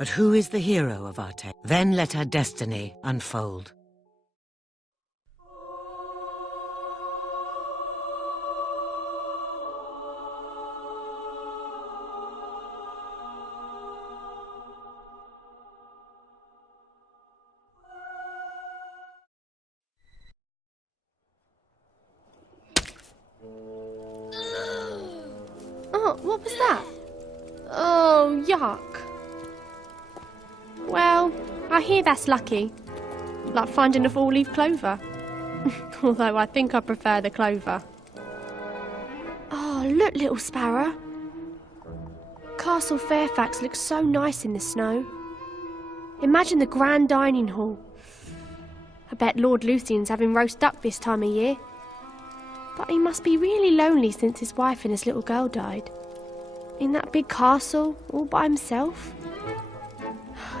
But who is the hero of our tale? Then let our destiny unfold. Oh, what was that? Oh, yuck. Well, I hear that's lucky. Like finding a four-leaf clover. Although I think I prefer the clover. Oh, look, little sparrow. Castle Fairfax looks so nice in the snow. Imagine the grand dining hall. I bet Lord Lucien's having roast duck this time of year. But he must be really lonely since his wife and his little girl died. In that big castle, all by himself.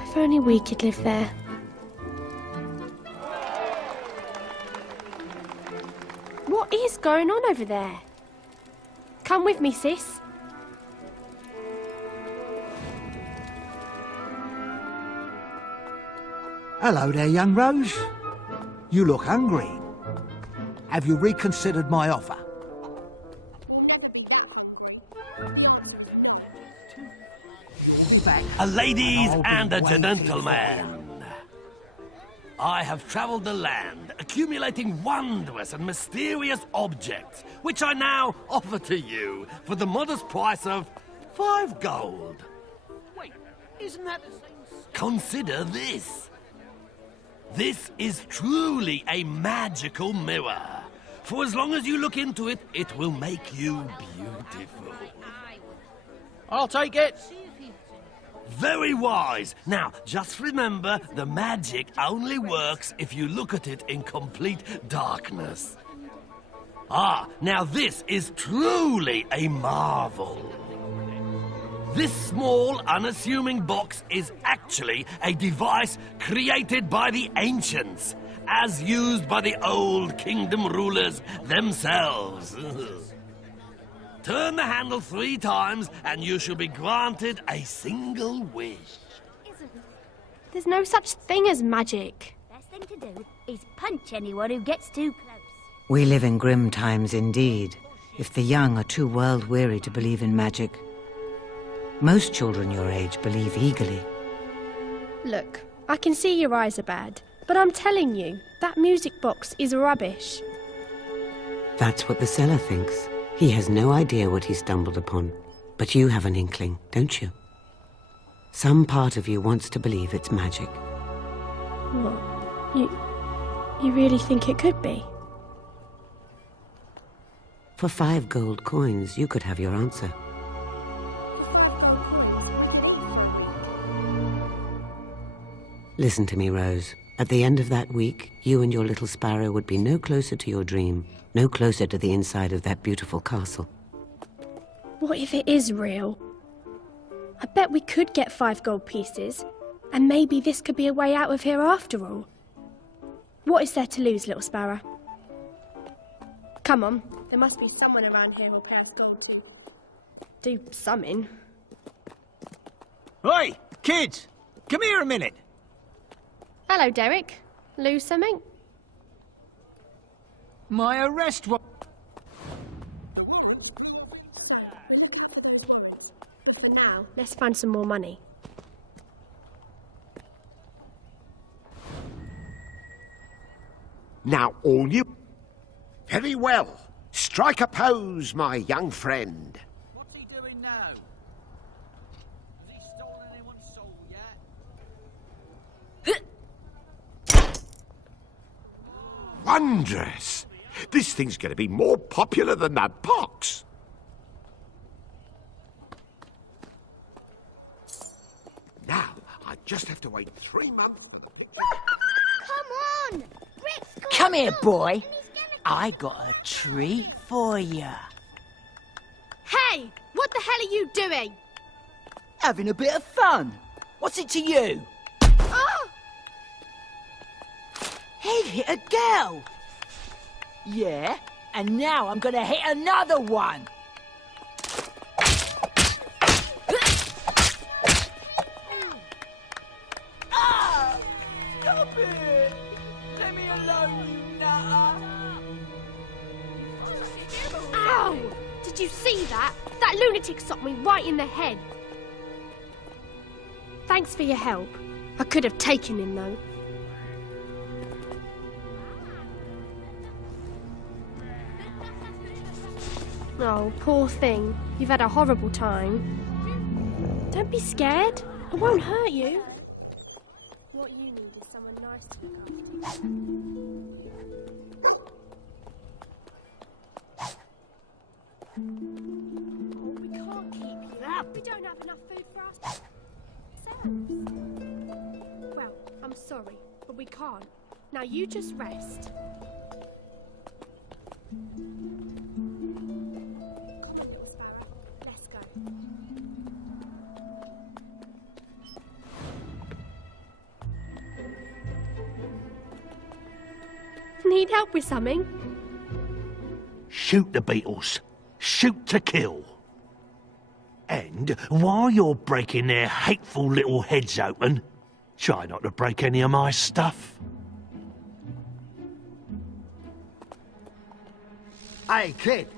If only we could live there. What is going on over there? Come with me, sis. Hello there, young Rose. You look hungry. Have you reconsidered my offer? Ladies and gentlemen, I have travelled the land, accumulating wondrous and mysterious objects, which I now offer to you for the modest price of 5 gold. Wait, isn't that the same? Consider this. This is truly a magical mirror. For as long as you look into it, it will make you beautiful. I'll take it. Very wise. Now, just remember, the magic only works if you look at it in complete darkness. Ah, now this is truly a marvel. This small, unassuming box is actually a device created by the ancients, as used by the old kingdom rulers themselves. Turn the handle 3 times and you shall be granted a single wish. There's no such thing as magic. Best thing to do is punch anyone who gets too close. We live in grim times indeed, if the young are too world-weary to believe in magic. Most children your age believe eagerly. Look, I can see your eyes are bad, but I'm telling you, that music box is rubbish. That's what the seller thinks. He has no idea what he stumbled upon. But you have an inkling, don't you? Some part of you wants to believe it's magic. What? You really think it could be? For 5 gold coins, you could have your answer. Listen to me, Rose. At the end of that week, you and your little sparrow would be no closer to your dream, no closer to the inside of that beautiful castle. What if it is real? I bet we could get 5 gold pieces, and maybe this could be a way out of here after all. What is there to lose, little sparrow? Come on, there must be someone around here who'll pay us gold to do something. Oi, kids, come here a minute. Hello, Derek. Lose something? My arrest warrant. For now, let's find some more money. Now all you... Very well. Strike a pose, my young friend. What's he doing now? Has he stolen anyone's soul yet? Wondrous. This thing's going to be more popular than that box. Now, I just have to wait 3 months for the... Come on! Rick's got Come here, up, boy. and he's gonna- I got a treat for you. Hey! What the hell are you doing? Having a bit of fun. What's it to you? Oh! He hit a girl. Yeah, and now I'm gonna hit another one. Did you see that? That lunatic socked me right in the head. Thanks for your help. I could have taken him, though. Oh, poor thing. You've had a horrible time. Don't be scared. It won't hurt you. What you need is someone nice to look after you. Oh, we can't keep you. We don't have enough food for ourselves. Well, I'm sorry, but we can't. Now you just rest. Let's go. Need help with something? Shoot the beetles. Shoot to kill. And while you're breaking their hateful little heads open, try not to break any of my stuff. Hey, kid.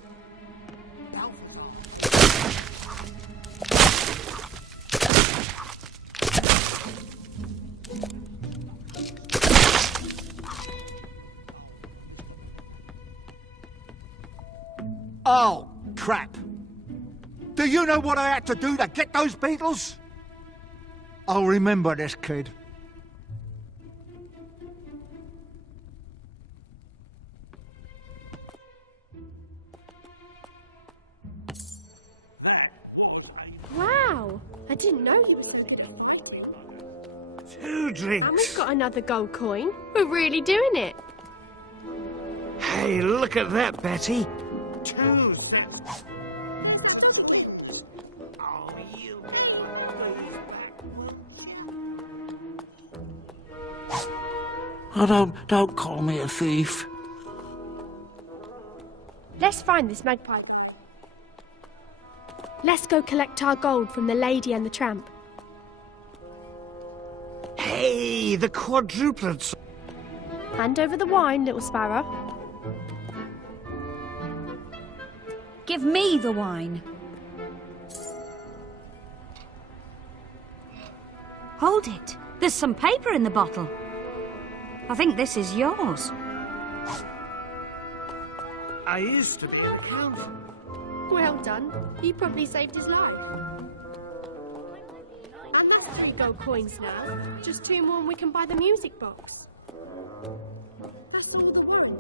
Oh, crap. Do you know what I had to do to get those beetles? I'll remember this, kid. Wow, I didn't know he was so good. 2 drinks. And we've got another gold coin. We're really doing it. Hey, look at that, Betty. 2 steps. Oh, you these back, won't you? Oh, don't call me a thief. Let's find this magpie. Let's go collect our gold from the lady and the tramp. Hey, the quadruplets. Hand over the wine, little sparrow. Give me the wine. Hold it. There's some paper in the bottle. I think this is yours. I used to be an accountant. Well done. You probably saved his life. And that's 3 gold coins now. Just 2 more and we can buy the music box. That's all the one.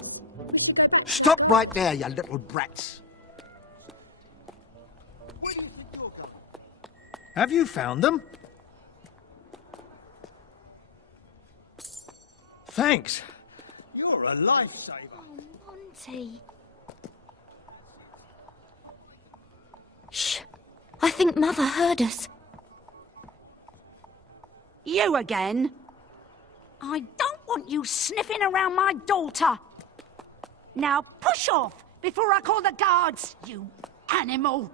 Let's go back. Stop right there, you little brats. Where do you think you're going? Have you found them? Thanks. You're a lifesaver. Oh, Monty. Shh. I think Mother heard us. You again? I don't want you sniffing around my daughter. Now push off before I call the guards, you animal.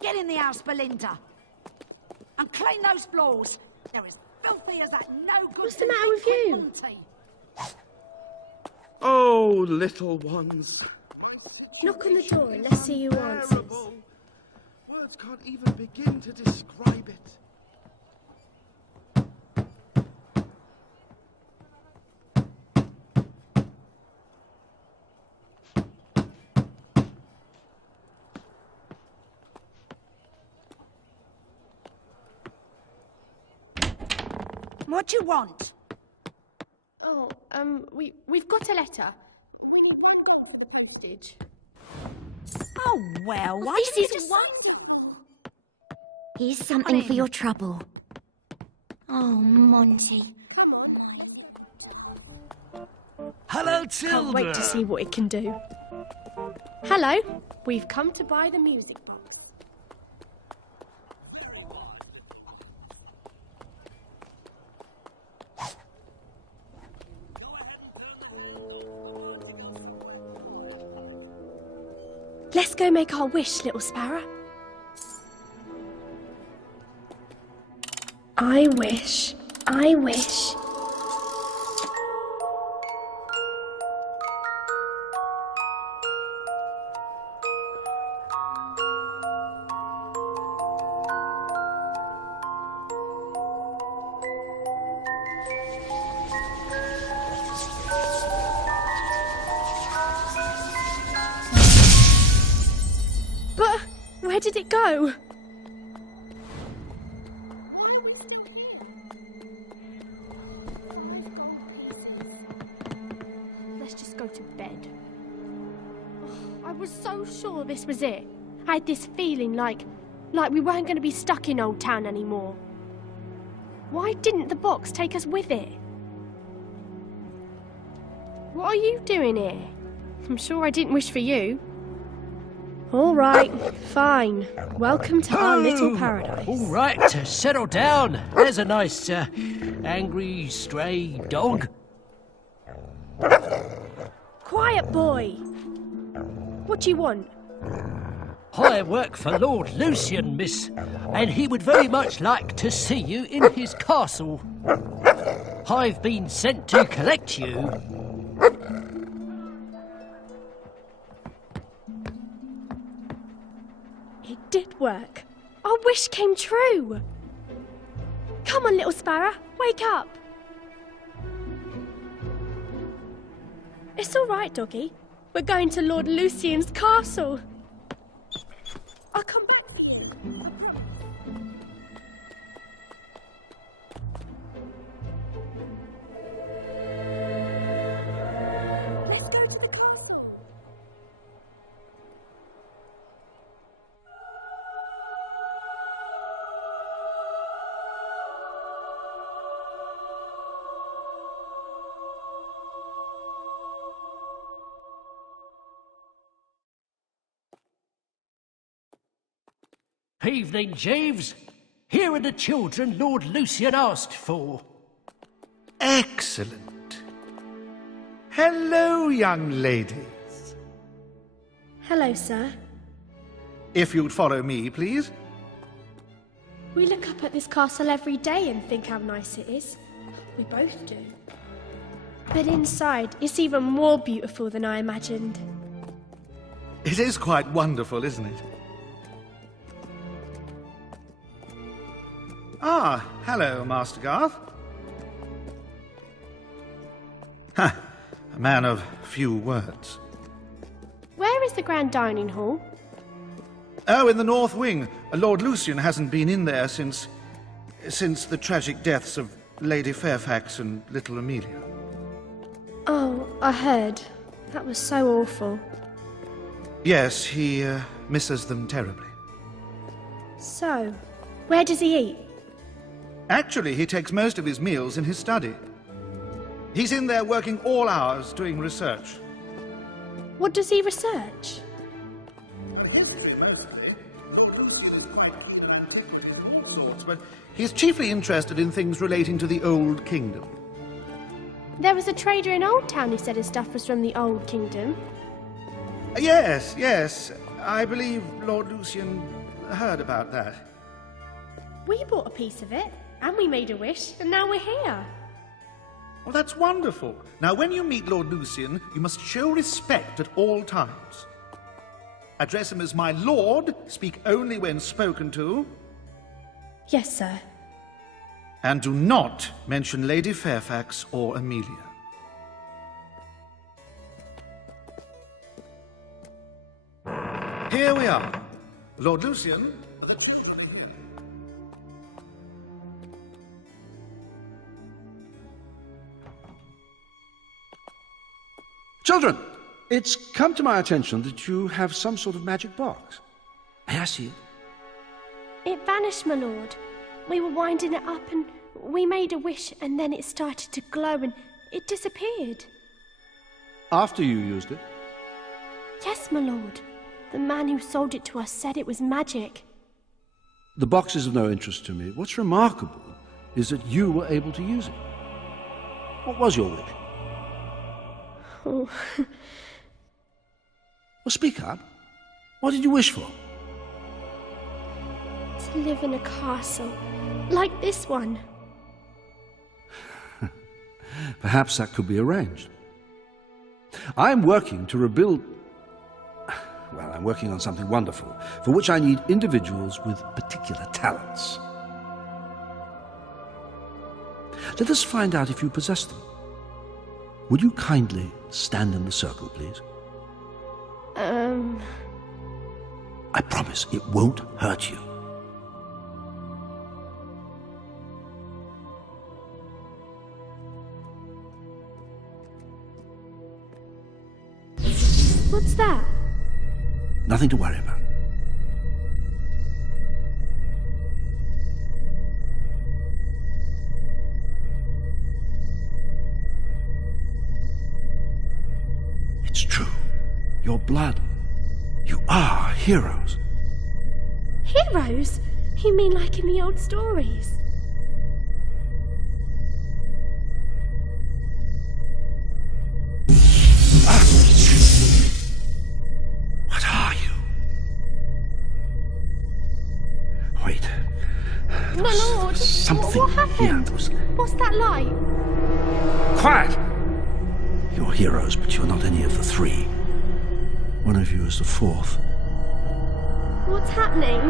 Get in the house, Belinda. And clean those floors. They're as filthy as that no good. What's the matter with you? Monty. Oh, little ones. Knock on the door and let's see who answers. Words can't even begin to describe it. What do you want? Oh, we've got a letter. Oh, well, why This didn't you is just... wonderful. Here's something for your trouble. Oh, Monty. Come on. Hello, Can't children. wait to see what it can do. Hello. We've come to buy the music box. Let's go make our wish, little sparrow. I wish. Where did it go? Let's just go to bed. I was so sure this was it. I had this feeling like we weren't going to be stuck in Old Town anymore. Why didn't the box take us with it? What are you doing here? I'm sure I didn't wish for you. All right, fine. Welcome to our little paradise. All right, settle down. There's a nice, angry, stray dog. Quiet, boy. What do you want? I work for Lord Lucien, miss, and he would very much like to see you in his castle. I've been sent to collect you. It did work. Our wish came true. Come on, little sparrow, wake up. It's all right, doggy. We're going to Lord Lucien's castle. I'll come back. Let's go to the castle. Evening, Jeeves. Here are the children Lord Lucien asked for. Excellent. Hello, young ladies. Hello, sir. If you'd follow me, please. We look up at this castle every day and think how nice it is. We both do. But inside, it's even more beautiful than I imagined. It is quite wonderful, isn't it? Ah, hello, Master Garth. Ha! A man of few words. Where is the grand dining hall? Oh, in the north wing. Lord Lucien hasn't been in there since the tragic deaths of Lady Fairfax and little Amelia. Oh, I heard. That was so awful. Yes, he misses them terribly. So, where does he eat? Actually, he takes most of his meals in his study. He's in there working all hours doing research. What does he research? But he's chiefly interested in things relating to the Old Kingdom. There was a trader in Old Town who said his stuff was from the Old Kingdom. Yes, yes. I believe Lord Lucien heard about that. We bought a piece of it, and we made a wish, and now we're here. Well, that's wonderful. Now, when you meet Lord Lucien, you must show respect at all times. Address him as my lord, speak only when spoken to. Yes, sir. And do not mention Lady Fairfax or Amelia. Here we are. Lord Lucien. Children, it's come to my attention that you have some sort of magic box. May I see it? It vanished, my lord. We were winding it up and we made a wish and then it started to glow and it disappeared. After you used it? Yes, my lord. The man who sold it to us said it was magic. The box is of no interest to me. What's remarkable is that you were able to use it. What was your wish? Oh. Well, speak up. What did you wish for? To live in a castle, like this one. Perhaps that could be arranged. I'm working to rebuild... Well, I'm working on something wonderful, for which I need individuals with particular talents. Let us find out if you possess them. Would you kindly stand in the circle, please? I promise it won't hurt you. What's that? Nothing to worry about. It's true. Your blood. You are heroes. Heroes? You mean like in the old stories? What are you? Wait. My lord! Something What happened? here. What's that light? Quiet! You're heroes, but you're not any of the three. One of you is the fourth. What's happening?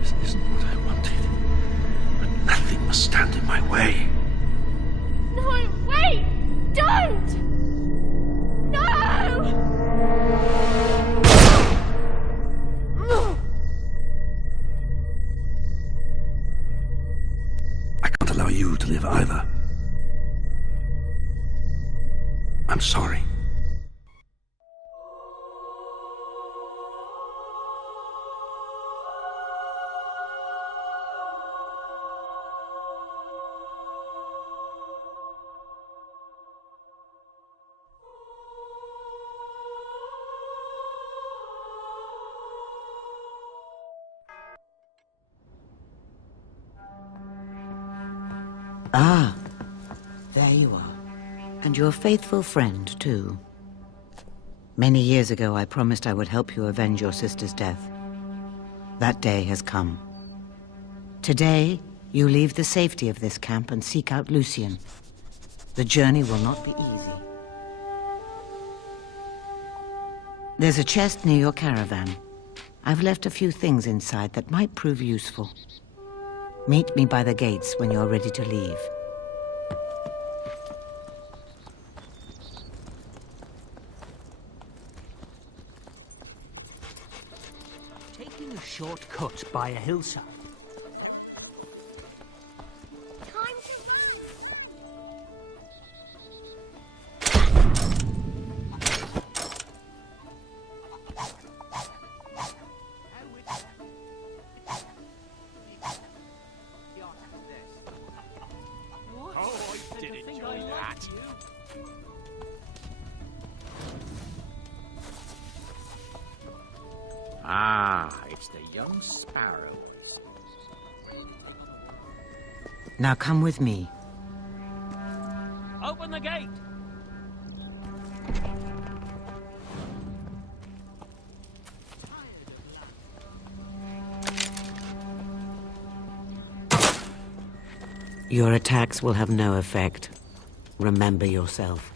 This isn't what I wanted. But nothing must stand in my way. No, wait! Don't! No! I can't allow you to live either. I'm sorry. Ah, there you are. And your faithful friend, too. Many years ago, I promised I would help you avenge your sister's death. That day has come. Today, you leave the safety of this camp and seek out Lucien. The journey will not be easy. There's a chest near your caravan. I've left a few things inside that might prove useful. Meet me by the gates when you're ready to leave. Taking a shortcut by a hillside. Ah, it's the young sparrows. Now come with me. Open the gate! Your attacks will have no effect. Remember yourself.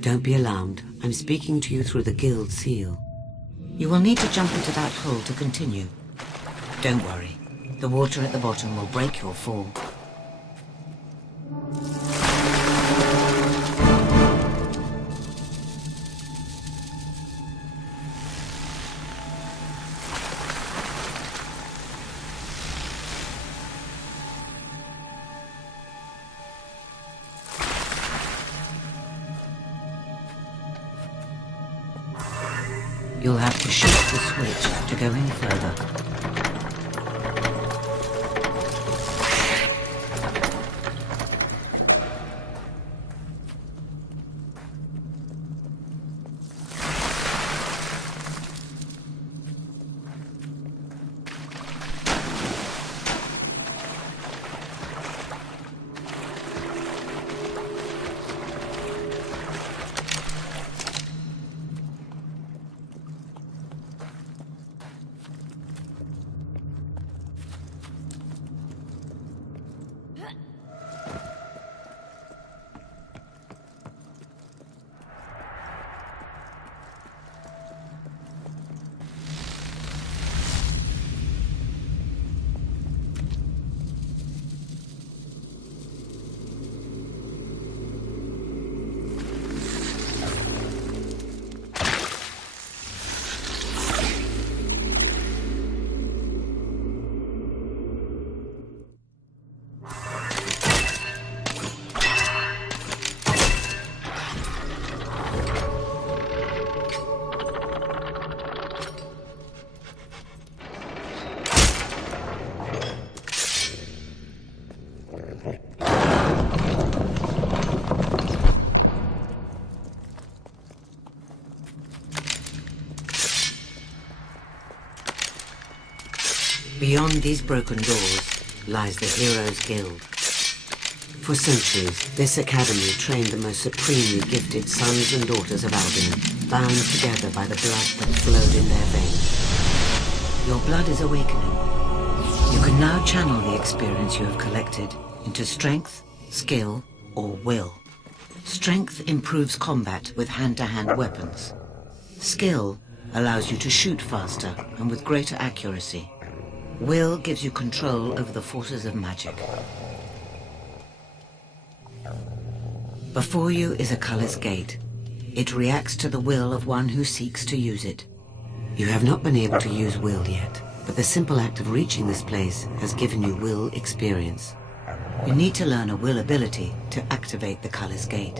Don't be alarmed. I'm speaking to you through the guild seal. You will need to jump into that hole to continue. Don't worry. The water at the bottom will break your fall. You'll have to shift the switch to go any further. Beyond these broken doors lies the Heroes Guild. For centuries, this academy trained the most supremely gifted sons and daughters of Albion, bound together by the blood that flowed in their veins. Your blood is awakening. You can now channel the experience you have collected into strength, skill, or will. Strength improves combat with hand-to-hand weapons. Skill allows you to shoot faster and with greater accuracy. Will gives you control over the forces of magic. Before you is a colorless gate. It reacts to the will of one who seeks to use it. You have not been able to use will yet, but the simple act of reaching this place has given you will experience. You need to learn a will ability to activate the colorless gate.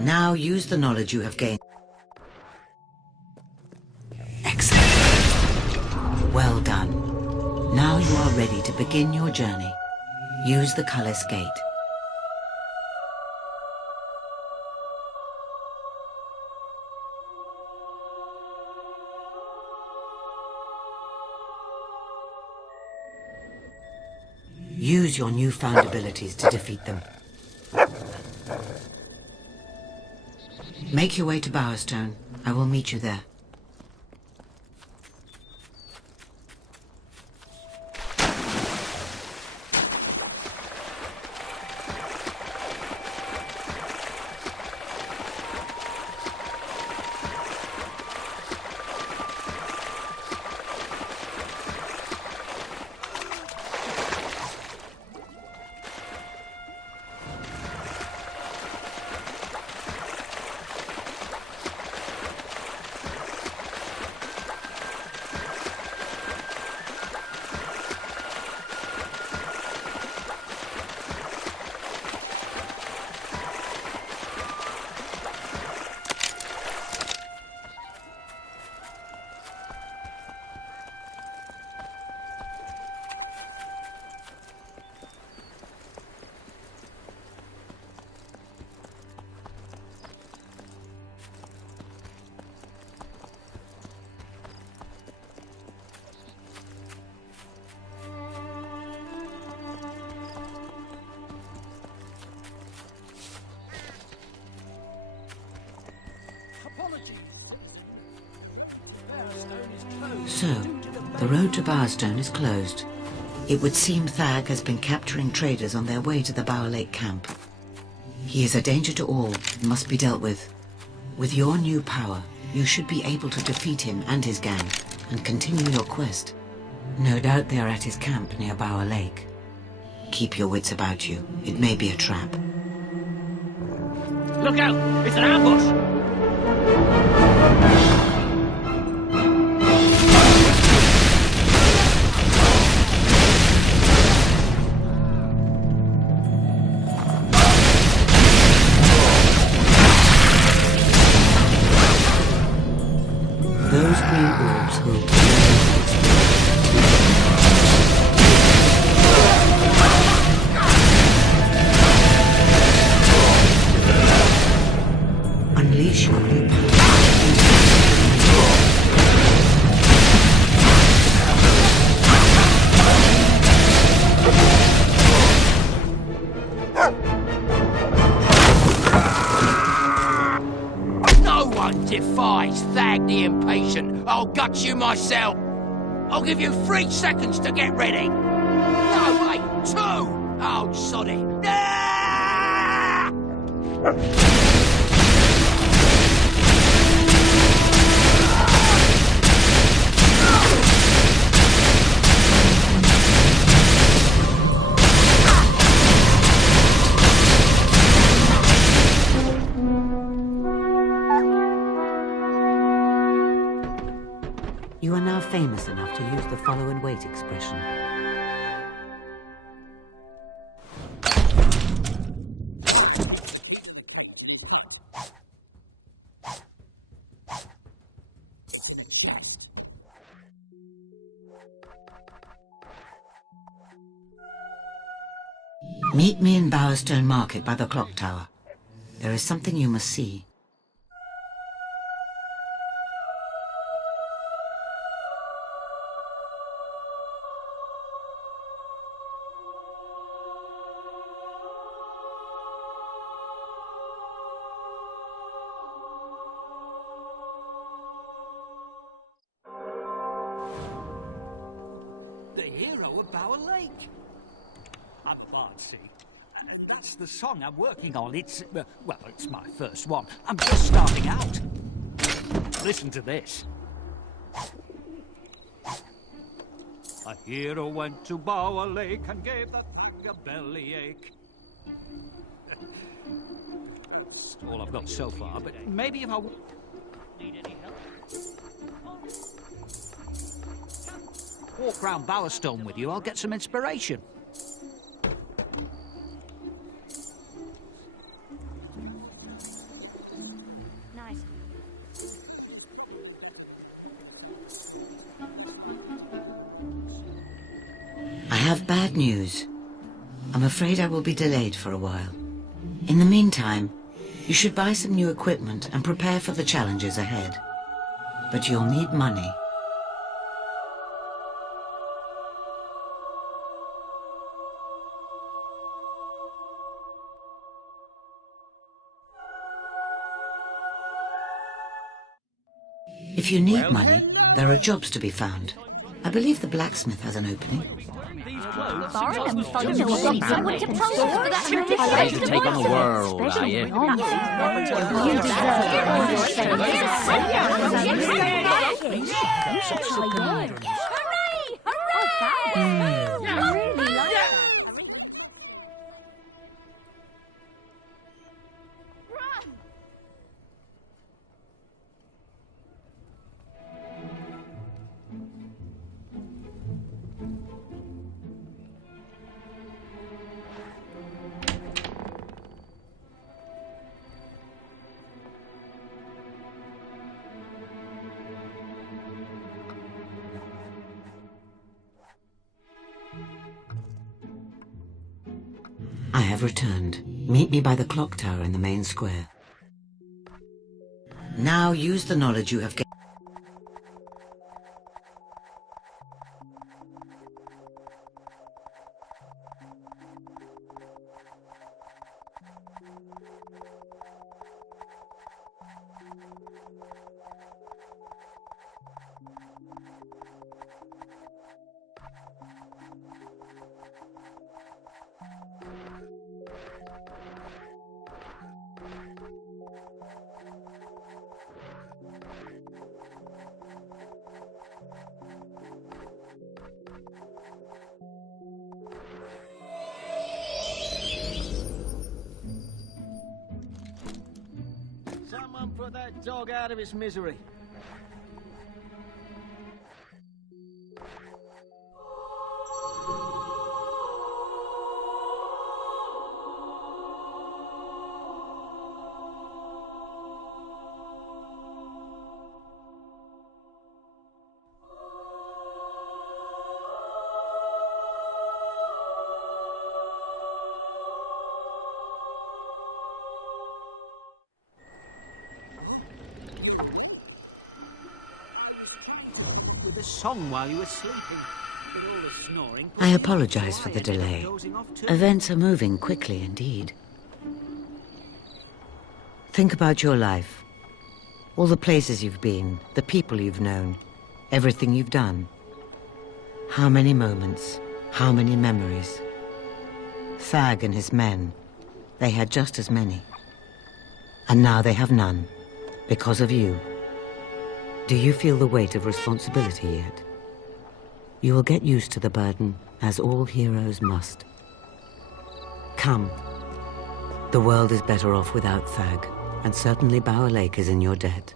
Now use the knowledge you have gained. Excellent. Well done. Now you are ready to begin your journey. Use the colorless gate. Use your newfound abilities to defeat them. Make your way to Bowerstone. I will meet you there. So, the road to Bowerstone is closed. It would seem Thag has been capturing traders on their way to the Bower Lake camp. He is a danger to all and must be dealt with. With your new power, you should be able to defeat him and his gang and continue your quest. No doubt they are at his camp near Bower Lake. Keep your wits about you. It may be a trap. Look out! It's an ambush! room. Unleash your new power. No one defies Thag the Impatient. I'll gut you myself. I'll give you 3 seconds to get ready. No, wait, 2! Oh, sod it. Ah! You are now famous enough to use the follow and wait expression. Meet me in Bowerstone Market by the clock tower. There is something you must see. The hero of Bower Lake. I'm Artsy, and that's the song I'm working on. It's, well, it's my first one. I'm just starting out. Listen to this. A hero went to Bower Lake and gave the thing a bellyache. That's all I've got so far, but maybe if I need any help. Walk round Bowerstone with you, I'll get some inspiration. Nice. I have bad news. I'm afraid I will be delayed for a while. In the meantime, you should buy some new equipment and prepare for the challenges ahead. But you'll need money. If you need money, there are jobs to be found. I believe the blacksmith has an opening. Ready to take on the world, are you? I have returned. Meet me by the clock tower in the main square. Now use the knowledge you have gained. Someone put that dog out of his misery. the song while you were sleeping. But all the snoring... I apologize for the delay. Events are moving quickly indeed. Think about your life. All the places you've been, the people you've known, everything you've done. How many moments, how many memories. Thag and his men, they had just as many. And now they have none, because of you. Do you feel the weight of responsibility yet? You will get used to the burden, as all heroes must. Come. The world is better off without Thag, and certainly Bower Lake is in your debt.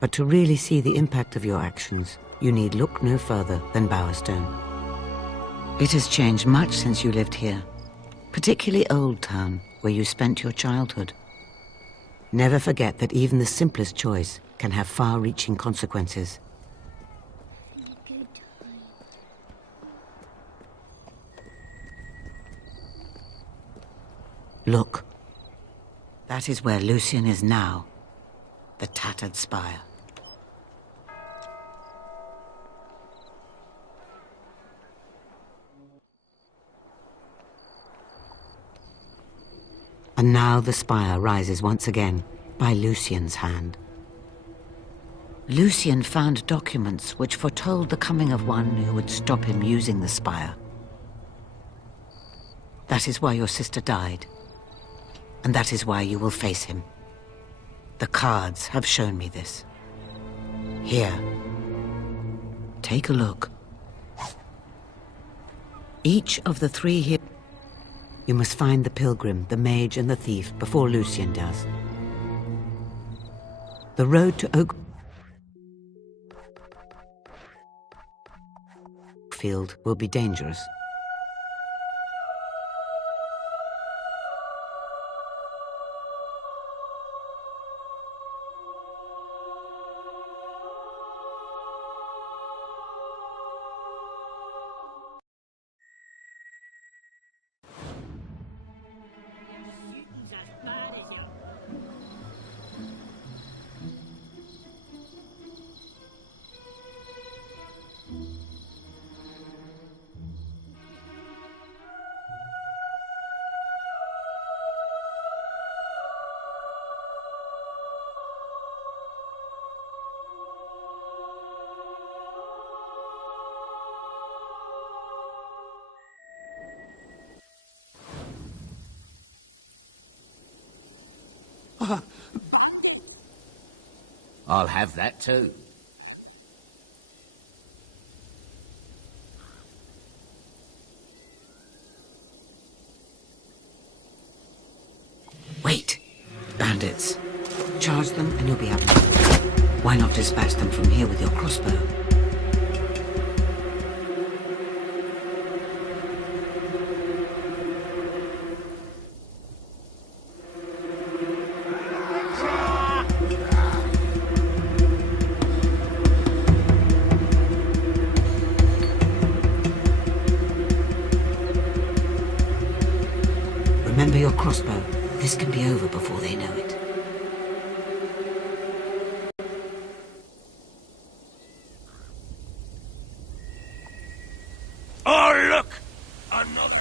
But to really see the impact of your actions, you need look no further than Bowerstone. It has changed much since you lived here, particularly Old Town, where you spent your childhood. Never forget that even the simplest choice can have far-reaching consequences. Look. That is where Lucien is now. The tattered spire. And now the spire rises once again, by Lucien's hand. Lucien found documents which foretold the coming of one who would stop him using the spire. That is why your sister died. And that is why you will face him. The cards have shown me this. Here. Take a look. Each of the three here... You must find the pilgrim, the mage, and the thief before Lucien does. The road to Oakfield will be dangerous. I'll have that too. Wait! Bandits. Charge them and you'll be out. Why not dispatch them from here with your crossbow? Remember your crossbow. This can be over before they know it. Oh, look! Another...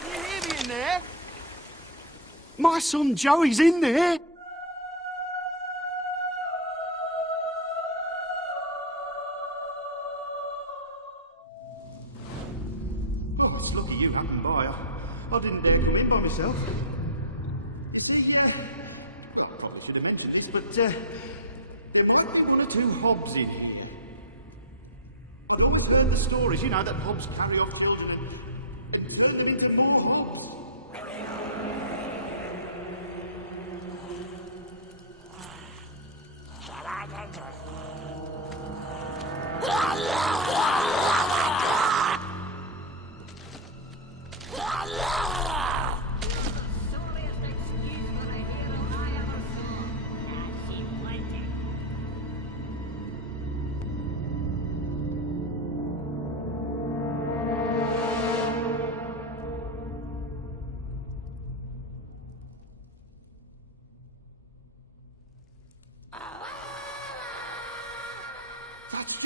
Can you hear me in there? My son Joey's in there. Oh, it's lucky you happened by. I didn't dare come in by myself. I probably should have mentioned this, but there might be one or two hobs in here. I don't want to heard the stories, you know, that hobs carry off children and turn them into more hobs.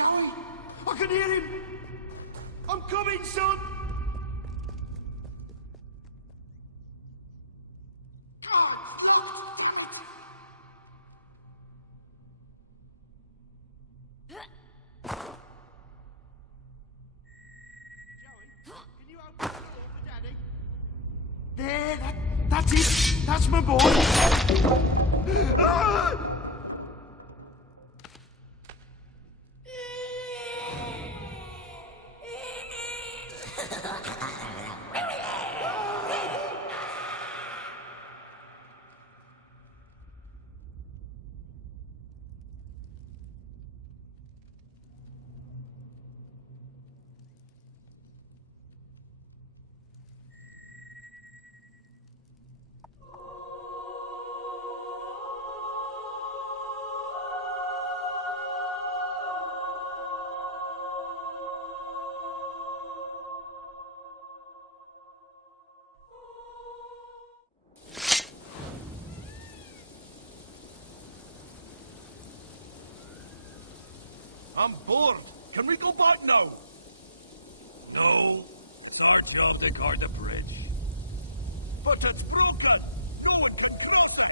Joey! I can hear him! I'm coming, son! There, that's it. That's my boy. Ah! I'm bored. Can we go back now? No. Start you off to guard the bridge. But it's broken. Go and control it.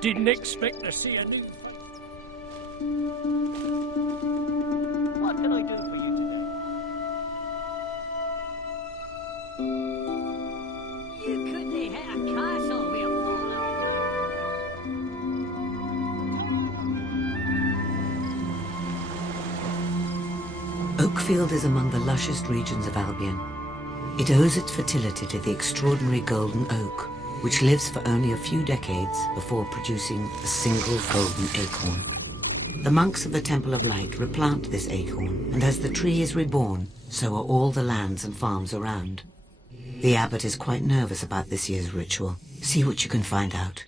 Didn't expect to see a new... What can I do for you today? You couldn't hit a castle with a Oakfield is among the lushest regions of Albion. It owes its fertility to the extraordinary golden oak, which lives for only a few decades before producing a single golden acorn. The monks of the Temple of Light replant this acorn, and as the tree is reborn, so are all the lands and farms around. The abbot is quite nervous about this year's ritual. See what you can find out.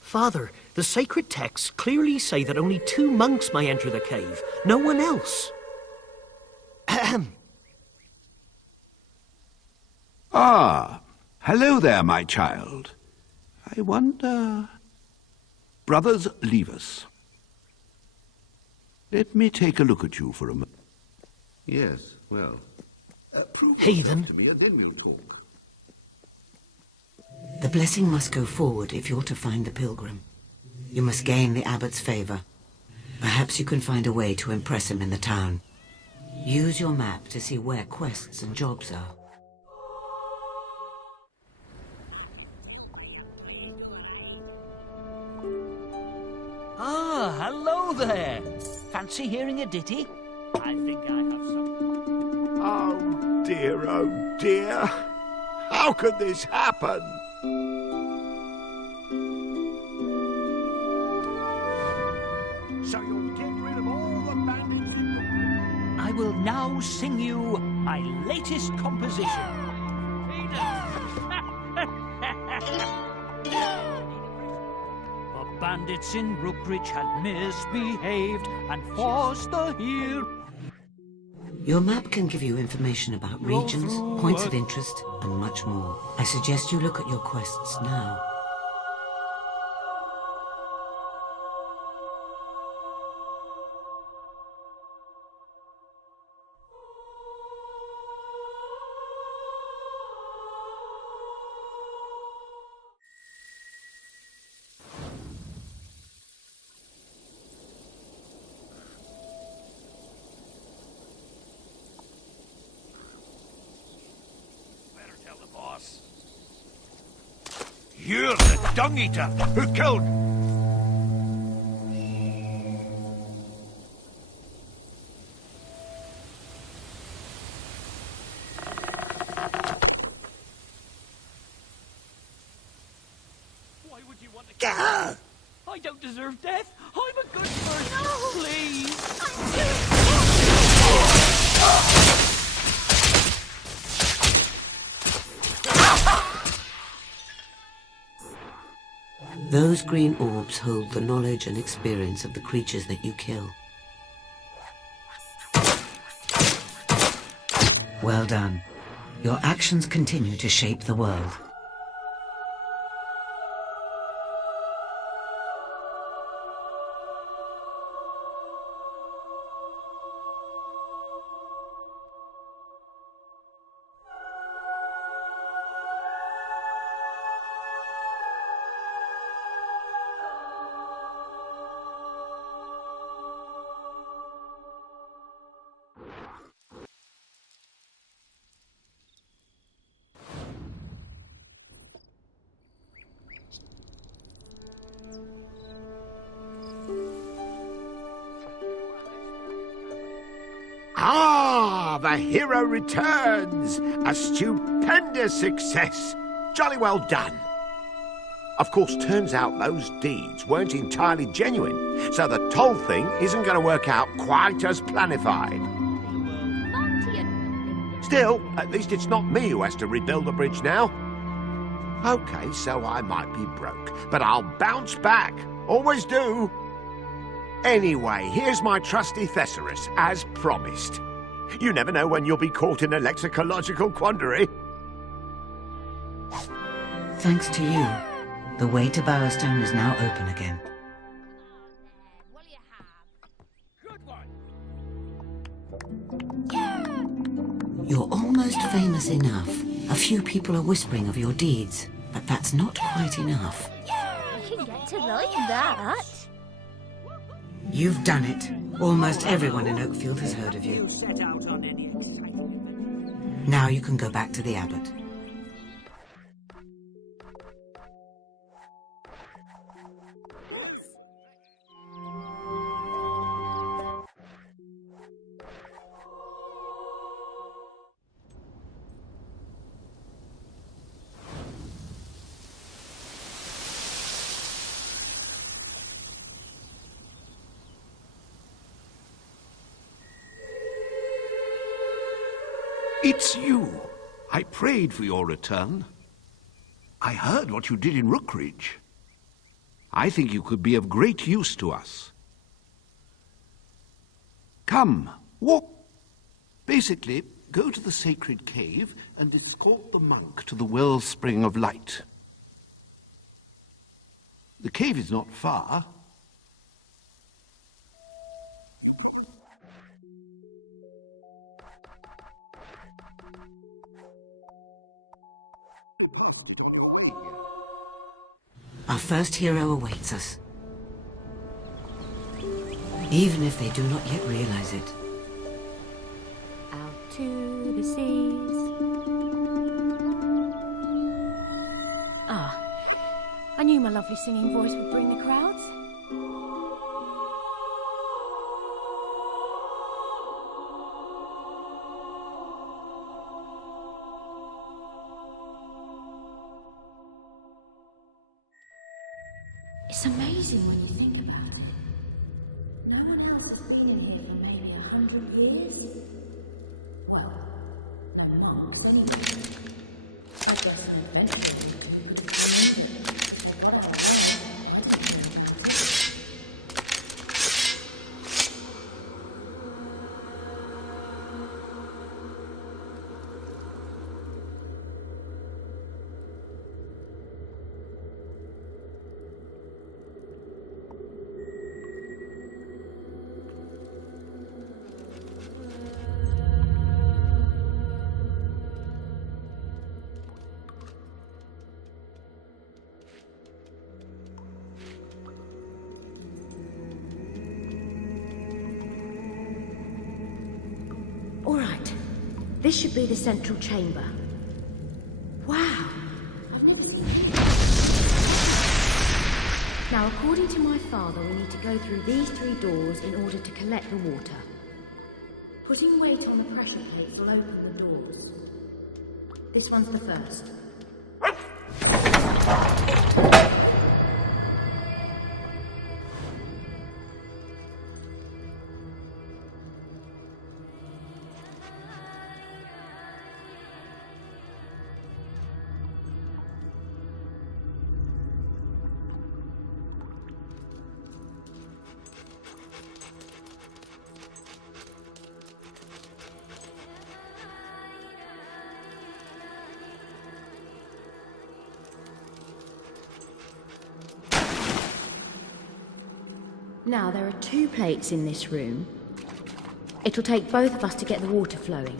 Father, the sacred texts clearly say that only 2 monks may enter the cave, no one else. Ahem. Ah, hello there, my child. I wonder... Brothers, leave us. Let me take a look at you for a moment. Yes, well... prove Heathen. to me and then we'll talk. The blessing must go forward if you're to find the pilgrim. You must gain the abbot's favor. Perhaps you can find a way to impress him in the town. Use your map to see where quests and jobs are. Ah, hello there. Fancy hearing a ditty? I think I have something. Oh dear. How could this happen? So you'll get rid of all the bandits? I will now sing you my latest composition. The bandits in Brookridge had misbehaved and forced the heel. Your map can give you information about regions, points of interest, and much more. I suggest you look at your quests now. You're the dung eater who killed... don't deserve death. I'm a good person. No. Please. Those green orbs hold the knowledge and experience of the creatures that you kill. Well done. Your actions continue to shape the world. Ah, the hero returns! A stupendous success! Jolly well done. Of course, turns out those deeds weren't entirely genuine, so the toll thing isn't going to work out quite as planified. Still, at least it's not me who has to rebuild the bridge now. Okay, so I might be broke, but I'll bounce back. Always do. Anyway, here's my trusty thesaurus, as promised. You never know when you'll be caught in a lexicological quandary. Thanks to you, the way to Bowerstone is now open again. You're almost famous enough. A few people are whispering of your deeds, but that's not quite enough. I can get to like that. You've done it. Almost everyone in Oakfield has heard of you. Set out on any exciting adventure. Now you can go back to the Abbot. It's you. I prayed for your return. I heard what you did in Rookridge. I think you could be of great use to us. Come, walk. Basically, go to the sacred cave and escort the monk to the wellspring of light. The cave is not far. Our first hero awaits us. Even if they do not yet realize it. Out to the seas. Ah, I knew my lovely singing voice would bring the crowds. It's amazing when you think about it. No one else has been in here for maybe 100 years. Well, no monks anyway. I guess an adventure This should be the central chamber. Wow! I've never seen it. Now, according to my father, we need to go through these 3 doors in order to collect the water. Putting weight on the pressure plates will open the doors. This one's the first. Now, there are 2 plates in this room. It'll take both of us to get the water flowing.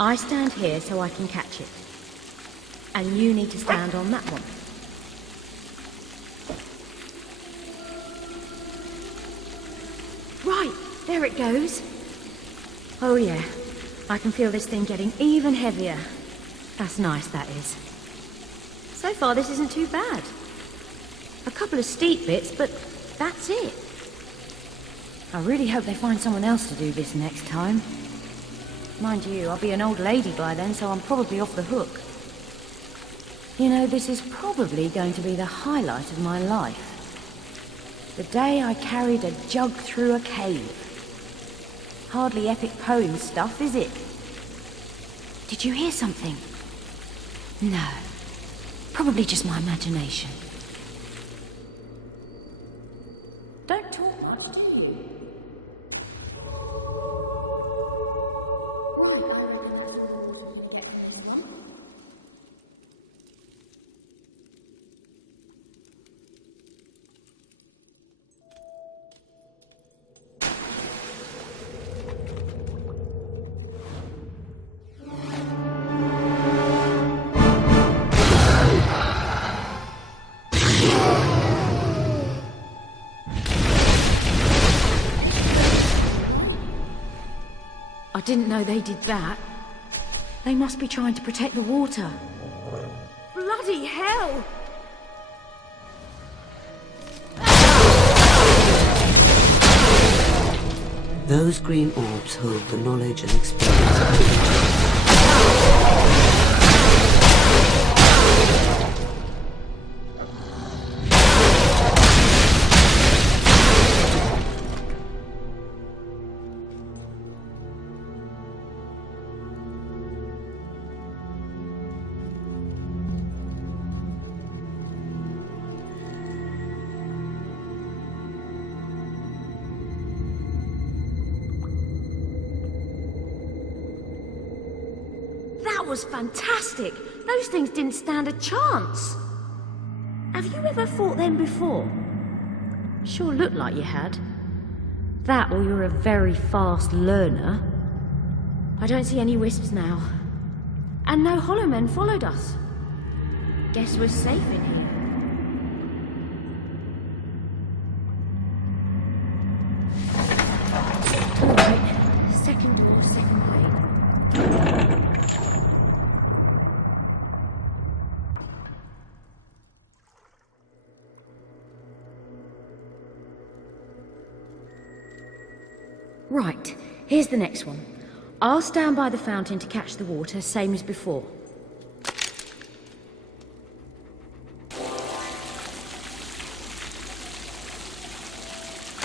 I stand here so I can catch it. And you need to stand on that one. Right, there it goes. Oh yeah, I can feel this thing getting even heavier. That's nice, that is. So far, this isn't too bad. A couple of steep bits, but that's it. I really hope they find someone else to do this next time. Mind you, I'll be an old lady by then, so I'm probably off the hook. You know, this is probably going to be the highlight of my life. The day I carried a jug through a cave. Hardly epic poem stuff, is it? Did you hear something? No. Probably just my imagination. Don't talk much, do you? I didn't know they did that. They must be trying to protect the water. Bloody hell! Those green orbs hold the knowledge and experience of the That was fantastic! Those things didn't stand a chance! Have you ever fought them before? Sure looked like you had. That or you're a very fast learner. I don't see any wisps now. And no hollow men followed us. Guess we're safe in here. Alright, second door, second plate. Right, here's the next one. I'll stand by the fountain to catch the water, same as before.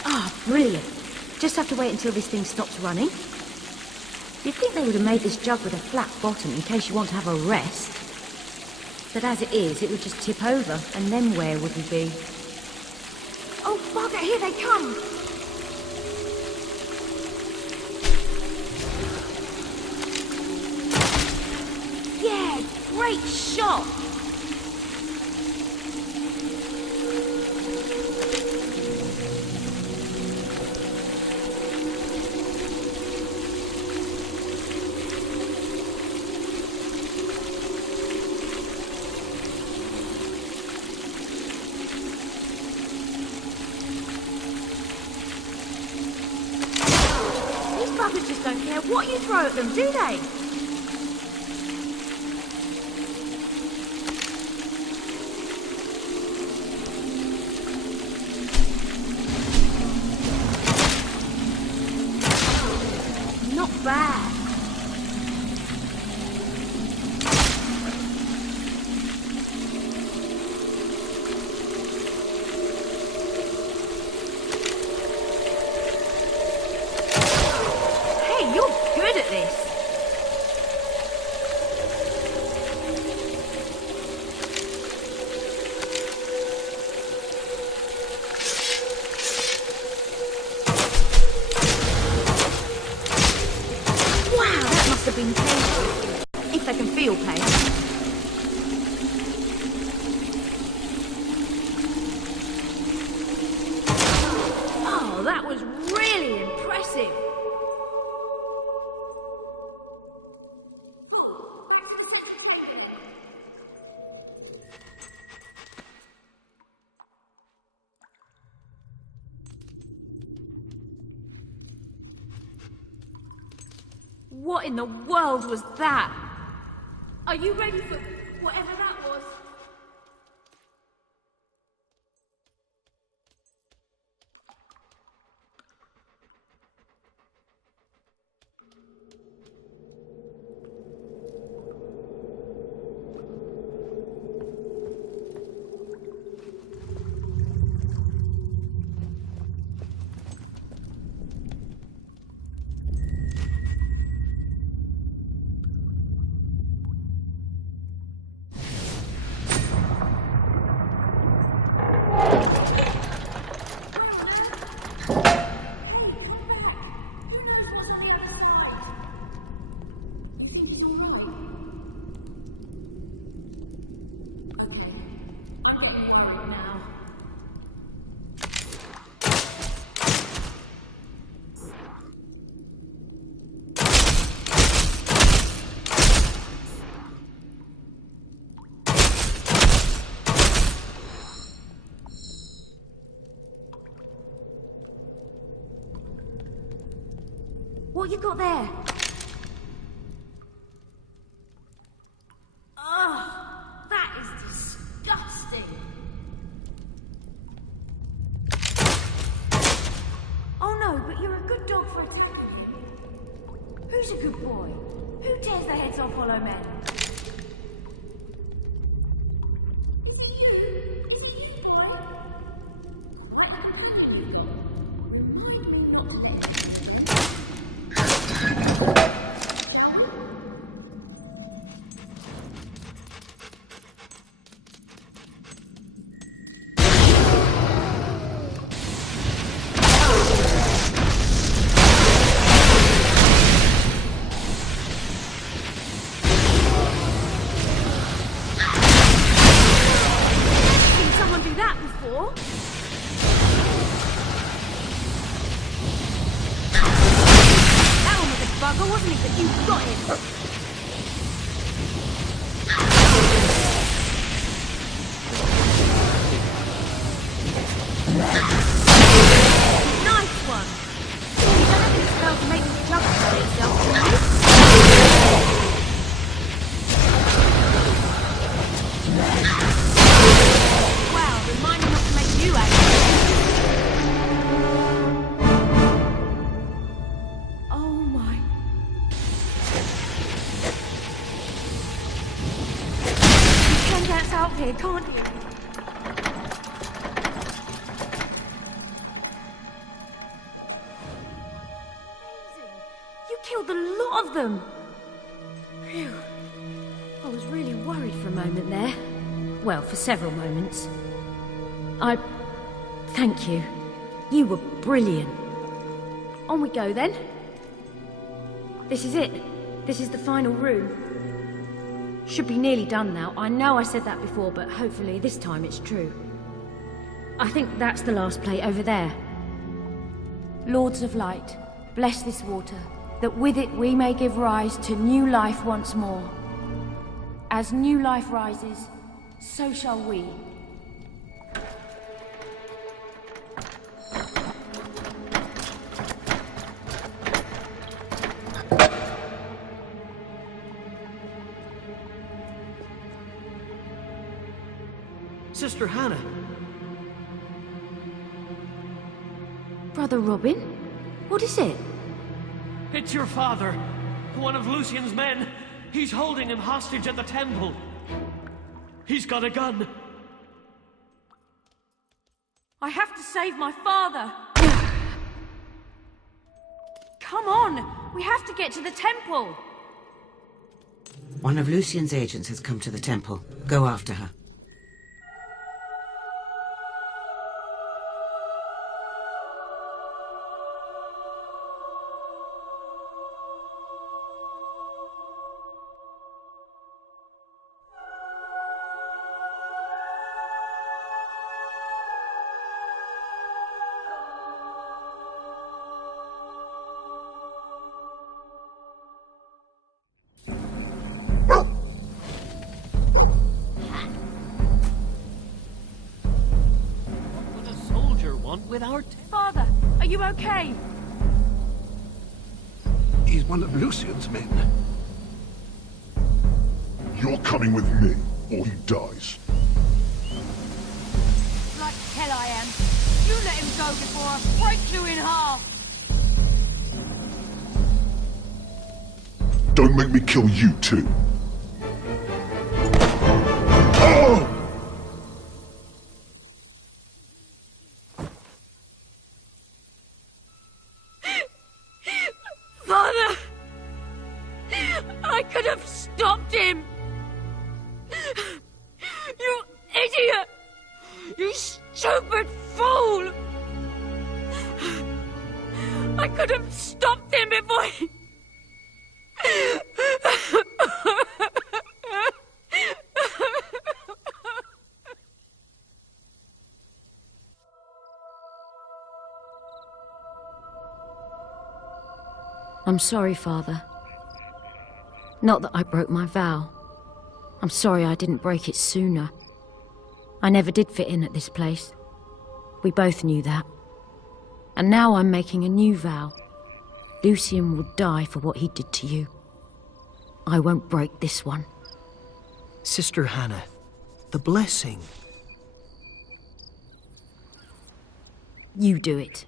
Ah, brilliant. Just have to wait until this thing stops running. You'd think they would have made this jug with a flat bottom in case you want to have a rest. But as it is, it would just tip over, and then where would we be? Oh, bugger, here they come! Great shot! These buggers just don't care what you throw at them, do they? Bad. Hey, you're good at this. What in the world was that? Are you ready for whatever that was? What you got there? Ugh, that is disgusting. Oh no, but you're a good dog for attacking me. Who's a good boy? Who tears the heads off hollow men? Is it you? Is it you, boy? I can see you, boy. You might be not dead. Wasn't it that you got him? Nice one! You don't have any spell to make this jump for itself, do you? Wow, remind me not to make you angry. Out here, can't you? Amazing! You killed a lot of them! Phew. I was really worried for a moment there. Well, for several moments. Thank you. You were brilliant. On we go, then. This is it. This is the final room. Should be nearly done now. I know I said that before, but hopefully this time it's true. I think that's the last plate over there. Lords of Light, bless this water, that with it we may give rise to new life once more. As new life rises, so shall we. Sister Hannah. Brother Robin? What is it? It's your father. One of Lucien's men. He's holding him hostage at the temple. He's got a gun. I have to save my father. Come on! We have to get to the temple! One of Lucien's agents has come to the temple. Go after her. With our father, are you okay? he's one of Lucien's men. You're coming with me, or he dies. Like hell I am. You let him go before I break you in half. Don't make me kill you too. Oh! Father! I could have stopped him! You idiot! You stupid fool! I could have stopped him before he... I'm sorry, Father. Not that I broke my vow. I'm sorry I didn't break it sooner. I never did fit in at this place. We both knew that. And now I'm making a new vow. Lucien will die for what he did to you. I won't break this one. Sister Hannah, the blessing. You do it.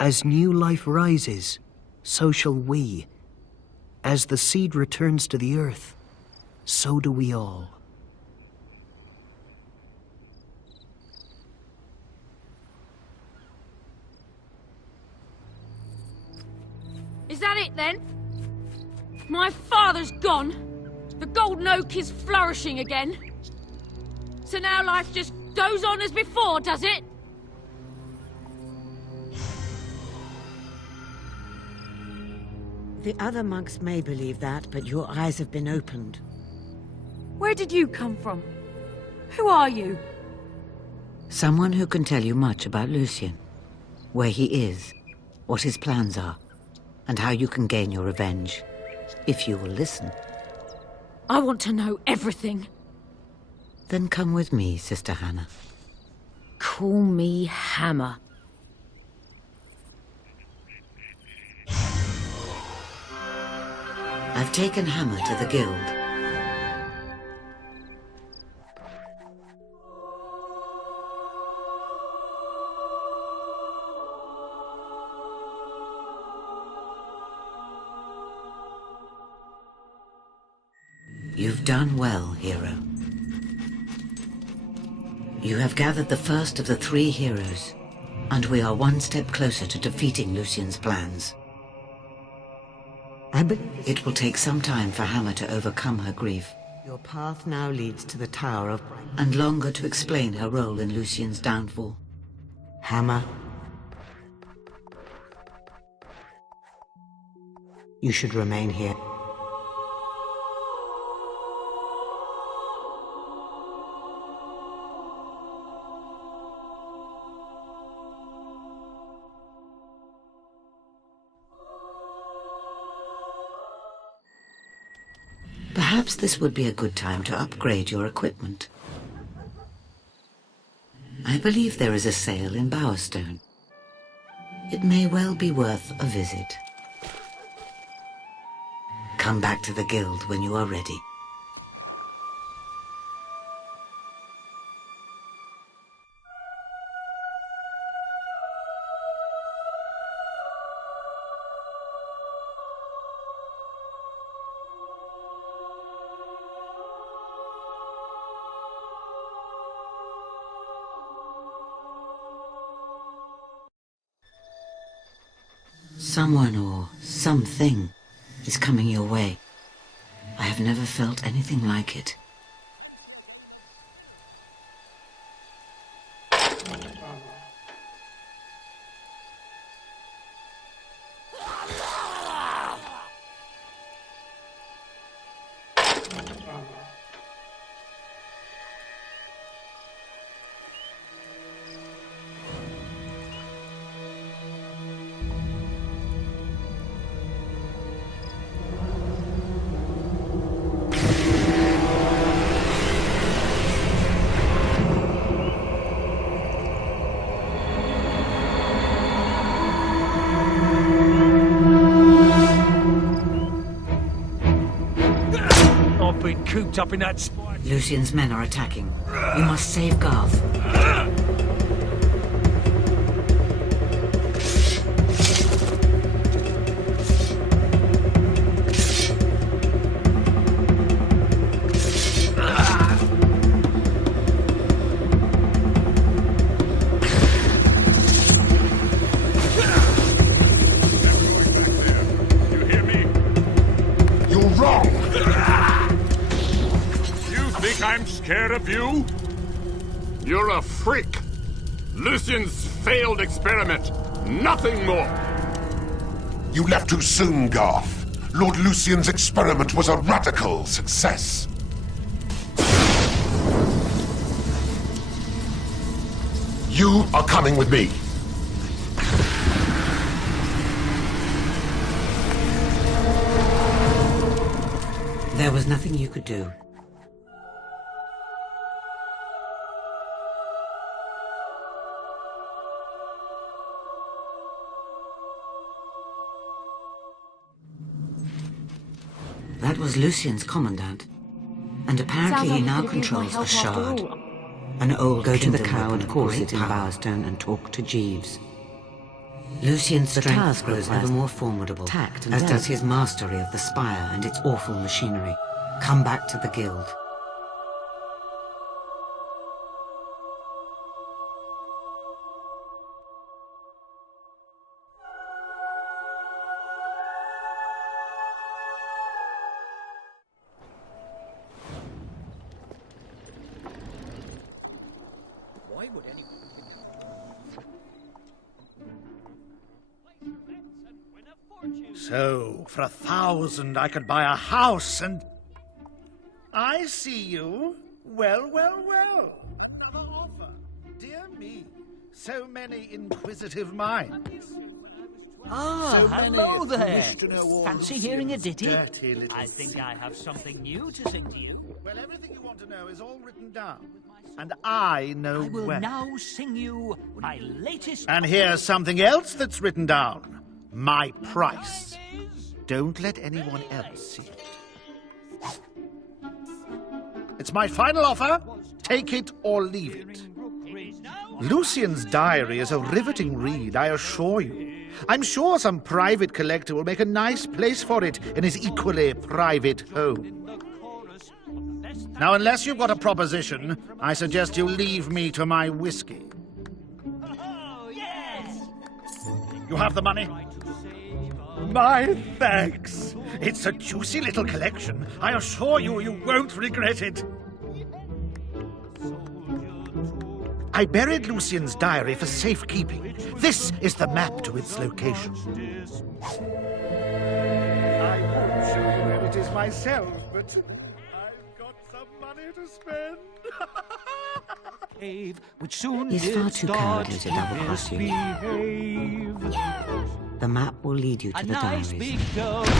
As new life rises, so shall we. As the seed returns to the earth, so do we all. Is that it then? My father's gone. The golden oak is flourishing again. So now life just goes on as before, does it? The other monks may believe that, but your eyes have been opened. Where did you come from? Who are you? Someone who can tell you much about Lucien. Where he is, what his plans are, and how you can gain your revenge. If you will listen. I want to know everything. Then come with me, Sister Hannah. Call me Hammer. I've taken Hammer to the guild. You've done well, hero. You have gathered the first of the 3 heroes, and we are one step closer to defeating Lucien's plans. I believe it will take some time for Hammer to overcome her grief. Your path now leads to the Tower of... and longer to explain her role in Lucien's downfall. Hammer. You should remain here. Perhaps this would be a good time to upgrade your equipment. I believe there is a sale in Bowerstone. It may well be worth a visit. Come back to the guild when you are ready. Someone or something is coming your way. I have never felt anything like it. locked up in that spire. Lucien's men are attacking. You must save Garth. I'm scared of you? You're a freak. Lucien's failed experiment. Nothing more. You left too soon, Garth. Lord Lucien's experiment was a radical success. You are coming with me. There was nothing you could do. That was Lucien's commandant. And apparently he now controls a shard. An old Go to the kingdom coward weapon of corset great in power. Bowerstone and talk to Jeeves. Lucien's The strength task grows requires ever more formidable, tact and as depth. does his mastery of the spire and its awful machinery. Come back to the guild. Why would anyone So, for 1,000 I could buy a house and... I see you. Well, well, well. Another offer. Dear me. So many inquisitive minds. Ah, So hello many there. wish to know all Fancy hearing a Lucien's ditty? dirty little I think I have something new to sing to you. Well, everything you want to know is all written down. And I know I will well. now sing you my latest... And here's something else that's written down. My price. Don't let anyone else see it. It's my final offer. Take it or leave it. Lucien's diary is a riveting read, I assure you. I'm sure some private collector will make a nice place for it in his equally private home. Now, unless you've got a proposition, I suggest you leave me to my whiskey. You have the money? My thanks. It's a juicy little collection. I assure you, you won't regret it. I buried Lucien's diary for safekeeping. This is the map to its location. I won't show you where it is myself, but I've got some money to spend. Which soon He's far did too start cowardly to to double-cross you. misbehave. The map will lead you to A the nice diaries. big girl by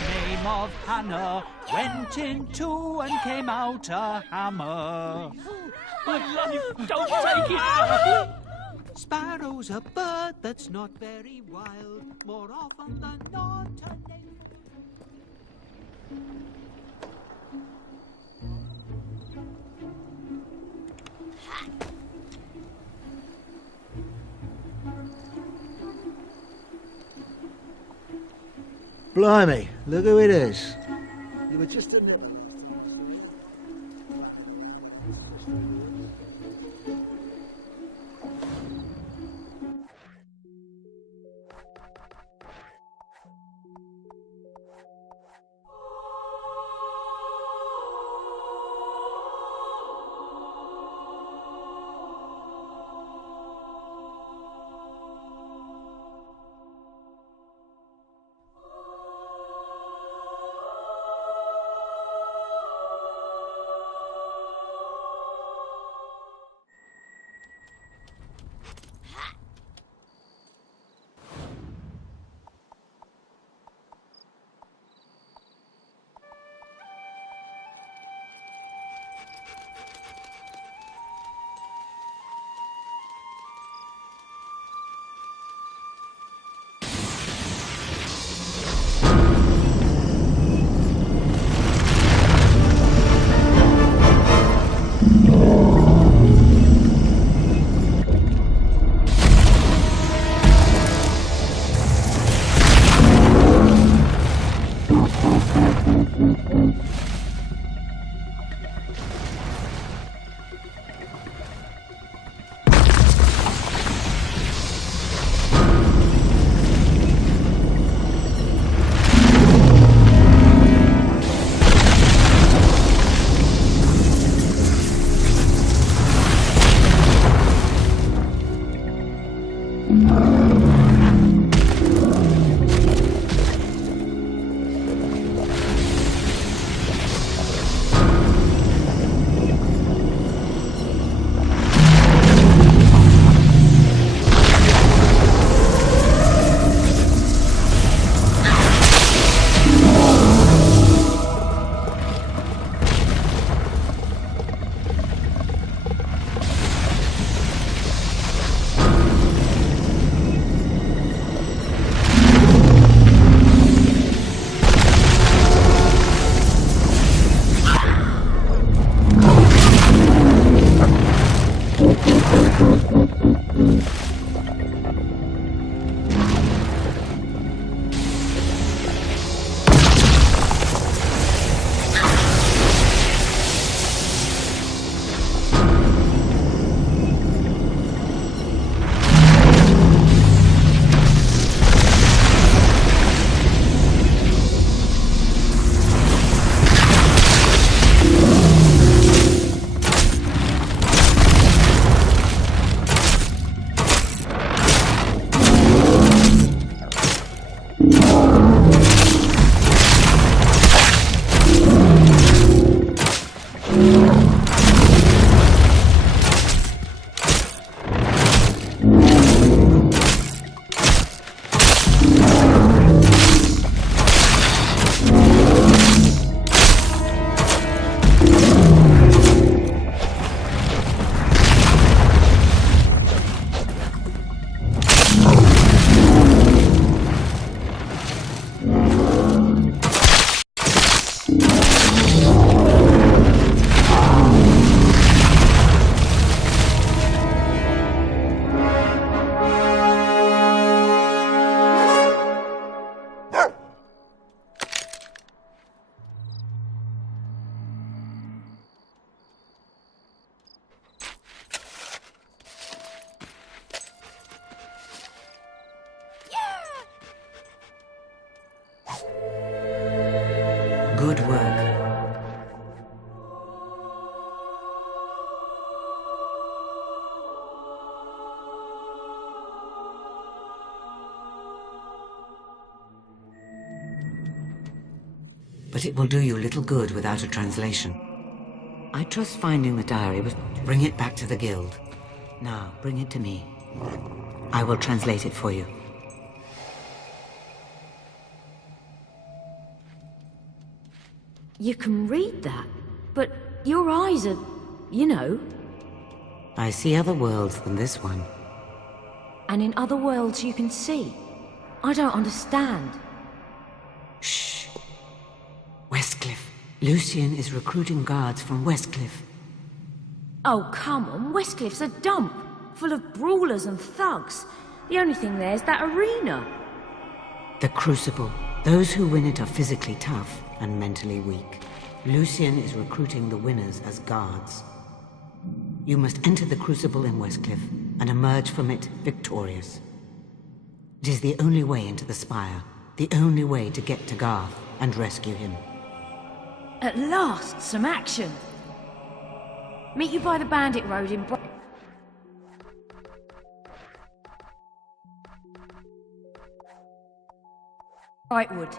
the name of Hannah went into and came out a hammer. My life, don't take it! Sparrow's a bird that's not very wild, more often than not a Blimey, look who it is. You were just a little... but it will do you little good without a translation. I trust finding the diary was... Bring it back to the guild. Now, bring it to me. I will translate it for you. You can read that, but your eyes are, you know. I see other worlds than this one. And in other worlds you can see. I don't understand. Shh. Westcliff. Lucien is recruiting guards from Westcliff. Oh, come on. Westcliff's a dump, full of brawlers and thugs. The only thing there's that arena. The crucible. Those who win it are physically tough and mentally weak. Lucien is recruiting the winners as guards. You must enter the crucible in Westcliff and emerge from it victorious. It is the only way into the spire, the only way to get to Garth and rescue him. At last, some action. Meet you by the Bandit Road in Brightwood.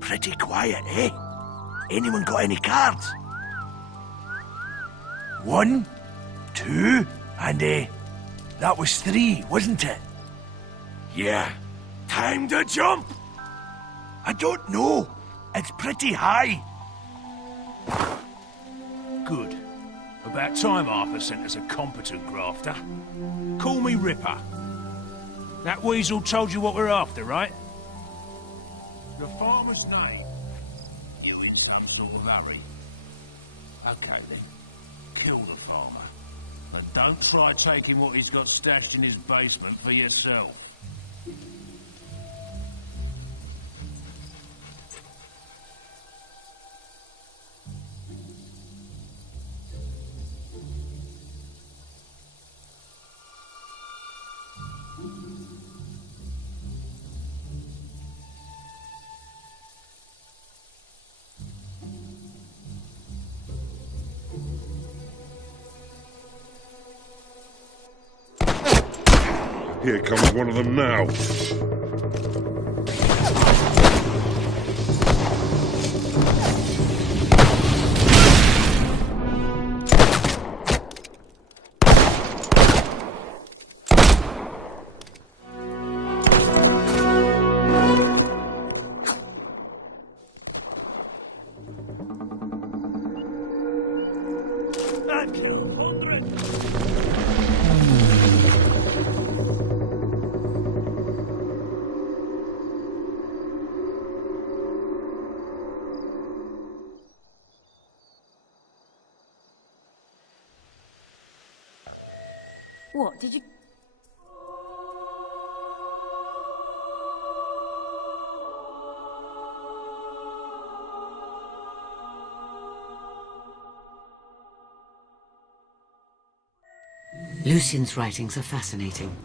Pretty quiet, eh? Anyone got any cards? 1, 2, and that was 3, wasn't it? Yeah. Time to jump! I don't know. It's pretty high. Good. About time Arthur sent us a competent grafter. Call me Ripper. That weasel told you what we're after, right? The farmer's name? You in some sort of hurry? Okay then. Kill the farmer. And don't try taking what he's got stashed in his basement for yourself. Here comes one of them now. What, did you... Lucien's writings are fascinating.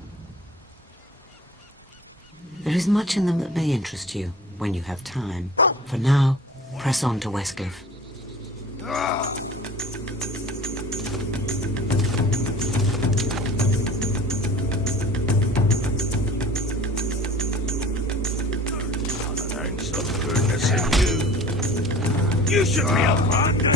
There is much in them that may interest you when you have time. For now, press on to Westcliff. You should be a partner.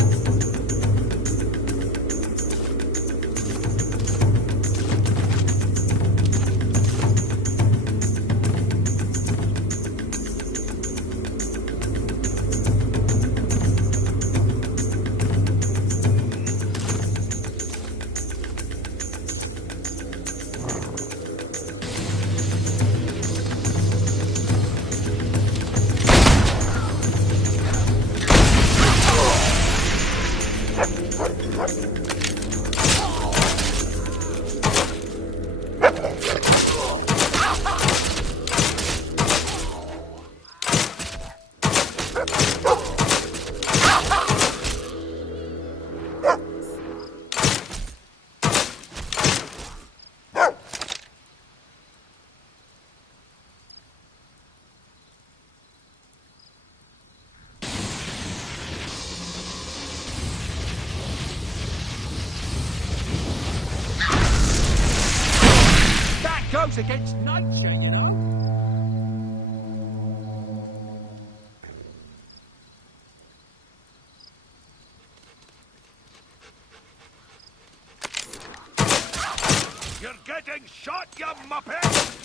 Goes against nature, you know. You're getting shot, you muppet!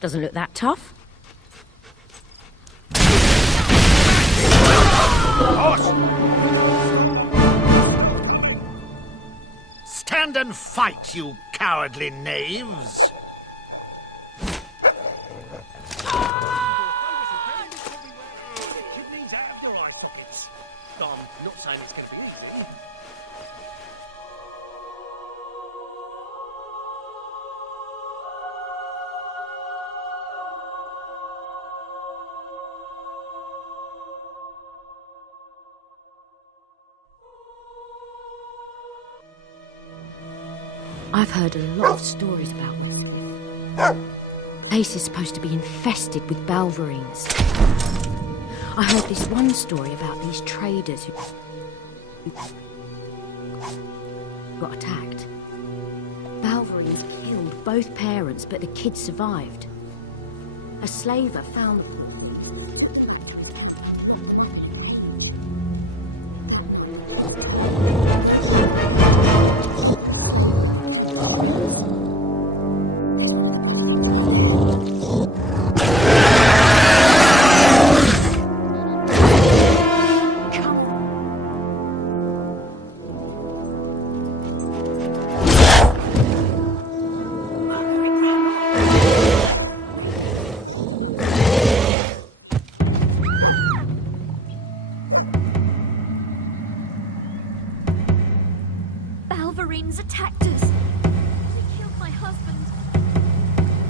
Doesn't look that tough. Stand and fight, you cowardly knaves! Kidneys out of your eye pockets. I'm not saying it's going to be easy. I've heard a lot of stories about them. The place is supposed to be infested with Balverines. I heard this one story about these traders who got attacked. Balverines killed both parents, but the kids survived. A slaver found Balverines attacked us. They killed my husband.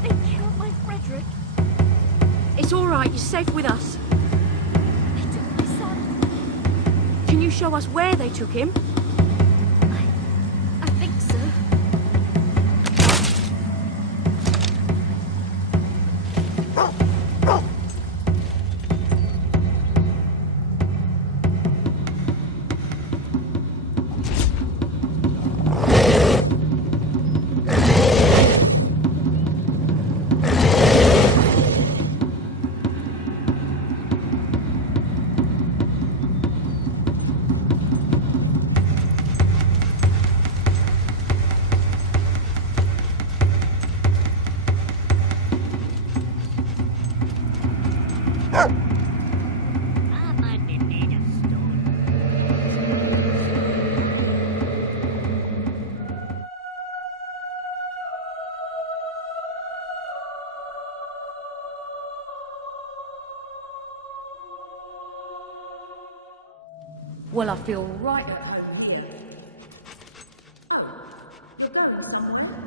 They killed my Frederick. It's all right, you're safe with us. They took my son. Can you show us where they took him? I think so. Well, I feel right at home here. Oh, you're going somewhere.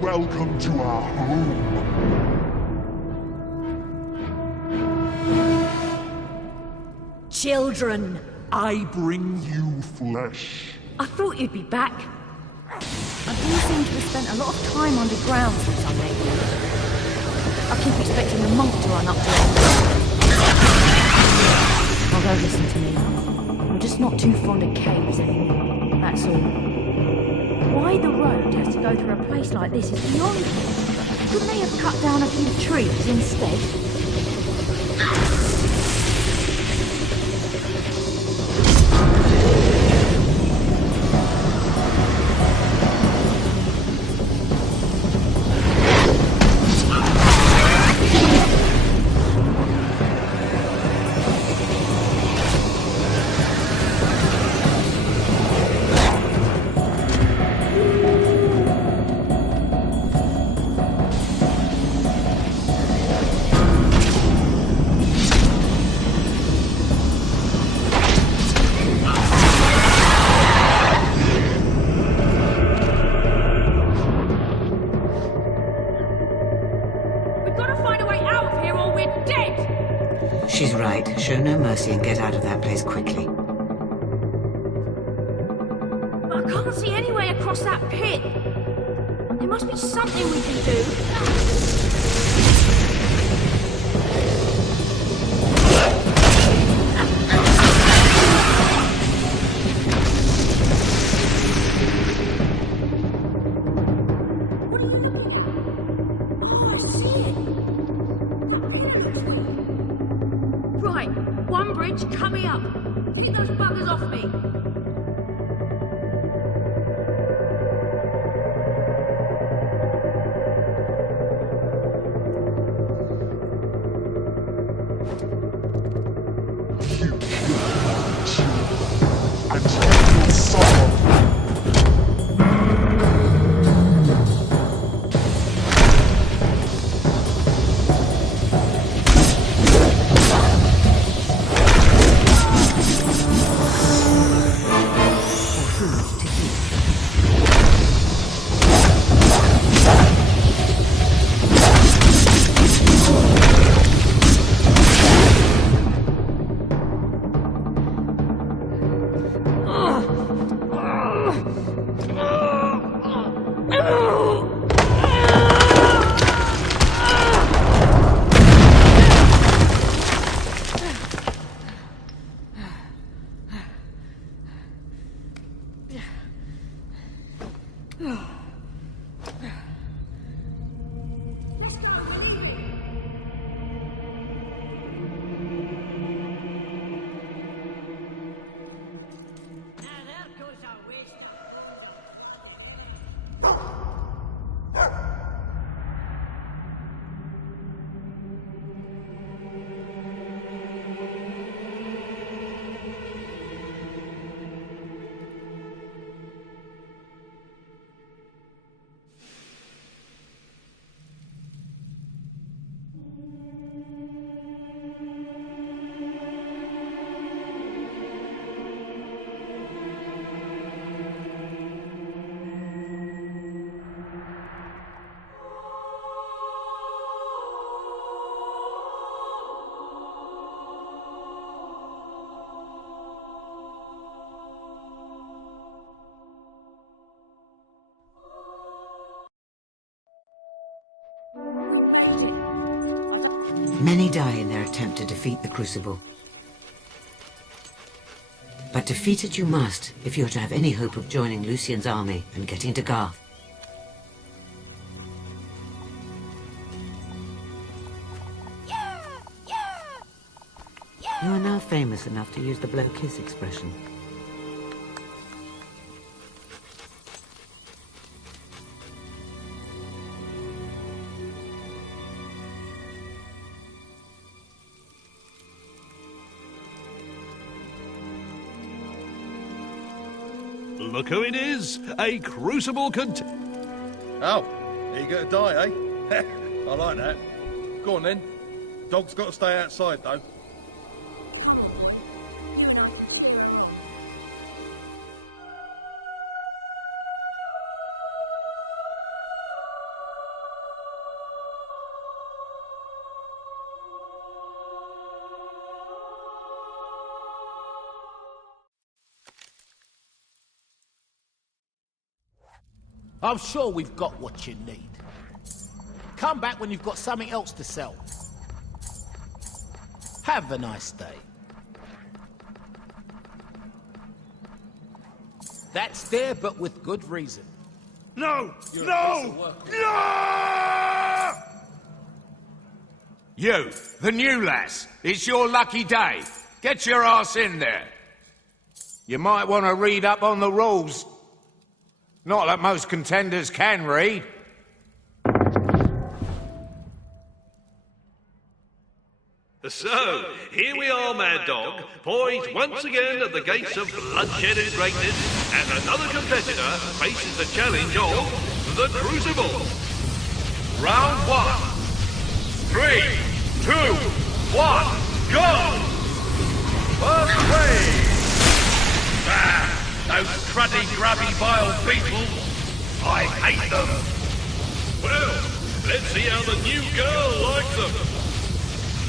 Welcome to our home. Children! I bring you flesh. I thought you'd be back. I do seem to have spent a lot of time underground since I met you. I keep expecting the monk to run up to it. Now don't listen to me. I'm just not too fond of caves anymore, that's all. Why the road has to go through a place like this is beyond me. Couldn't they have cut down a few trees instead? Show no mercy and get out of that place quickly. I can't see any way across that pit. There must be something we can do. Right, one bridge coming up. Get those buggers off me. Many die in their attempt to defeat the crucible. But defeat it you must if you're to have any hope of joining Lucien's army and getting to Garth. You are now famous enough to use the blow kiss expression. Look who it is! A crucible Oh, you gonna die, eh? I like that. Go on then. Dog's got to stay outside, though. I'm sure we've got what you need. Come back when you've got something else to sell. Have a nice day. That's there, but with good reason. No! You're a No! piece of work. No! You, the new lass, it's your lucky day. Get your ass in there. You might want to read up on the rules. Not that most contenders can read. So, here we are, Mad Dog, poised once again at the gates of bloodshed and greatness, as another competitor faces the challenge of the Crucible. Round 1. 3, 2, 1, go! First wave! Those cruddy, grubby, vile beetles! I hate them! Well, let's see how the new girl likes them!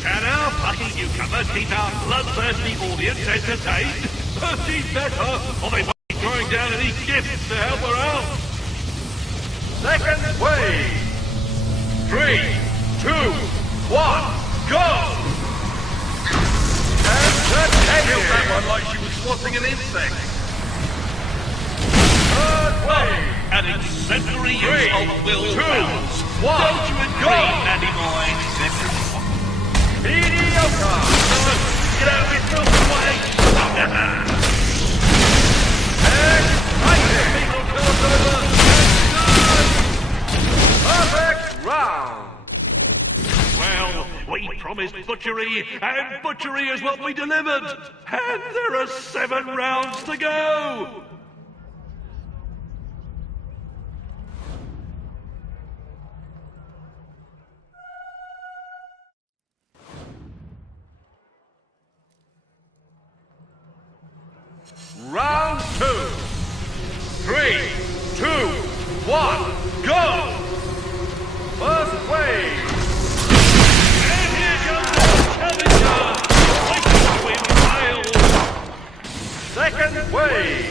Can our plucky newcomer keep our bloodthirsty audience entertained? She's better, or they won't be throwing down any gifts to help her out. Second wave. 3, 2, 1, go! Killed that one like she was swatting an insect. Third wave. An exemplary use of will powers. Don't you agree, Nanny boy? Mediocre! Get out of this filthy way! People cross over! Perfect round! Well, we promised butchery, and butchery is what we delivered! And there are 7 rounds to go! Round 2! 3, 2, 1, go! First wave! And here comes the challenger! Waiting to fail! Second wave!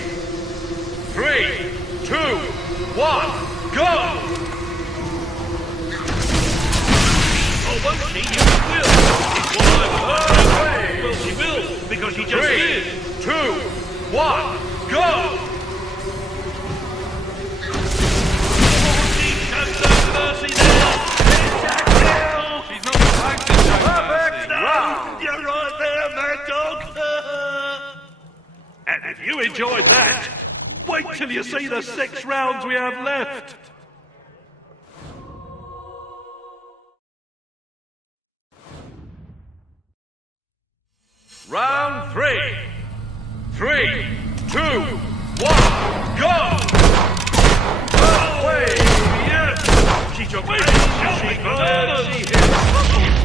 3, 2, 1, go! Oh, won't she? You will! Well, she will, because she just did! 3, 2, 1, go! Mercy there! She's not practicing perfect! No, you're right there, Mad Dog! And if you enjoyed that, wait till you see the 6 rounds we have left! Round 3! 3, 2, 1, go! Away! Yes! She took me! She's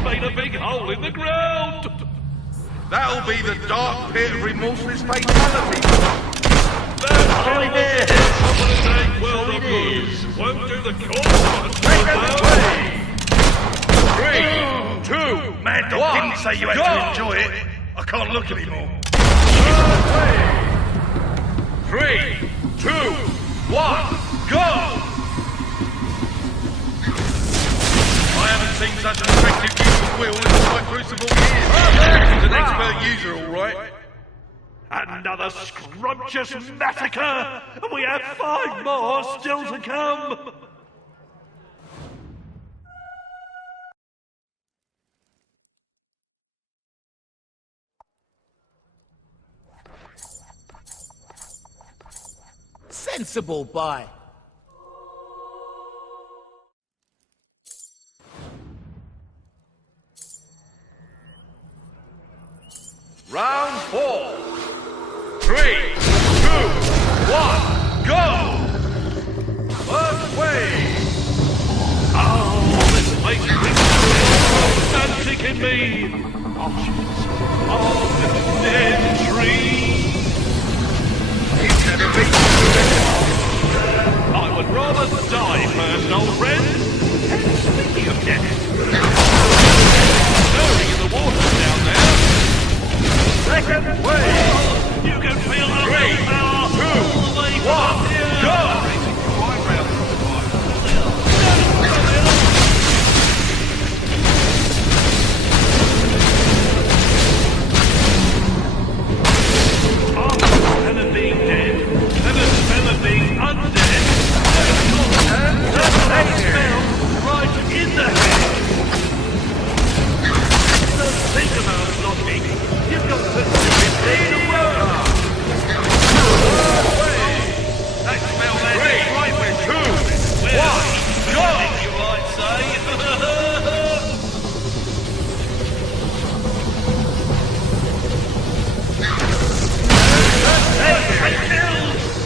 made a big hole in the ground! That'll be the dark pit of remorseless fatality! That's all there! World of goods! Won't do the cause! Take it away! 3, 2, Mad Dog didn't say you had to enjoy it. I can't look anymore. 3, 2, 1, go! I haven't seen such an effective use of will in my crucible years. He's an expert user, all right. Another scrumptious massacre, and we have 5 more still to come. Sensible boy. Round 4. 3, 2, 1, go! First wave. Oh, this makes me romantic in me. Ashes of the dead tree. It's gonna be. I would rather die first, old friend. And speaking of death, stirring in the water down there. Second wave. You can feel the willpower. 3, 2, 1, go! Never being dead, never being undead, and that smell right in the head. Don't think about knocking. You've got to see the world. That smell there is right with 2, 1, go! You might say.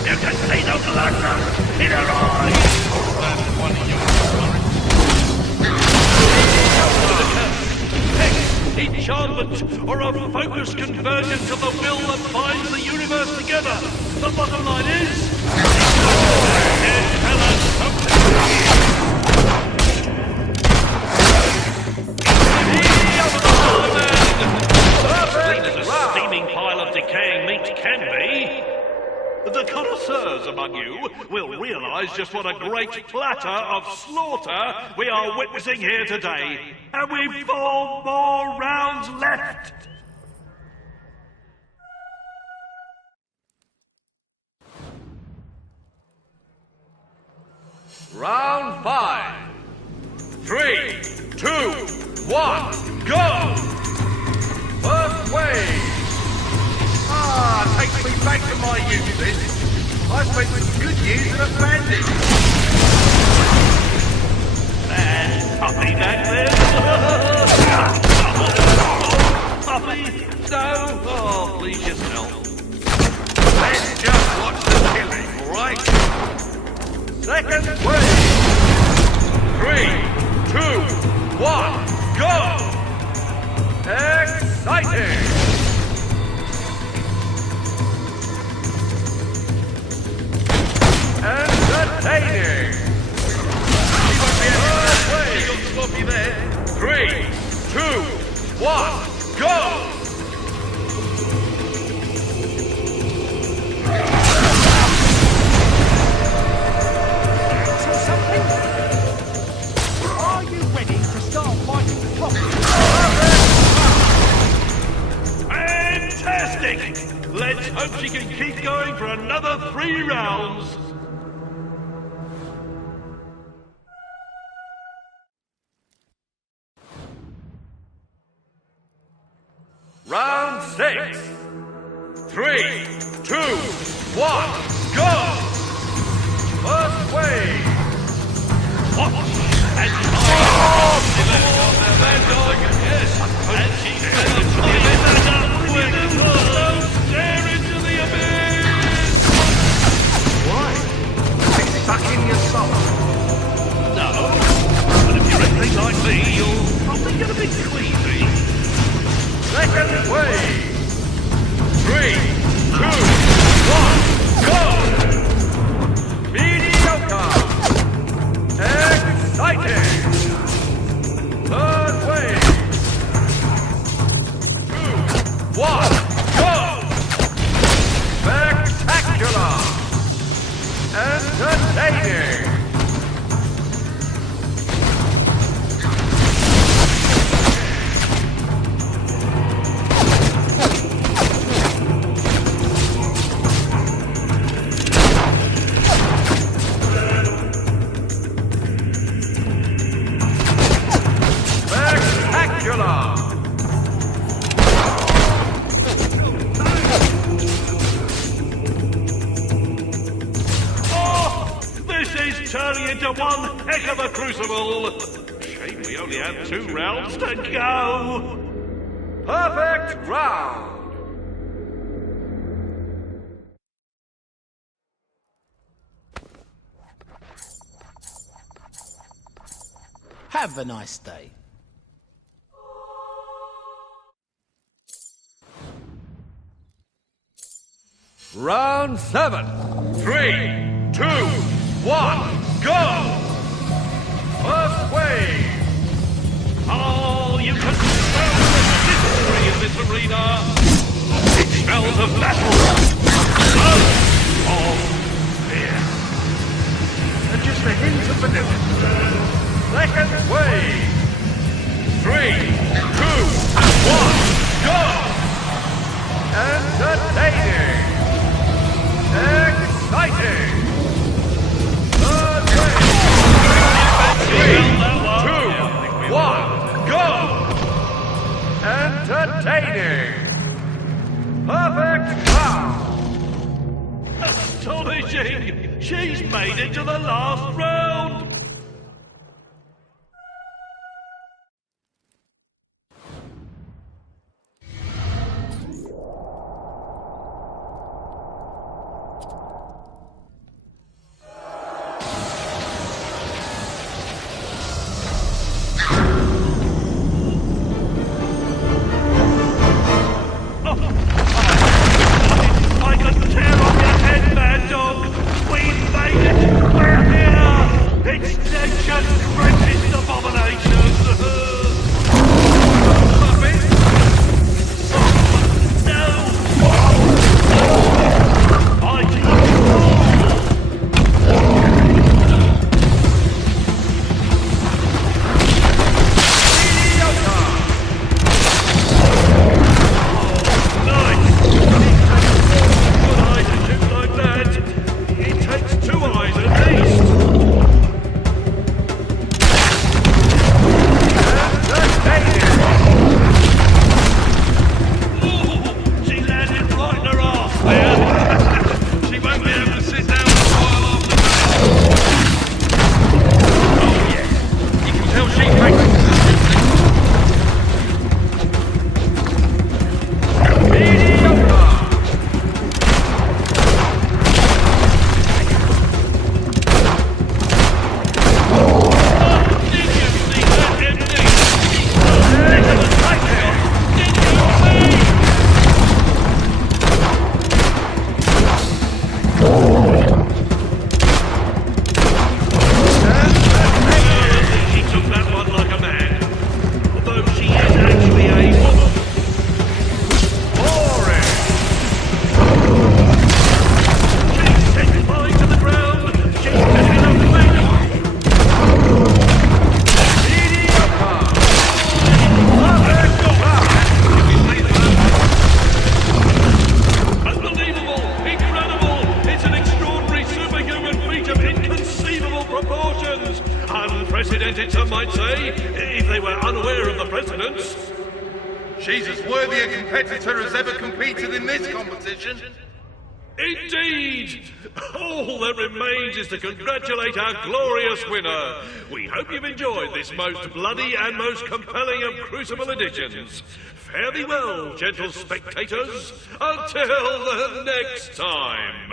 You can see the blood in her eyes! Enchantment, or a focused convergence of the will that binds the universe together. The bottom line is... tell us something. decaying meat can be. The connoisseurs among you will realise just what a great platter of slaughter we are witnessing here today. And we've 4 more rounds left. Round 5. 3, 2, 1, go! First wave! Takes me back to my youth, this. I spent some good years as a bandit. And puppy back there. Puppy? No? Oh, please yourself. Let's just watch the killing, alright? Second wave. 3, 2, 1, go! Exciting! Entertaining! You got sloppy there. 3, 2, 1, go! Are you ready to start fighting properly? Fantastic! Let's hope she can keep going for another 3 rounds. Round 6. 3, 2, 1, go! First wave. Watch and yes. And she stare into the abyss. Why? It's stuck in your soul. No, but if you're anything like me, you'll probably get a bit queasy. Second wave. 3, 2, 1, go! Mediocre! Exciting! Third wave. 2, 1, go! Spectacular! Entertaining! Turning into one heck of a crucible. Shame we only have 2 rounds to go. Perfect round. Have a nice day. Round 7. 3, 2, 1, go! First wave! Oh, you can smell the history in this arena! It smells of battle! Blood! Of fear! And just a hint of vanilla. Second wave! 3, 2, 1, go! Entertaining! Exciting! Third wave! 3, 2, 1, go! Entertaining! Perfect round! Astonishing! She's made it to the last round! It's might say, if they were unaware of the precedents. She's as worthy a competitor as ever competed in this competition. Indeed! All that remains is to congratulate our glorious winner. We hope you've enjoyed this most bloody and most compelling of Crucible editions. Fare thee well, gentle spectators, until the next time.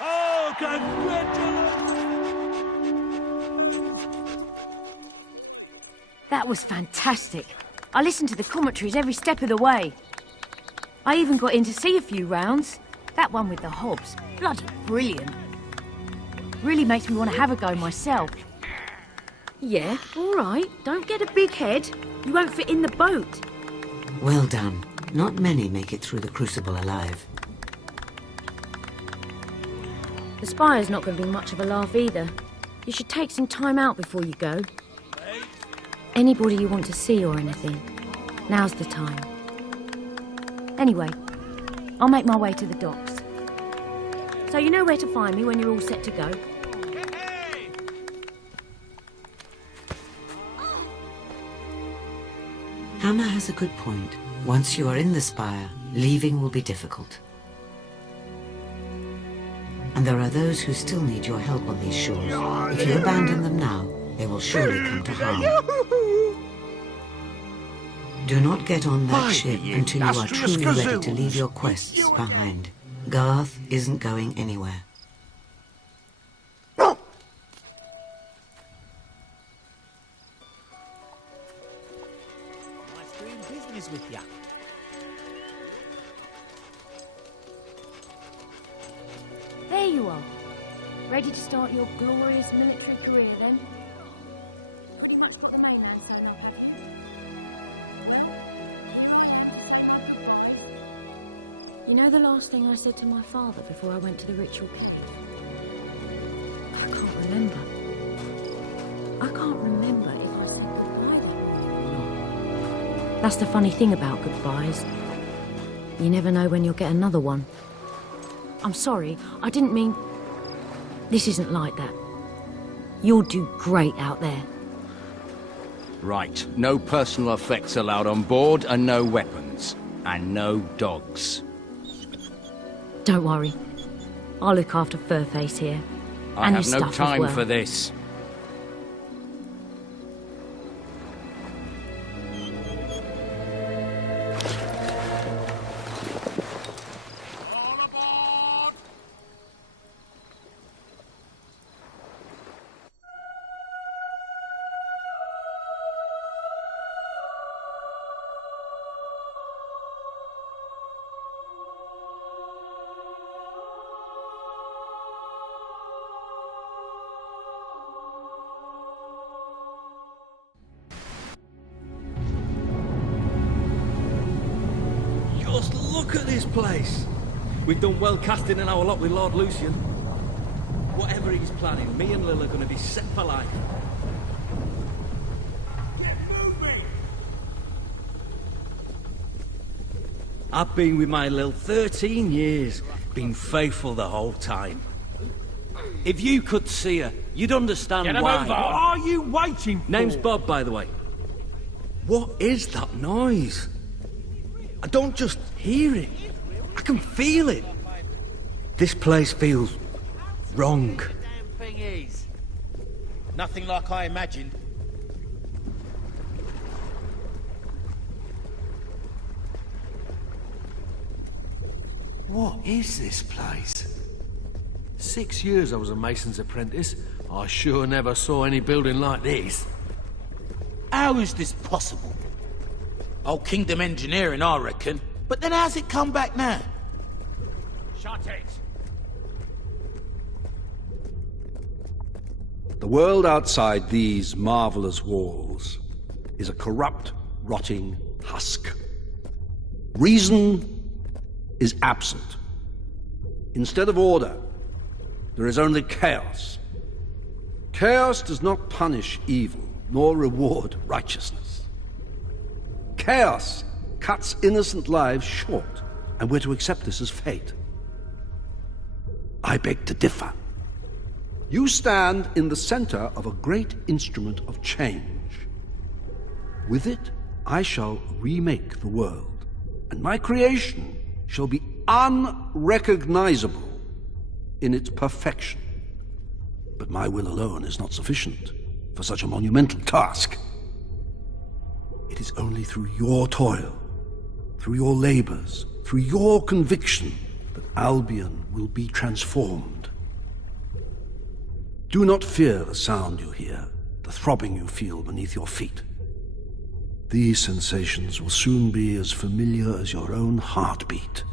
Oh, congratulations! That was fantastic. I listened to the commentaries every step of the way. I even got in to see a few rounds. That one with the hobs, bloody brilliant. Really makes me want to have a go myself. Yeah, all right. Don't get a big head. You won't fit in the boat. Well done. Not many make it through the crucible alive. The spire's not going to be much of a laugh either. You should take some time out before you go. Anybody you want to see or anything, now's the time. Anyway, I'll make my way to the docks. So you know where to find me when you're all set to go. Hammer has a good point. Once you are in the spire, leaving will be difficult. And there are those who still need your help on these shores. If you abandon them now, they will surely come to harm. Do not get on that ship until you are truly ready to leave your quests behind. Garth isn't going anywhere. Nice doing business with ya. There you are. Ready to start your glorious military career, then? Pretty much got the main man sign up, haven't you? You know the last thing I said to my father before I went to the ritual period? I can't remember. I can't remember if I said goodbye to him or not. That's the funny thing about goodbyes. You never know when you'll get another one. I'm sorry, I didn't mean... This isn't like that. You'll do great out there. Right, no personal effects allowed on board, and no weapons. And no dogs. Don't worry. I'll look after Furface here. I and have his no stuff time as well. for this. Just look at this place. We've done well casting in our lot with Lord Lucien. Whatever he's planning, me and Lil are going to be set for life. I've been with my Lil 13 years, been faithful the whole time. If you could see her, you'd understand Get him why. over. What are you waiting for? Name's Bob, by the way. What is that noise? I don't just hear it. I can feel it. This place feels wrong. Damn thing is. Nothing like I imagined. What is this place? 6 years I was a mason's apprentice. I sure never saw any building like this. How is this possible? Old Kingdom engineering, I reckon. But then how's it come back now? Shut it. The world outside these marvelous walls is a corrupt, rotting husk. Reason is absent. Instead of order, there is only chaos. Chaos does not punish evil, nor reward righteousness. Chaos cuts innocent lives short, and we're to accept this as fate. I beg to differ. You stand in the center of a great instrument of change. With it, I shall remake the world, and my creation shall be unrecognizable in its perfection. But my will alone is not sufficient for such a monumental task. It is only through your toil, through your labors, through your conviction, that Albion will be transformed. Do not fear the sound you hear, the throbbing you feel beneath your feet. These sensations will soon be as familiar as your own heartbeat.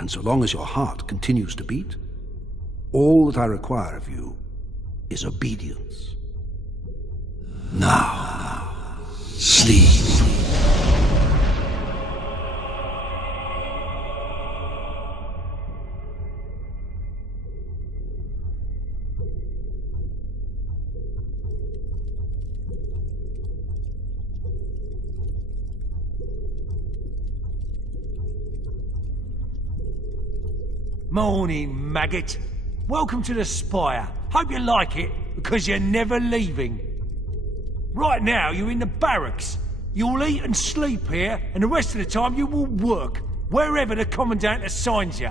And so long as your heart continues to beat, all that I require of you is obedience. Now, sleep. Morning, maggot. Welcome to the Spire. Hope you like it, because you're never leaving. Right now, you're in the barracks. You'll eat and sleep here, and the rest of the time you will work, wherever the Commandant assigns you.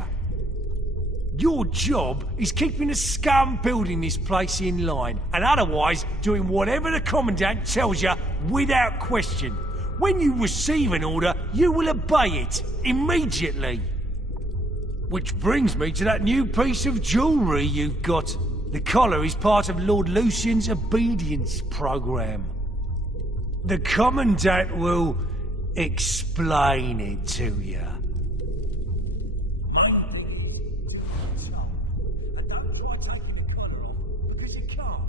Your job is keeping the scum building this place in line, and otherwise doing whatever the Commandant tells you without question. When you receive an order, you will obey it, immediately. Which brings me to that new piece of jewellery you've got. The collar is part of Lord Lucien's obedience program. The Commandant will explain it to you. And don't try taking the collar off, because you can't.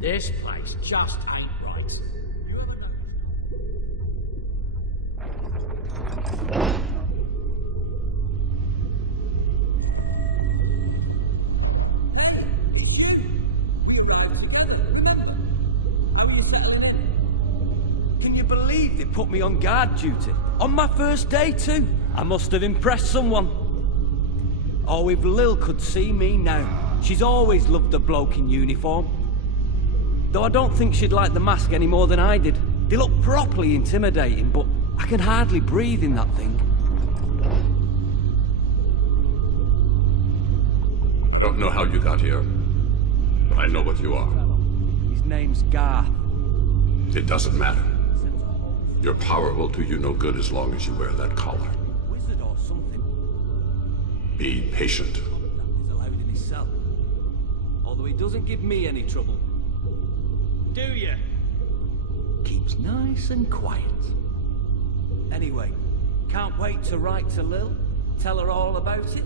This place just ain't right. You ever Can you believe they put me on guard duty? On my first day too? I must have impressed someone. Oh, if Lil could see me now. She's always loved a bloke in uniform. Though I don't think she'd like the mask any more than I did. They look properly intimidating, but I can hardly breathe in that thing. I don't know how you got here, but I know what you are. His name's Garth. It doesn't matter. Your power will do you no good as long as you wear that collar. Wizard or something. Be patient. He's allowed in his cell. Although he doesn't give me any trouble. Do you? Keeps nice and quiet. Anyway, can't wait to write to Lil, tell her all about it.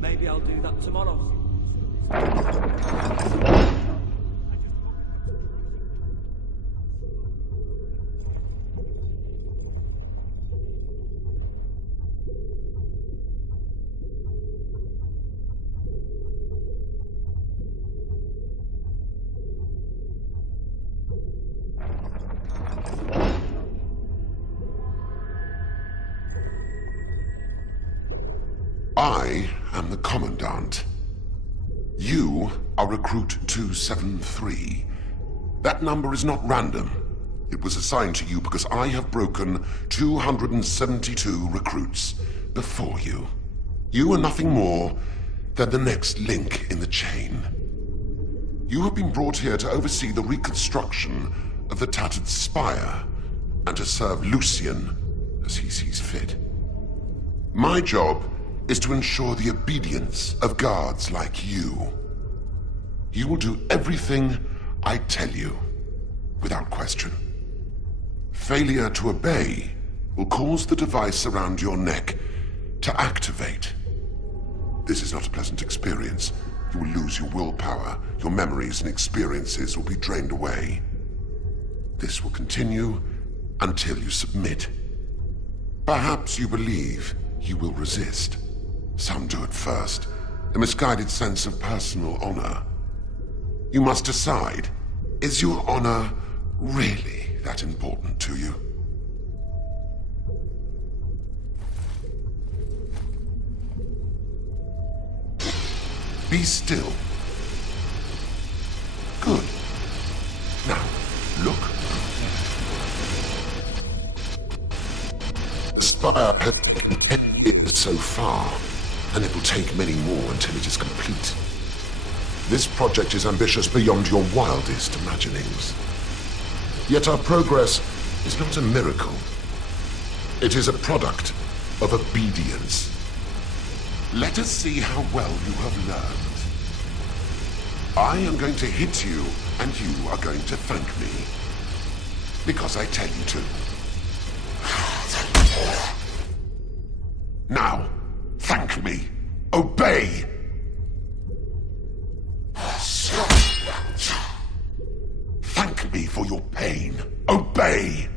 Maybe I'll do that tomorrow. I am the Commandant. You are Recruit 273. That number is not random. It was assigned to you because I have broken 272 recruits before you. You are nothing more than the next link in the chain. You have been brought here to oversee the reconstruction of the tattered spire and to serve Lucien as he sees fit. My job is to ensure the obedience of guards like you. You will do everything I tell you, without question. Failure to obey will cause the device around your neck to activate. This is not a pleasant experience. You will lose your willpower, your memories and experiences will be drained away. This will continue until you submit. Perhaps you believe you will resist. Some do at first, a misguided sense of personal honor. You must decide, is your honor really that important to you? Be still. Good. Now, look. The spire has completed so far, and it will take many more until it is complete. This project is ambitious beyond your wildest imaginings. Yet our progress is not a miracle. It is a product of obedience. Let us see how well you have learned. I am going to hit you, and you are going to thank me. Because I tell you to. Now, thank me. Obey! Thank me for your pain. Obey!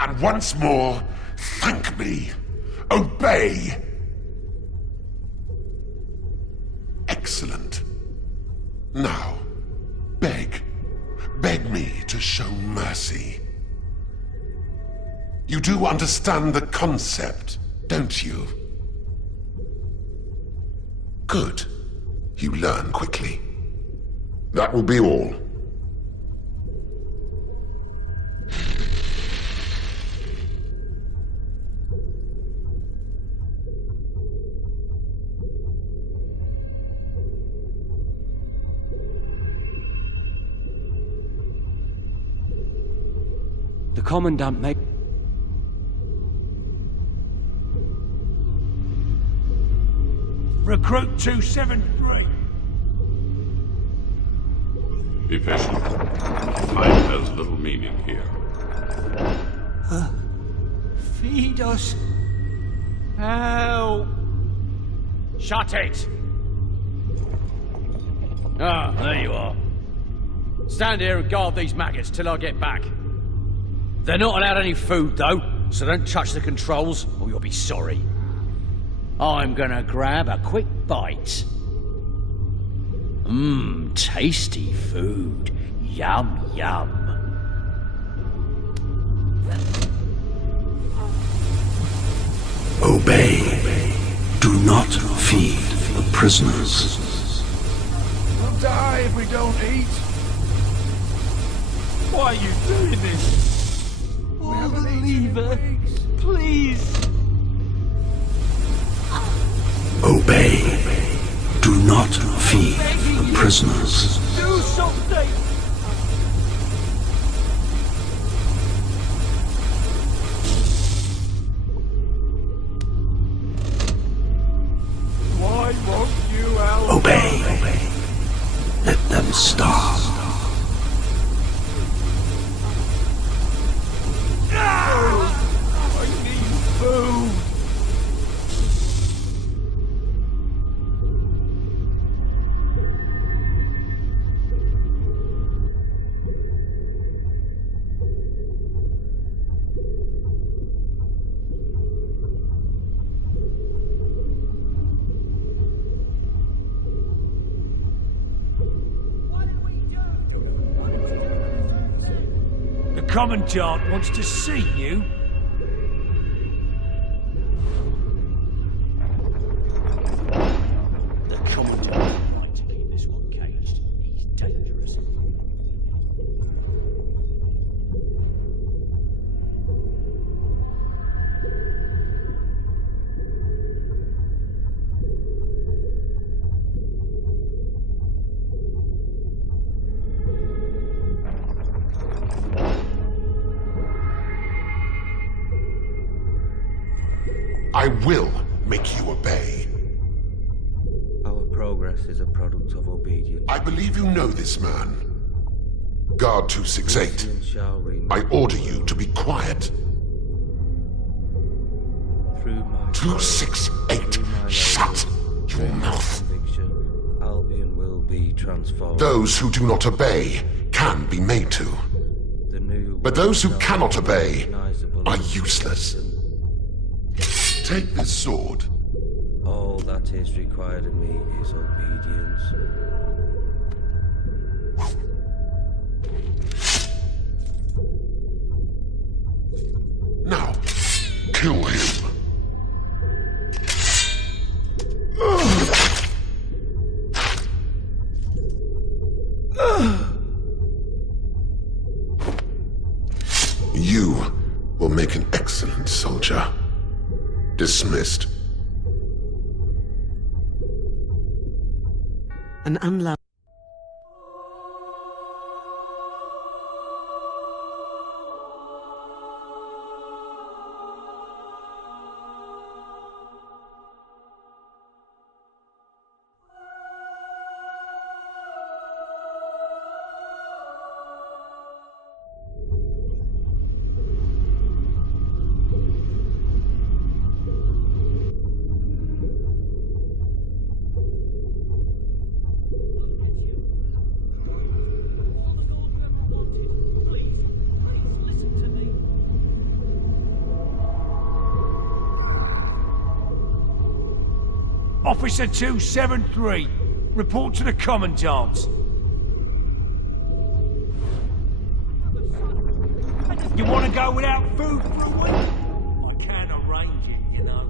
And once more, thank me. Obey! Excellent. Now, beg. Beg me to show mercy. You do understand the concept, don't you? Good. You learn quickly. That will be all. The Commandant may... Recruit 273. Be patient. Time has little meaning here. Feed us. Help. Shut it! Ah, there you are. Stand here and guard these maggots till I get back. They're not allowed any food, though, so don't touch the controls, or you'll be sorry. I'm gonna grab a quick bite. Mmm, tasty food. Yum, yum. Obey. Do not feed the prisoners. We'll die if we don't eat. Why are you doing this? We haven't eaten in weeks. Please. Obey. Do not feed the prisoners. Do something. Why won't you help? Obey. Let them starve. I need food. The Commandant wants to see you. The Commandant would like to keep this one caged. He's dangerous. I will make you obey. Our progress is a product of obedience. I believe you know this man. Guard 268. I order you to be quiet. 268, shut your mouth. Albion will be transformed. Those who do not obey can be made to. But those who cannot obey are useless. Take this sword. All that is required of me is obedience. Now, kill him. You will make an excellent soldier. Dismissed. An unloved... Officer 273, report to the Commandant. You want to go without food for a week? I can arrange it, you know.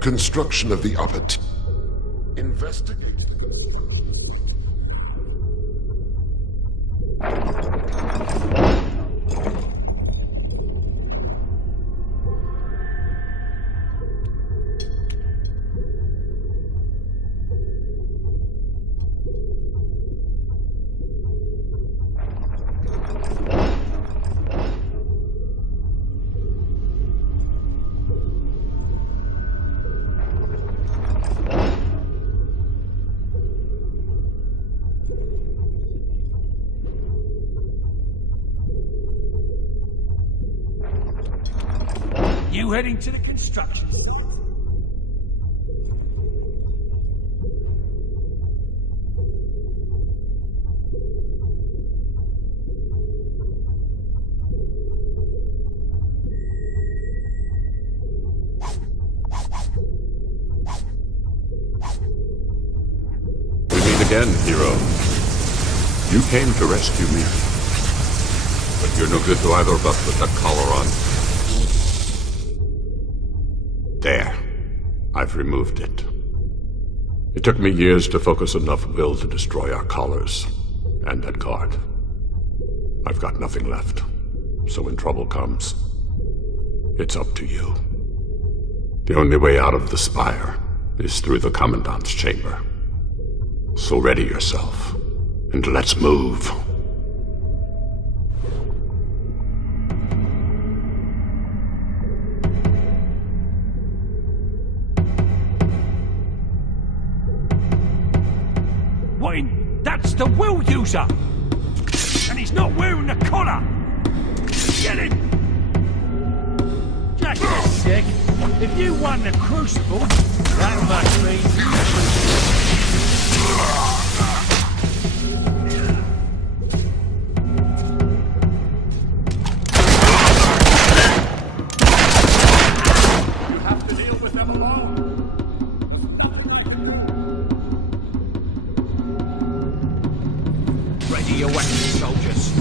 Construction of the upper investigate. You heading to the construction site? We meet again, hero. You came to rescue me. But you're no good to either of us with that collar on. There. I've removed it. It took me years to focus enough will to destroy our collars and that guard. I've got nothing left. So when trouble comes, it's up to you. The only way out of the spire is through the Commandant's chamber. So ready yourself, and let's move. That's the will user! And he's not wearing the collar! Get him! Just a sec. If you won the crucible, that must mean... You have to deal with them alone. Ready your weapons, soldiers.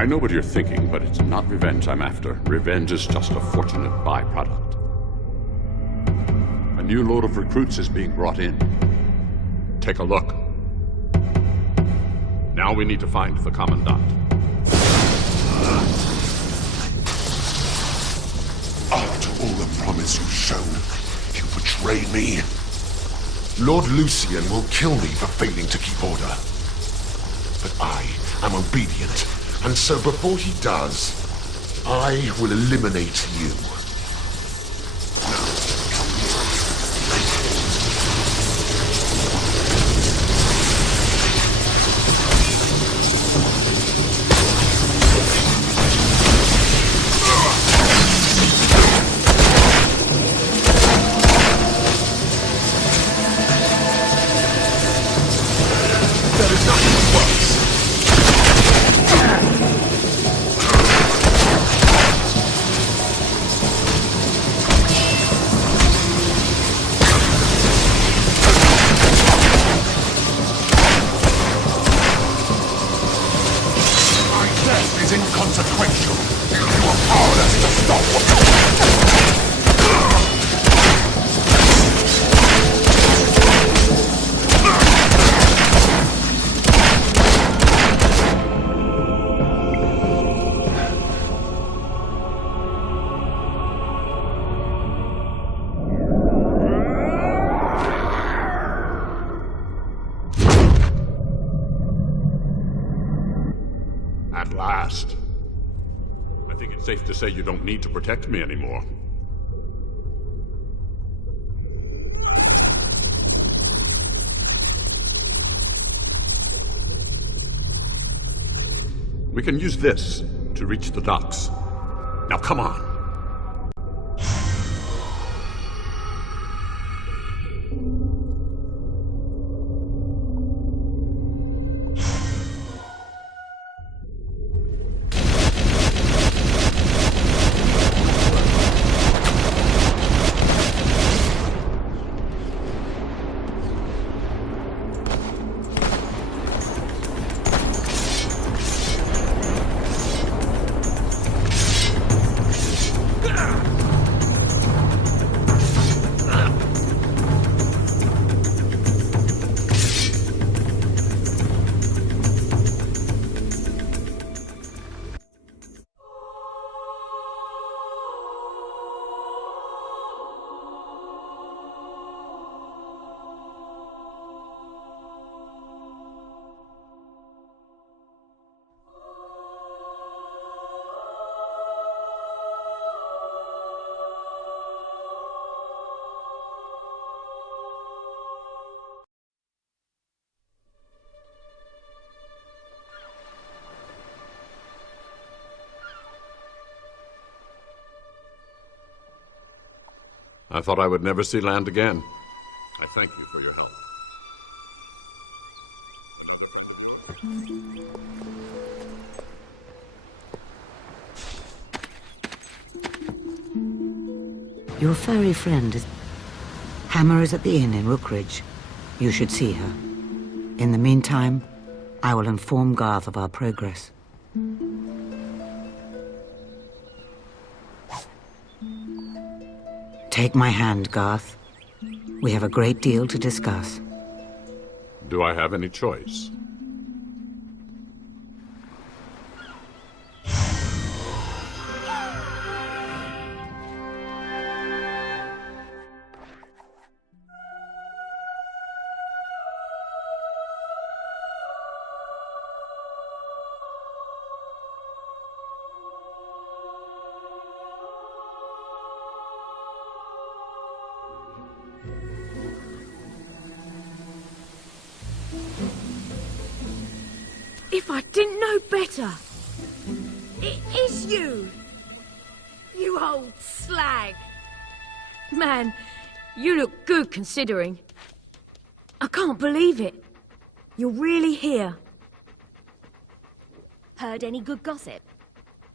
I know what you're thinking, but it's not revenge I'm after. Revenge is just a fortunate byproduct. A new load of recruits is being brought in. Take a look. Now we need to find the Commandant. After all the promise you've shown, you betrayed me. Lord Lucien will kill me for failing to keep order. But I am obedient, and so before he does, I will eliminate you. Inconsequential. You are powerless to stop what At last. I think it's safe to say you don't need to protect me anymore. We can use this to reach the docks. Now come on. I thought I would never see land again. I thank you for your help. Your furry friend is... Hammer is at the inn in Rookridge. You should see her. In the meantime, I will inform Garth of our progress. Take my hand, Garth. We have a great deal to discuss. Do I have any choice? If I didn't know better, it is you! You old slag! Man, you look good considering. I can't believe it. You're really here. Heard any good gossip?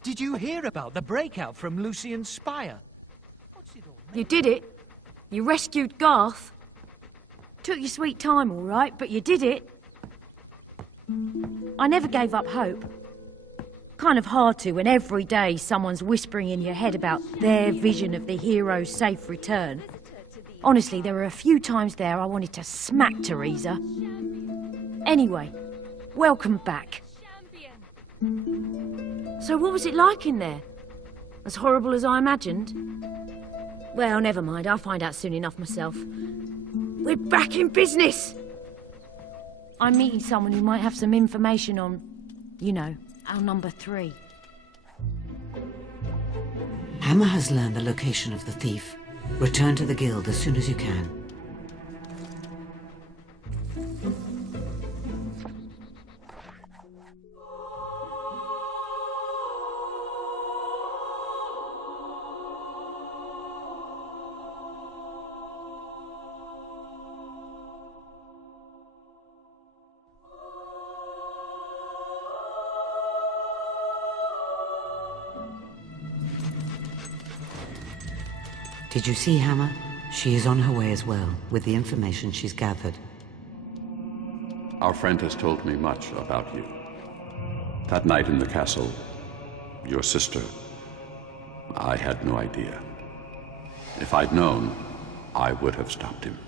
Did you hear about the breakout from Lucien's spire? You did it. You rescued Garth. Took your sweet time, all right, but you did it. I never gave up hope. Kind of hard to when every day someone's whispering in your head about their vision of the hero's safe return. Honestly, there were a few times there I wanted to smack Teresa. Anyway, welcome back. So what was it like in there? As horrible as I imagined? Well, never mind, I'll find out soon enough myself. We're back in business! I'm meeting someone who might have some information on, you know, our number 3. Hammer has learned the location of the thief. Return to the guild as soon as you can. Did you see Hammer? She is on her way as well, with the information she's gathered. Our friend has told me much about you. That night in the castle, your sister, I had no idea. If I'd known, I would have stopped him.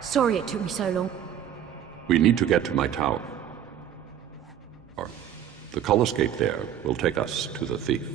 Sorry it took me so long. We need to get to my tower. Or the color's gate there will take us to the thief.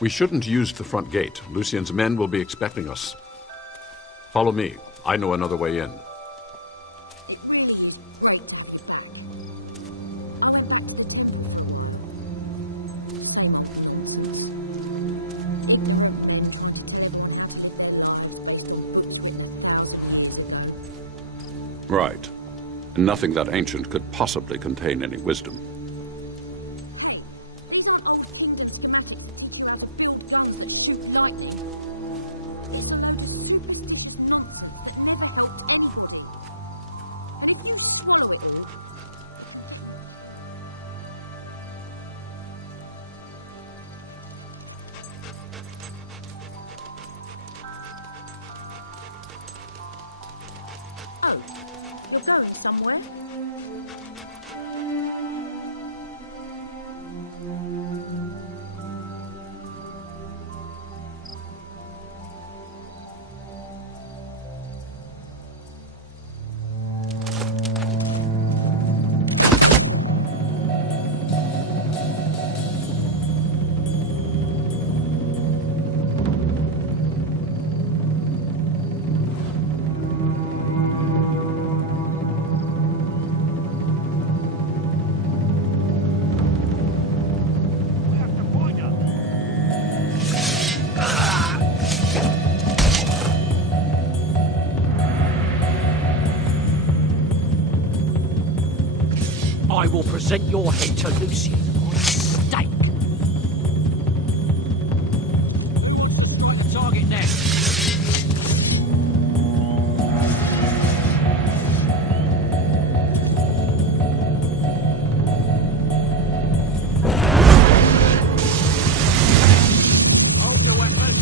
We shouldn't use the front gate. Lucien's men will be expecting us. Follow me. I know another way in. Right. Nothing that ancient could possibly contain any wisdom. You're going somewhere? I will present your head to Lucien on a stake. Find the target now. Hold your weapon.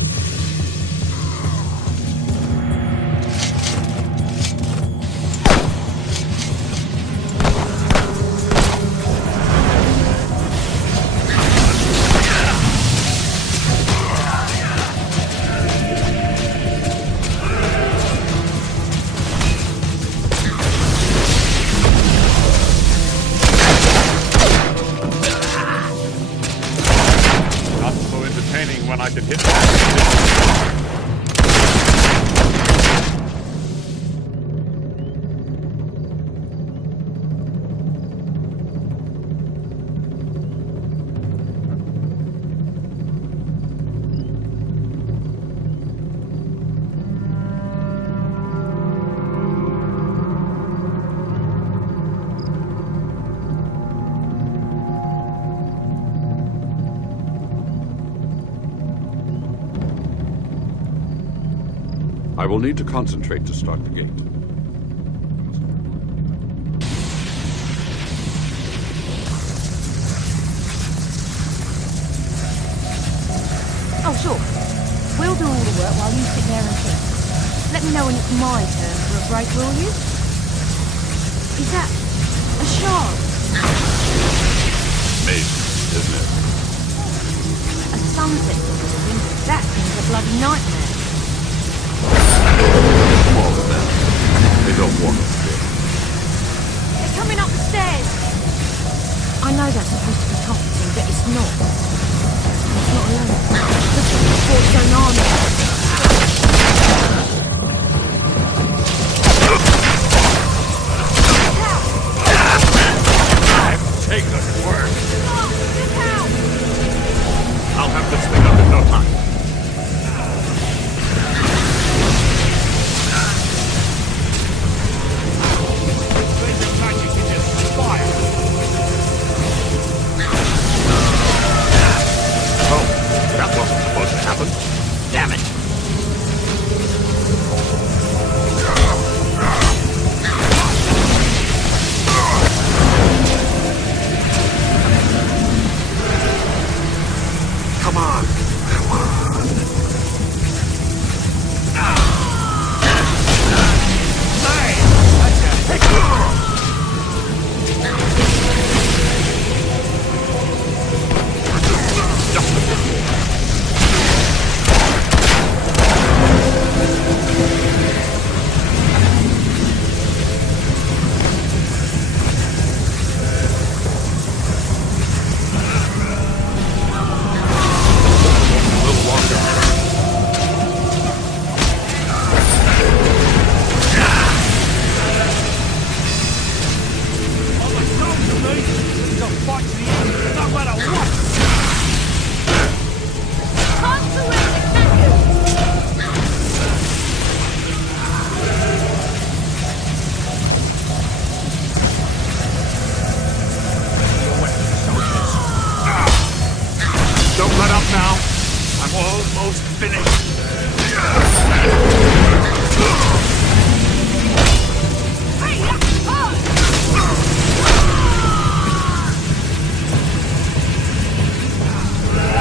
When I can hit I will need to concentrate to start the gate. Oh, sure. We'll do all the work while you sit there and think. Let me know when it's my turn for a break, will you? Is that a shark? Amazing, isn't it? A sunset building? That seems a bloody nightmare. Smaller than. They don't want us there. They're coming up the stairs. I know that's supposed to be comforting, but it's not. It's not alone. Just like the Fort Zone Army. Take this work. I'll have this thing up in no time. Oh, that wasn't supposed to happen. Damn it. Come on. Come on. Don't let up now. I'm almost finished.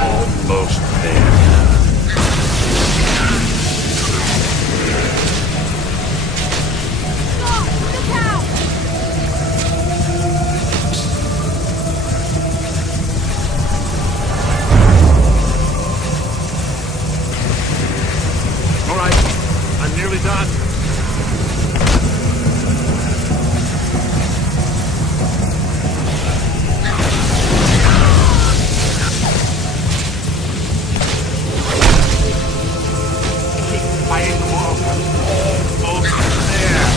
Almost there. All right, I'm nearly done. Fighting the wall. Almost there.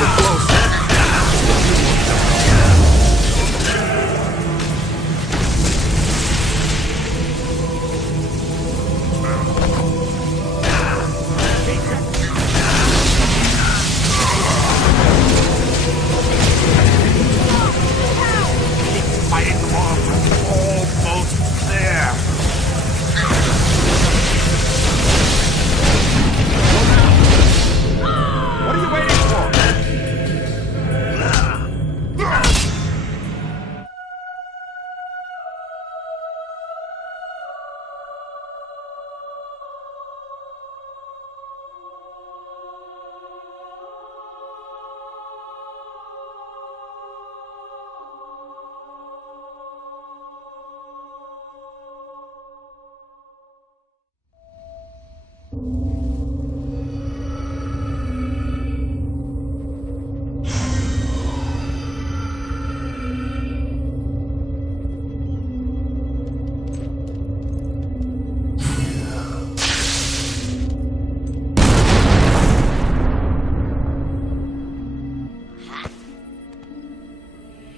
We're close. Fighting the wall. Almost there. What are you waiting for?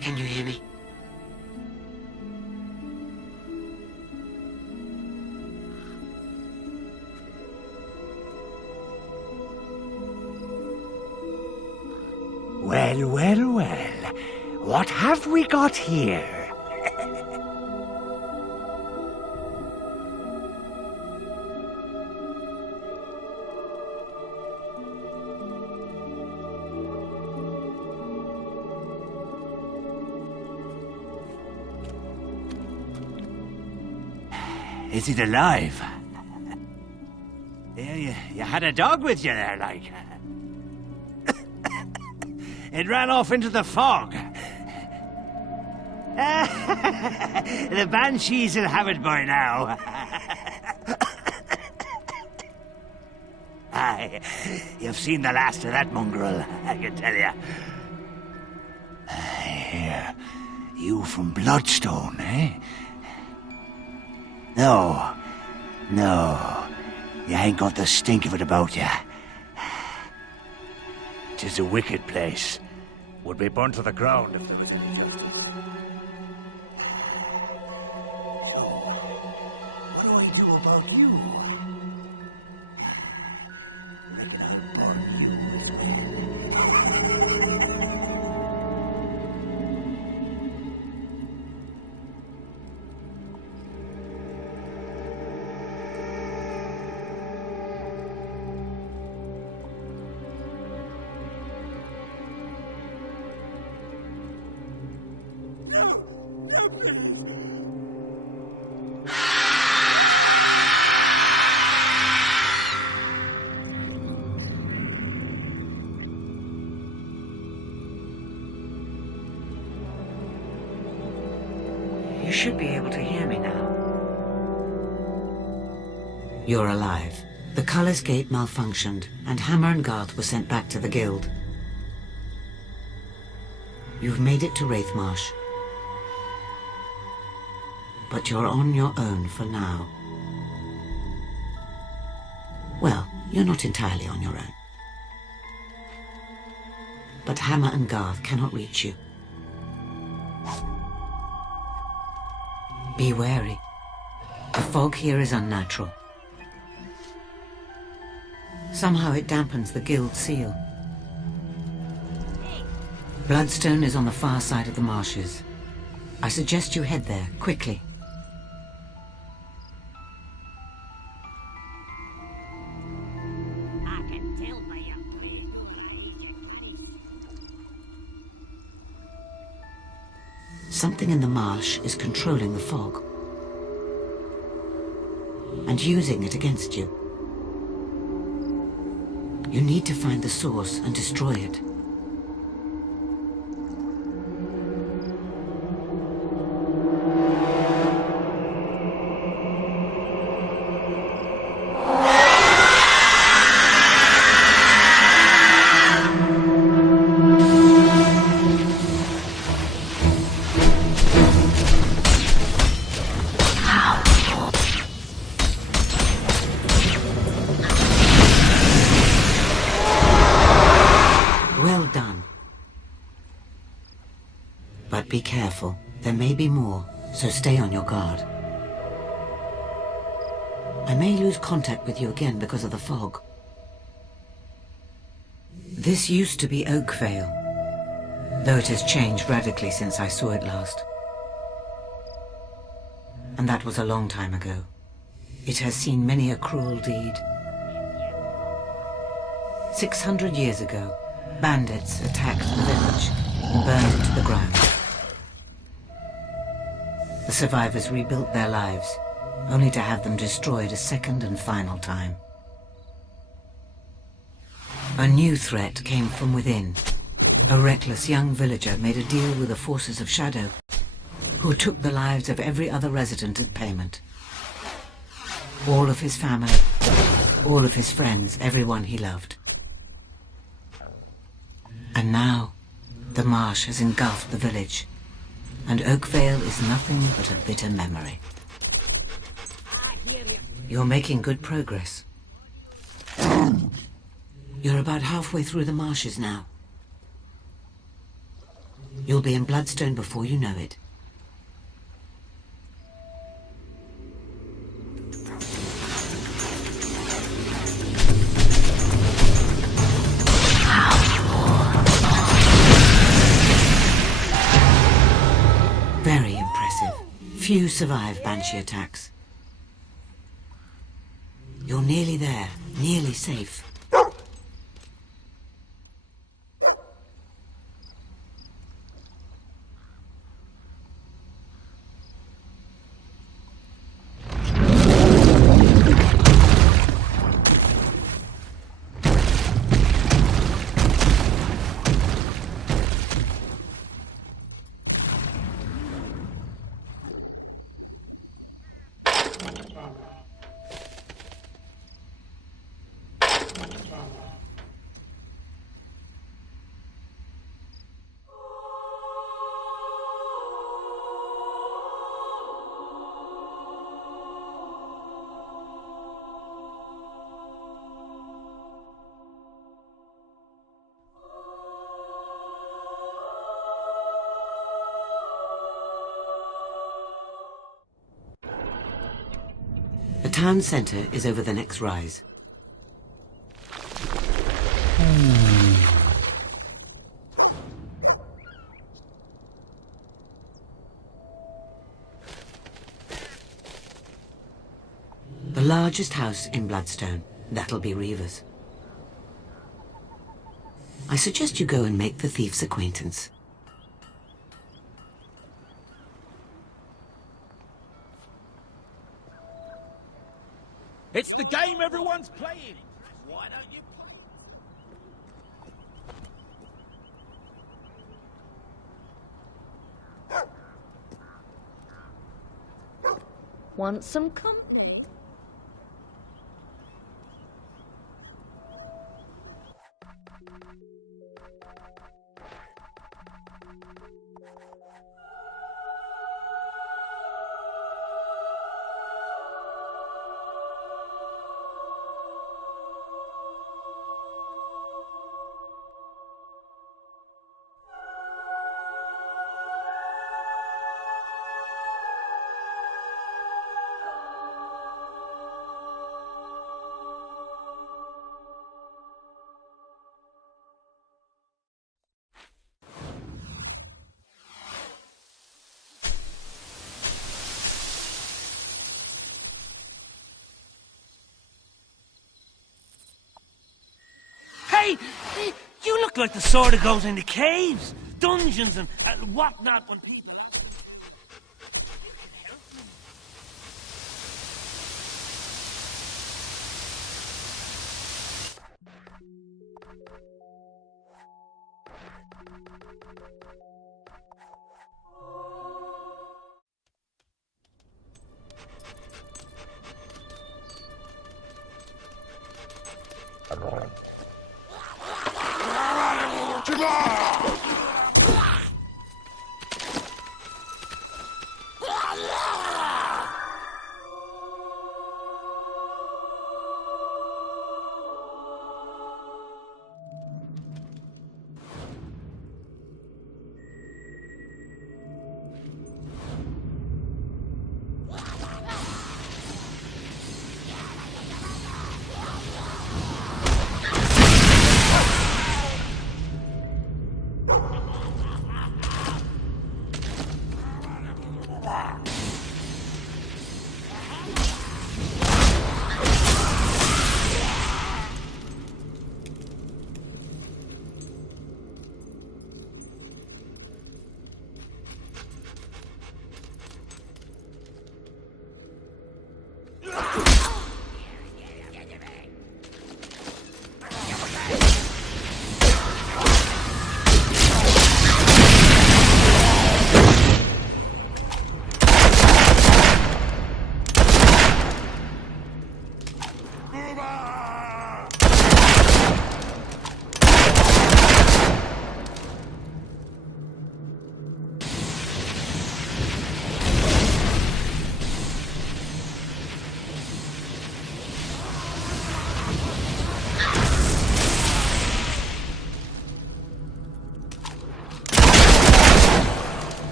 Can you hear me? Well, well, well. What have we got here? Is it alive? You had a dog with you there, like. It ran off into the fog. The banshees will have it by now. Aye, you've seen the last of that mongrel, I can tell you. Here, you from Bloodstone, eh? No, you ain't got the stink of it about you. 'Tis a wicked place. Would be burnt to the ground if there was... So, what do I do about you? Reckon I'll burn you as No, please. You should be able to hear me now. You're alive. The Culler's Gate malfunctioned, and Hammer and Garth were sent back to the Guild. You've made it to Wraithmarsh. But you're on your own for now. Well, you're not entirely on your own. But Hammer and Garth cannot reach you. Be wary. The fog here is unnatural. Somehow it dampens the Guild seal. Bloodstone is on the far side of the marshes. I suggest you head there, quickly. Something in the marsh is controlling the fog and using it against you. You need to find the source and destroy it. Be careful. There may be more, so stay on your guard. I may lose contact with you again because of the fog. This used to be Oakvale, though it has changed radically since I saw it last. And that was a long time ago. It has seen many a cruel deed. 600 years ago, bandits attacked the village and burned it to the ground. The survivors rebuilt their lives, only to have them destroyed a second and final time. A new threat came from within. A reckless young villager made a deal with the forces of Shadow, who took the lives of every other resident at payment. All of his family, all of his friends, everyone he loved. And now, the marsh has engulfed the village, and Oakvale is nothing but a bitter memory. You're making good progress. You're about halfway through the marshes now. You'll be in Bloodstone before you know it. Few survive Banshee attacks. You're nearly there, nearly safe. The town centre is over the next rise. The largest house in Bloodstone, that'll be Reaver's. I suggest you go and make the thief's acquaintance. It's the game everyone's playing. Why don't you play? Want some company? Hey, you look like the sort of goes into caves, dungeons, and whatnot when people.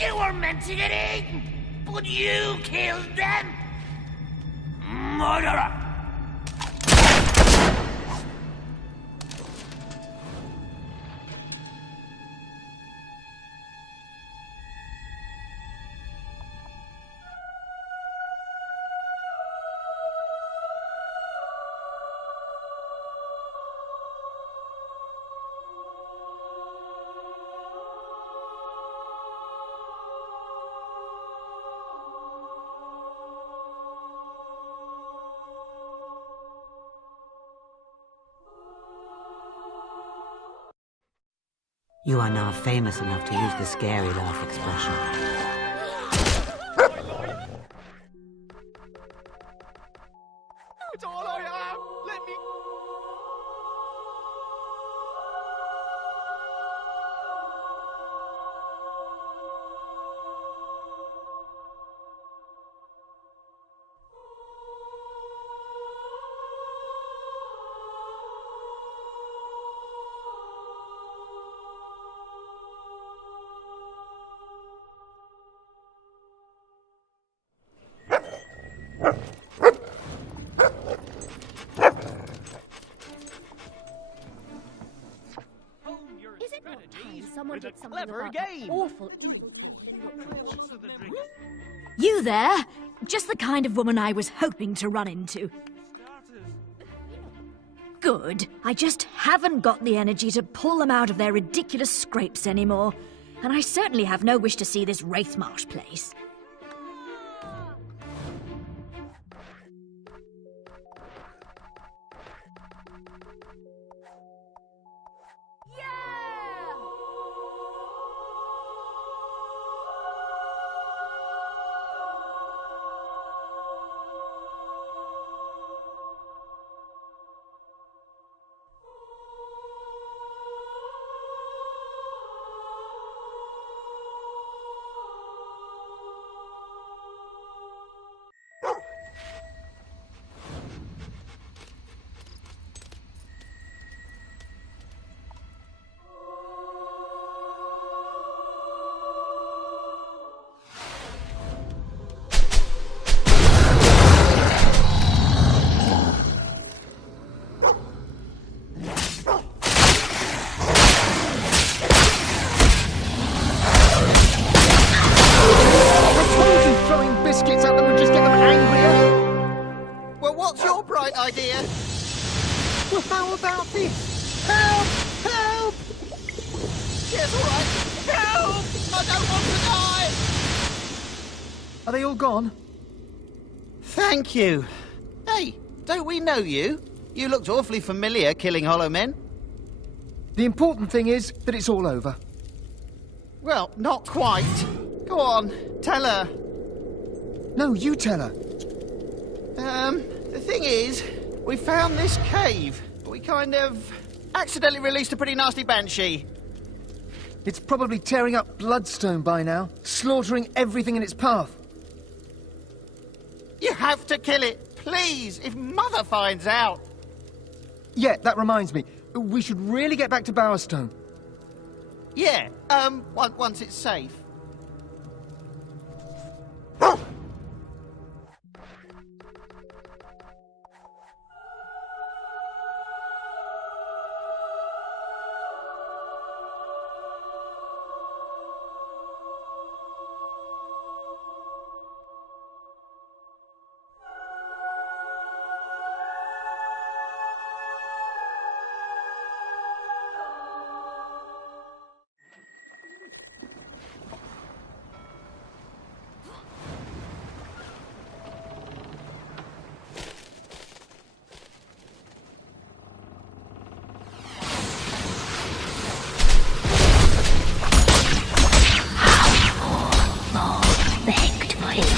You were meant to get eaten, but you killed them! Murderer! You are now famous enough to use the scary laugh expression. It's all I have! Let me... Is it not time someone did something clever about game? that awful evil You there? Just the kind of woman I was hoping to run into. Good. I just haven't got the energy to pull them out of their ridiculous scrapes anymore. And I certainly have no wish to see this Wraithmarsh place. idea. Well, how about this? Help! Help! Yes, all right. Help! I don't want to die! Are they all gone? Thank you. Hey, don't we know you? You looked awfully familiar killing Hollow Men. The important thing is that it's all over. Well, not quite. Go on, tell her. No, you tell her. The thing is, we found this cave. We kind of accidentally released a pretty nasty banshee. It's probably tearing up Bloodstone by now, slaughtering everything in its path. You have to kill it, please, if Mother finds out. Yeah, that reminds me. We should really get back to Bowerstone. Yeah, once it's safe.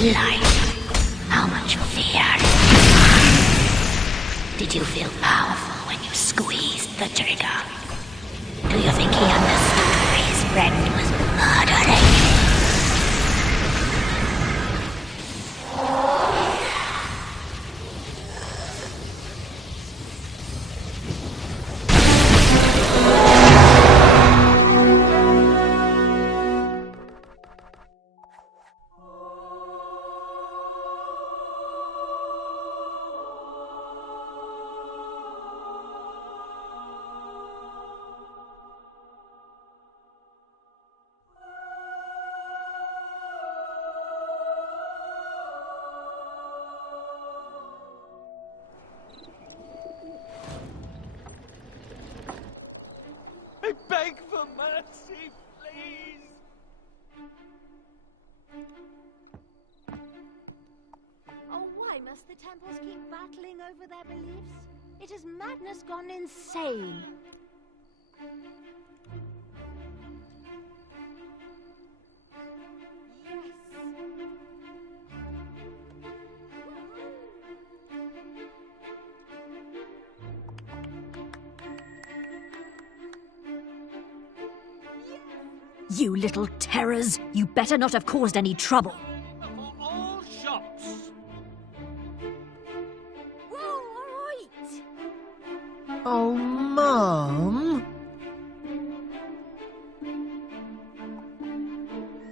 Life. How much fear? Did you feel powerful when you squeezed the trigger? Do you think he understood his friend was murdering? for mercy, please! Oh, why must the temples keep battling over their beliefs? It is madness gone insane. You little terrors! You better not have caused any trouble. All shots! Whoa, all right! Oh, Mum?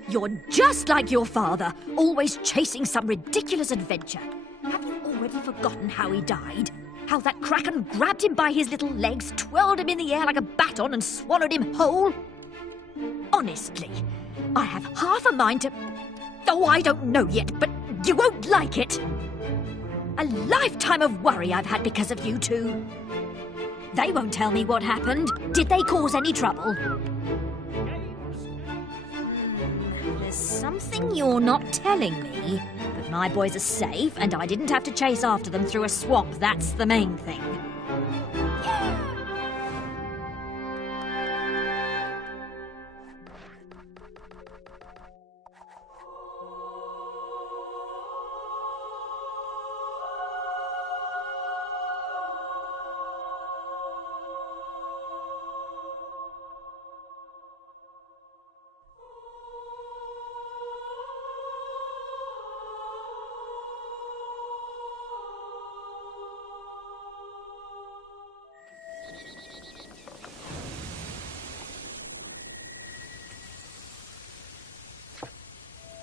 You're just like your father, always chasing some ridiculous adventure. Have you already forgotten how he died? How that kraken grabbed him by his little legs, twirled him in the air like a baton and swallowed him whole? Honestly, I have half a mind to... Oh, I don't know yet, but you won't like it. A lifetime of worry I've had because of you two. They won't tell me what happened. Did they cause any trouble? There's something you're not telling me. But my boys are safe, and I didn't have to chase after them through a swamp. That's the main thing.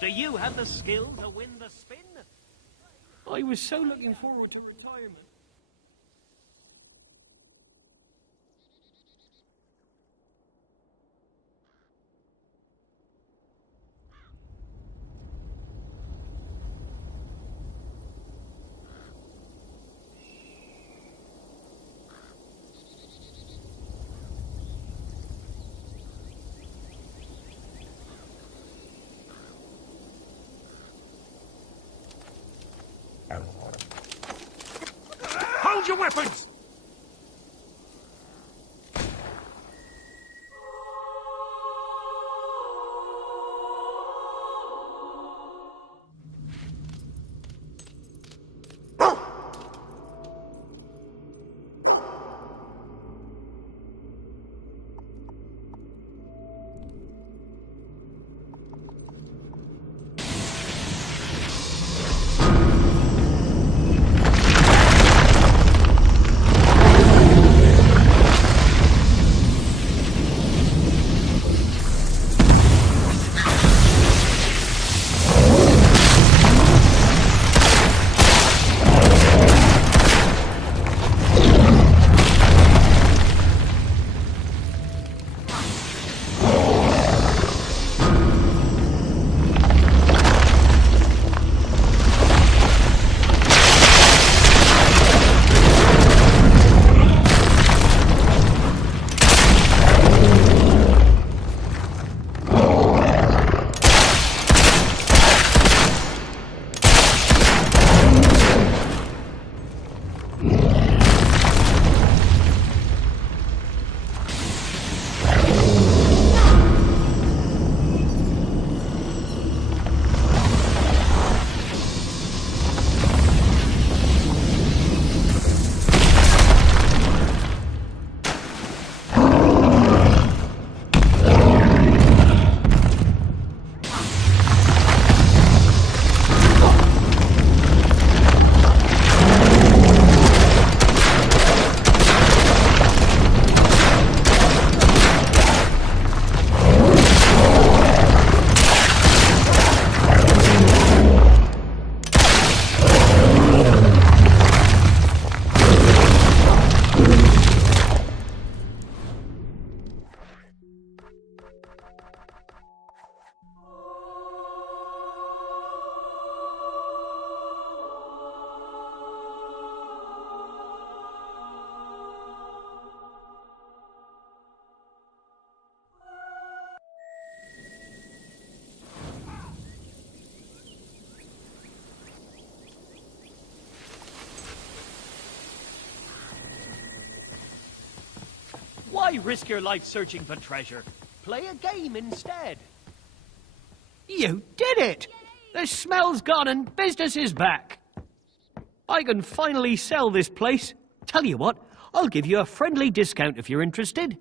Do you have the skill to win the spin? I was so looking forward to retirement. Hold your weapons! Why risk your life searching for treasure? Play a game instead. You did it! The smell's gone and business is back. I can finally sell this place. Tell you what, I'll give you a friendly discount if you're interested.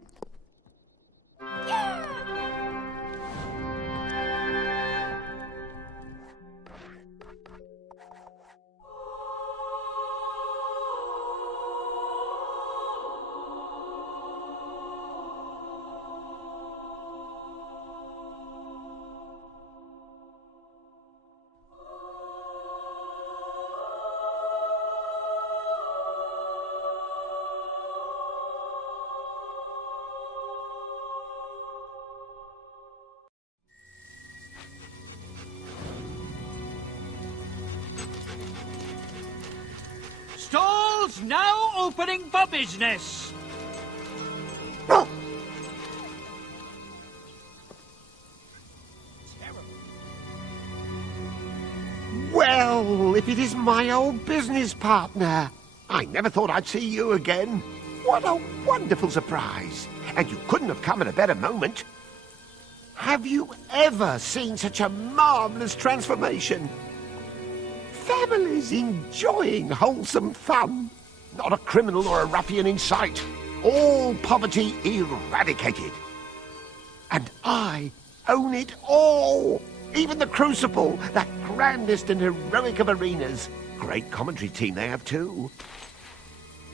Stalls now opening for business. Well, if it isn't my old business partner. I never thought I'd see you again. What a wonderful surprise. And you couldn't have come at a better moment. Have you ever seen such a marvelous transformation? Families enjoying wholesome fun. Not a criminal or a ruffian in sight. All poverty eradicated. And I own it all. Even the crucible, that grandest and heroic of arenas. Great commentary team they have too.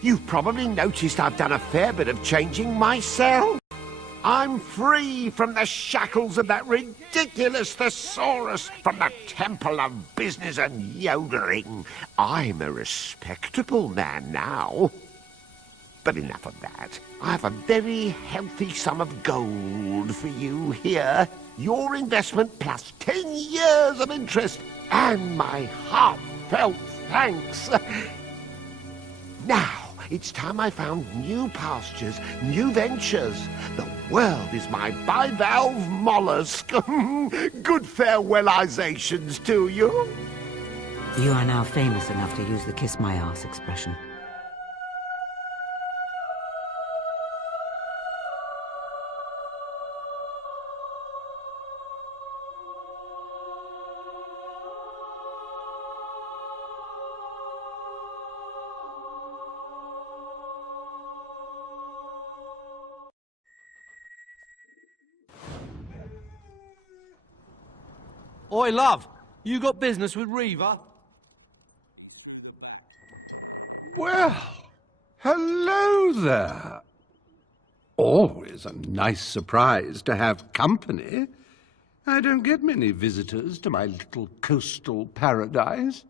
You've probably noticed I've done a fair bit of changing myself. I'm free from the shackles of that ridiculous thesaurus, from the temple of business and yodeling. I'm a respectable man now. But enough of that. I have a very healthy sum of gold for you here. Your investment plus 10 years of interest and my heartfelt thanks. Now, it's time I found new pastures, new ventures. The world is my bivalve mollusk. Good farewellizations to you. You are now famous enough to use the kiss my ass expression. Oi, love, you got business with Reaver? Well, hello there. Always a nice surprise to have company. I don't get many visitors to my little coastal paradise.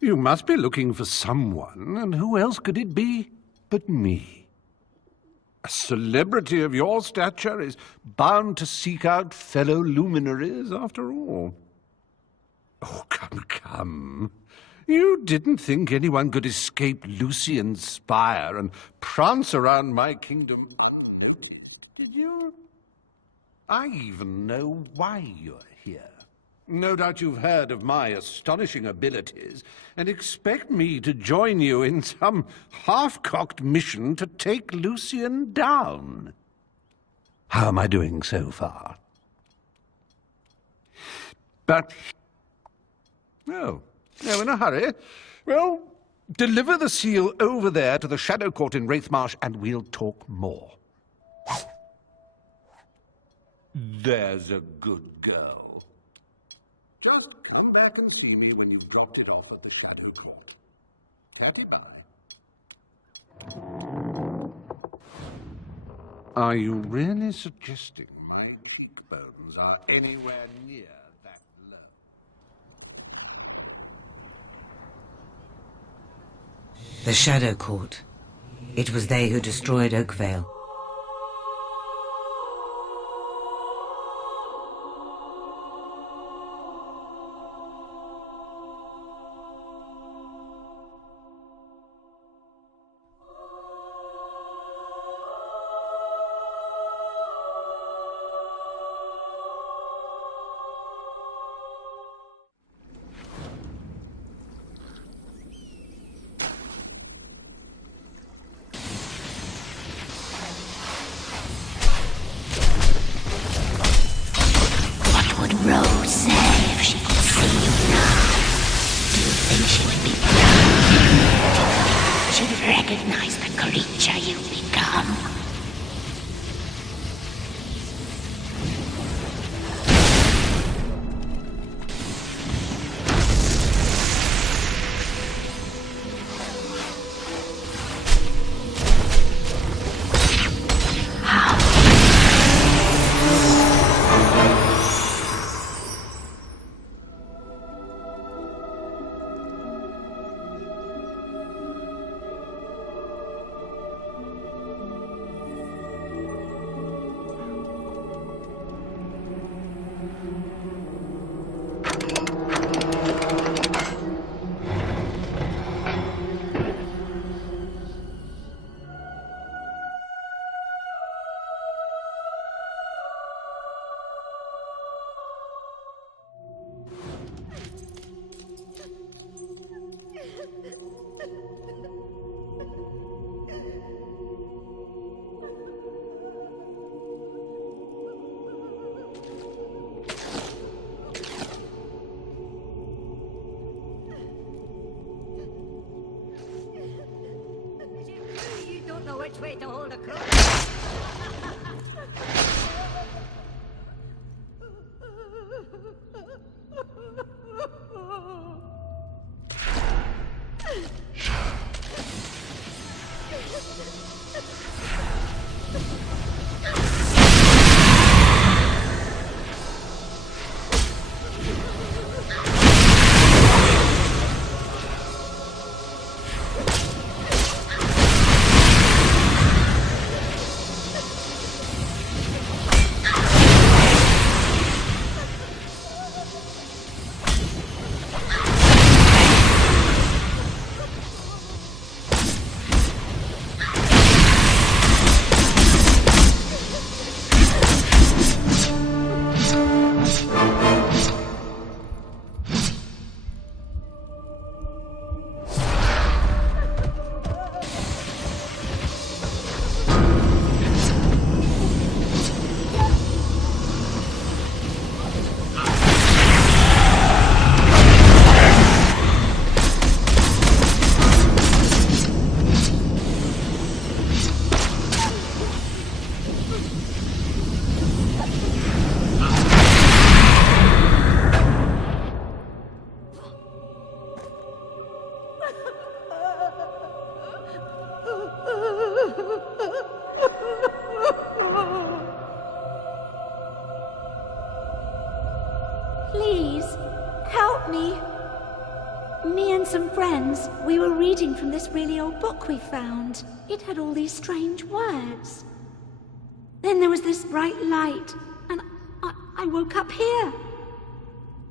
You must be looking for someone, and who else could it be but me? A celebrity of your stature is bound to seek out fellow luminaries, after all. Oh, come. You didn't think anyone could escape Lucien's spire and prance around my kingdom unnoticed, did you? I even know why you're here. No doubt you've heard of my astonishing abilities and expect me to join you in some half-cocked mission to take Lucien down. How am I doing so far? But... Oh, no, in a hurry. Well, deliver the seal over there to the Shadow Court in Wraithmarsh and we'll talk more. There's a good girl. Just come back and see me when you've dropped it off at the Shadow Court. Tatty-bye. Are you really suggesting my cheekbones are anywhere near that low? The Shadow Court. It was they who destroyed Oakvale. You don't know which way to hold a crook. Please, help me. Me and some friends, we were reading from this really old book we found. It had all these strange words. Then there was this bright light, and I woke up here.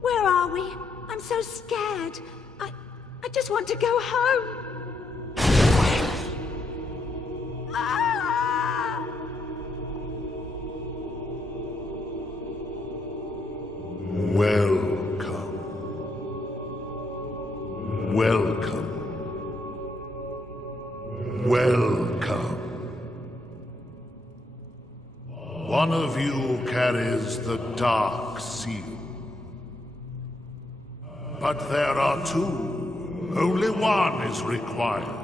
Where are we? I'm so scared. I just want to go home. Ah! Welcome. Welcome. Welcome. One of you carries the Dark Seal. But there are two. Only one is required.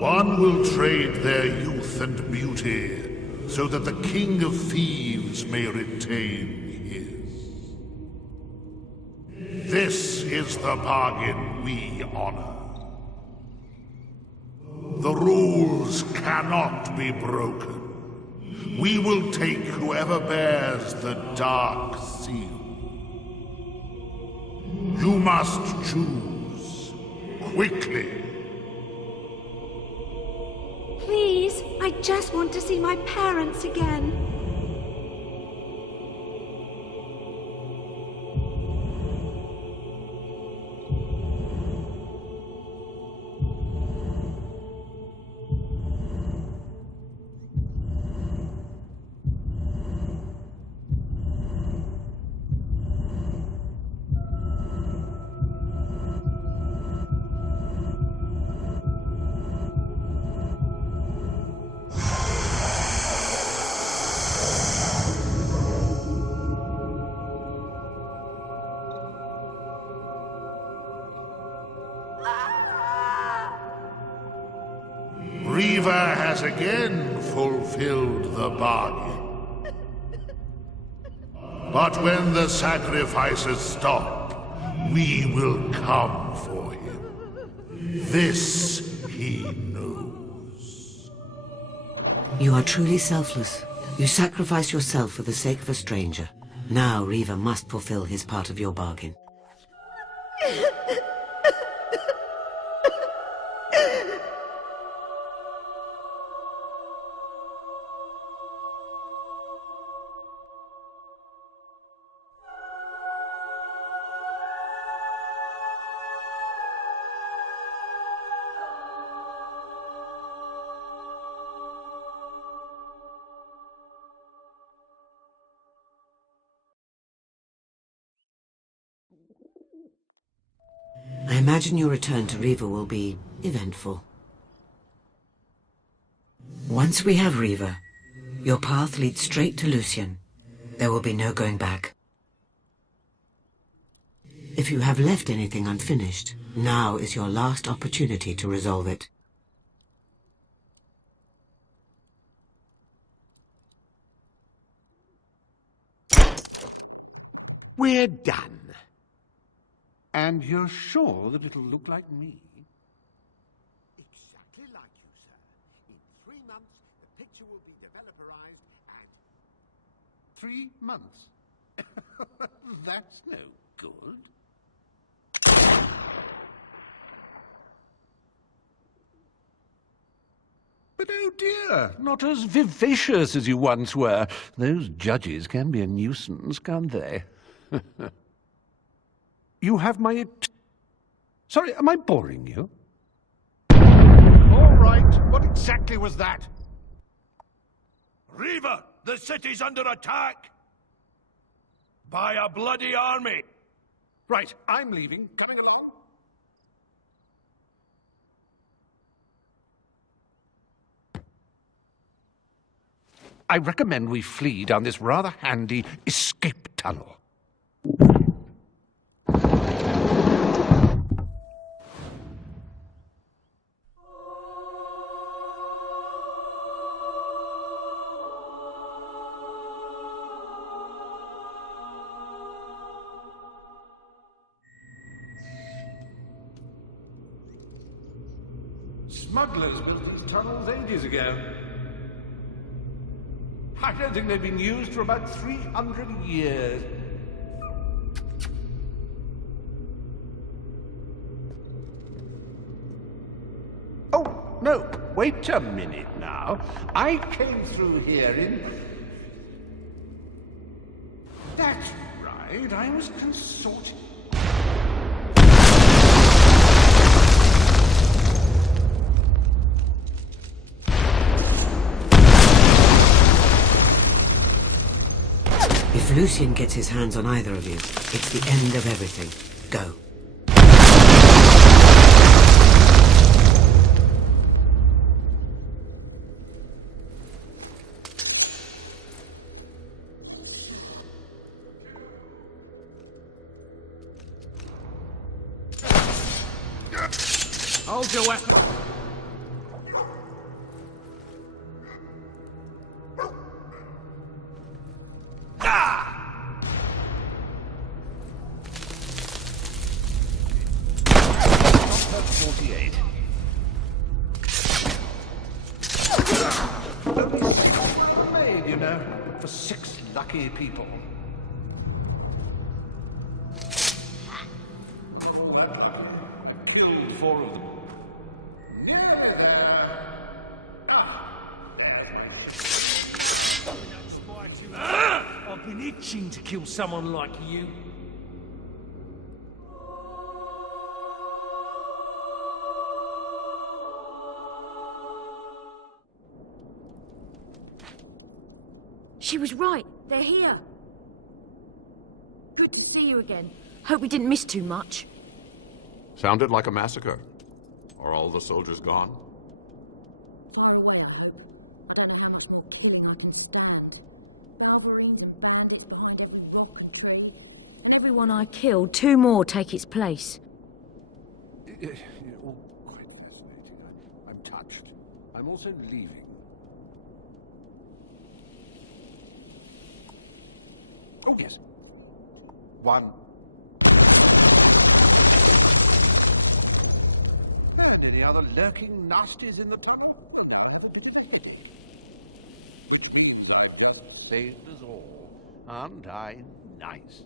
One will trade their youth and beauty so that the King of Thieves may retain his. This is the bargain we honor. The rules cannot be broken. We will take whoever bears the Dark Seal. You must choose quickly. Please, I just want to see my parents again. Riva has again fulfilled the bargain. But when the sacrifices stop, we will come for him. This he knows. You are truly selfless. You sacrifice yourself for the sake of a stranger. Now Riva must fulfill his part of your bargain. imagine your return to Riva will be eventful. Once we have Riva, your path leads straight to Lucien. There will be no going back. If you have left anything unfinished, now is your last opportunity to resolve it. We're done. And you're sure that it'll look like me? Exactly like you, sir. In 3 months, the picture will be developerized and... 3 months? That's no good. But oh dear, not as vivacious as you once were. Those judges can be a nuisance, can't they? You have my... Sorry, am I boring you? All right, what exactly was that? Riva, the city's under attack! By a bloody army! Right, I'm leaving. Coming along? I recommend we flee down this rather handy escape tunnel. Smugglers built these tunnels ages ago. I don't think they've been used for about 300 years. Oh, no, wait a minute now. I came through here in... That's right, I was consorting. If Lucien gets his hands on either of you, it's the end of everything. Go. Hold your weapon. Made, you know, for 6 lucky people. I killed 4 of them. I've been itching to kill someone like you. She was right. They're here. Good to see you again. Hope we didn't miss too much. Sounded like a massacre. Are all the soldiers gone? Everyone I killed, 2 more take its place. Oh, quite fascinating. I'm touched. I'm also leaving. Oh, yes. 1. And any other lurking nasties in the tunnel? Saved us all. Aren't I nice?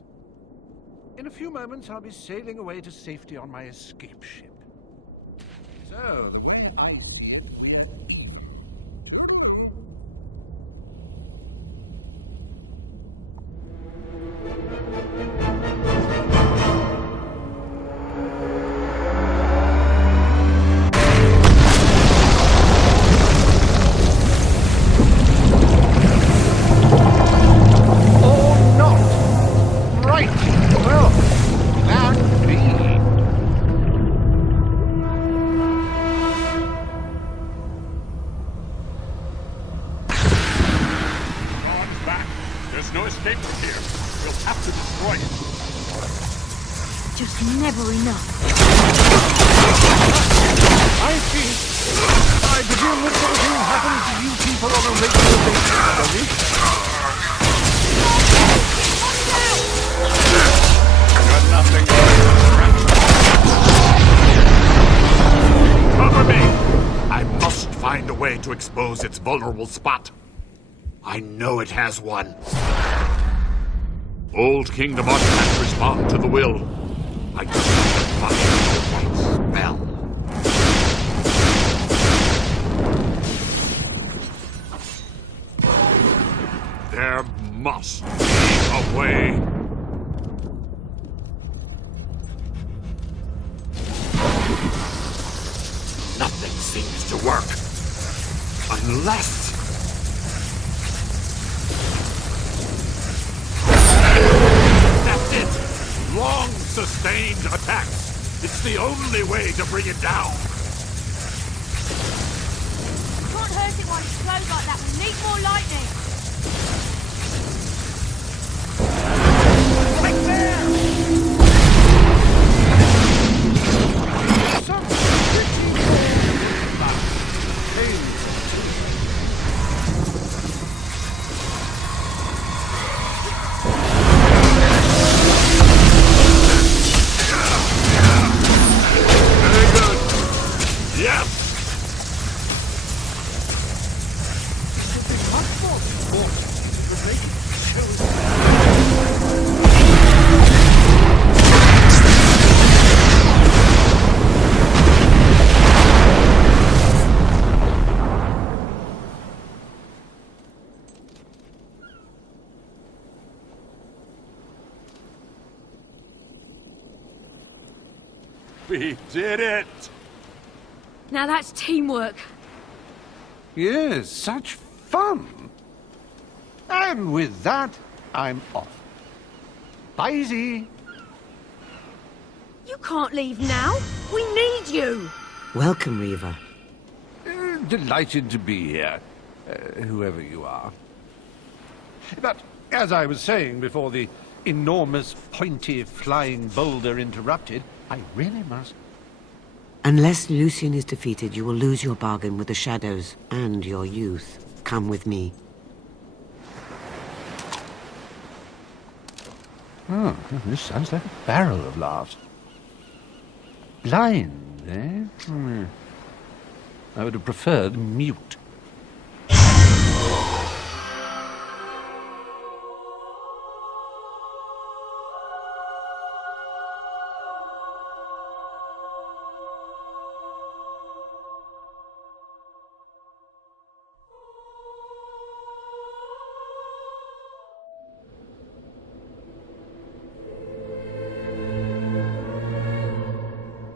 In a few moments, I'll be sailing away to safety on my escape ship. So, the way I... There's no escape from here. We'll have to destroy it. Just never enough. I see. I presume this sort of thing happens to you people on a regular basis, does it? You're nothing but a distraction. Cover me! I must find a way to expose its vulnerable spot. I know it has one. Old Kingdom Art can't respond to the will. I just have to find the right spell. There must be a way. Nothing seems to work. Unless... That's it! Long, sustained attacks. It's the only way to bring it down. You can't hurt it while it's closed like that. We need more lightning. Right there! Some Yes! We did it! Now that's teamwork. Yes, such fun. And with that, I'm off. Bye-zy. You can't leave now. We need you. Welcome, Reaver. Delighted to be here, whoever you are. But, as I was saying before the enormous, pointy, flying boulder interrupted, I really must... Unless Lucien is defeated, you will lose your bargain with the shadows and your youth. Come with me. Oh, this sounds like a barrel of laughs. Blind, eh? I would have preferred mute.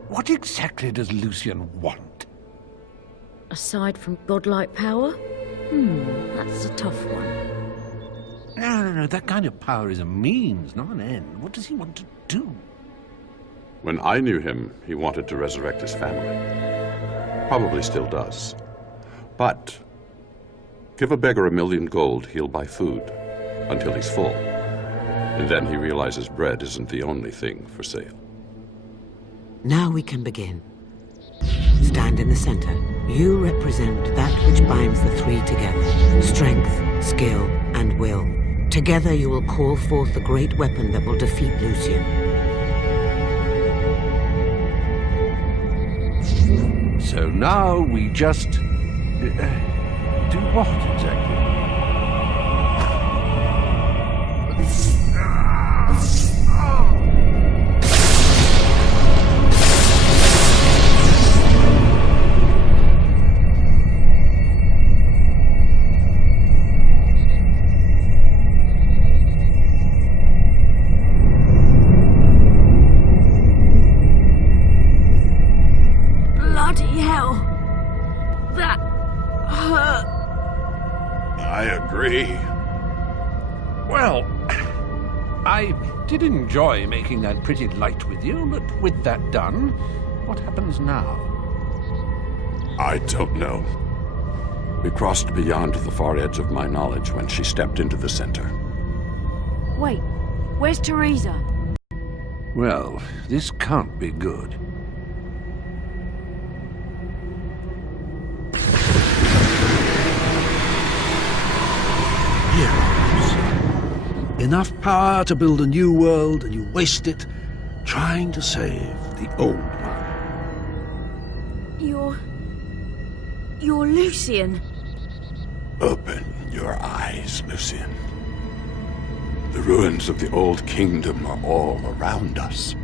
What exactly does Lucien want? Aside from godlike power? That's a tough one. No, that kind of power is a means, not an end. What does he want to do? When I knew him, he wanted to resurrect his family. Probably still does. But give a beggar 1,000,000 gold, he'll buy food until he's full. And then he realizes bread isn't the only thing for sale. Now we can begin. Stand in the center. You represent that which binds the three together. Strength, skill, and will. Together you will call forth the great weapon that will defeat Lucien. So now we just... do what exactly? Bloody hell. That hurt. I agree. Well, I did enjoy making that pretty light with you, but with that done, what happens now? I don't know. We crossed beyond the far edge of my knowledge when she stepped into the center. Wait, where's Teresa? Well, this can't be good. Heroes. Enough power to build a new world, and you waste it trying to save the old one. You're Lucien. Open your eyes, Lucien. The ruins of the old kingdom are all around us.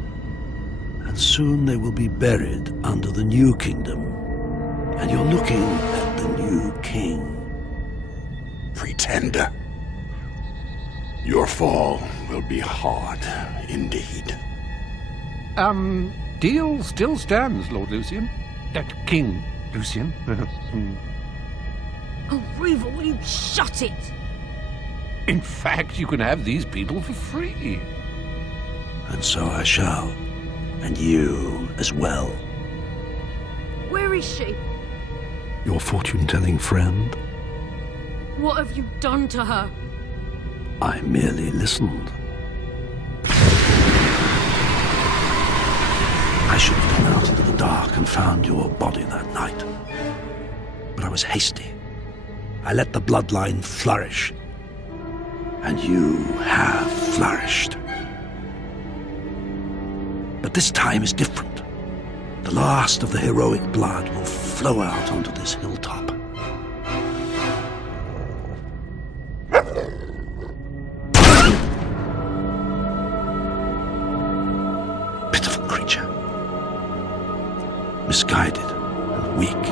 And soon they will be buried under the new kingdom. And you're looking at the new king. Pretender. Your fall will be hard indeed. Deal still stands, Lord Lucien. King Lucien. Oh, Reaver, will you shut it? In fact, you can have these people for free. And so I shall. And you as well. Where is she? Your fortune-telling friend? What have you done to her? I merely listened. I should have gone out into the dark and found your body that night. But I was hasty. I let the bloodline flourish. And you have flourished. But this time is different. The last of the heroic blood will flow out onto this hilltop. Pitiful creature. Misguided and weak.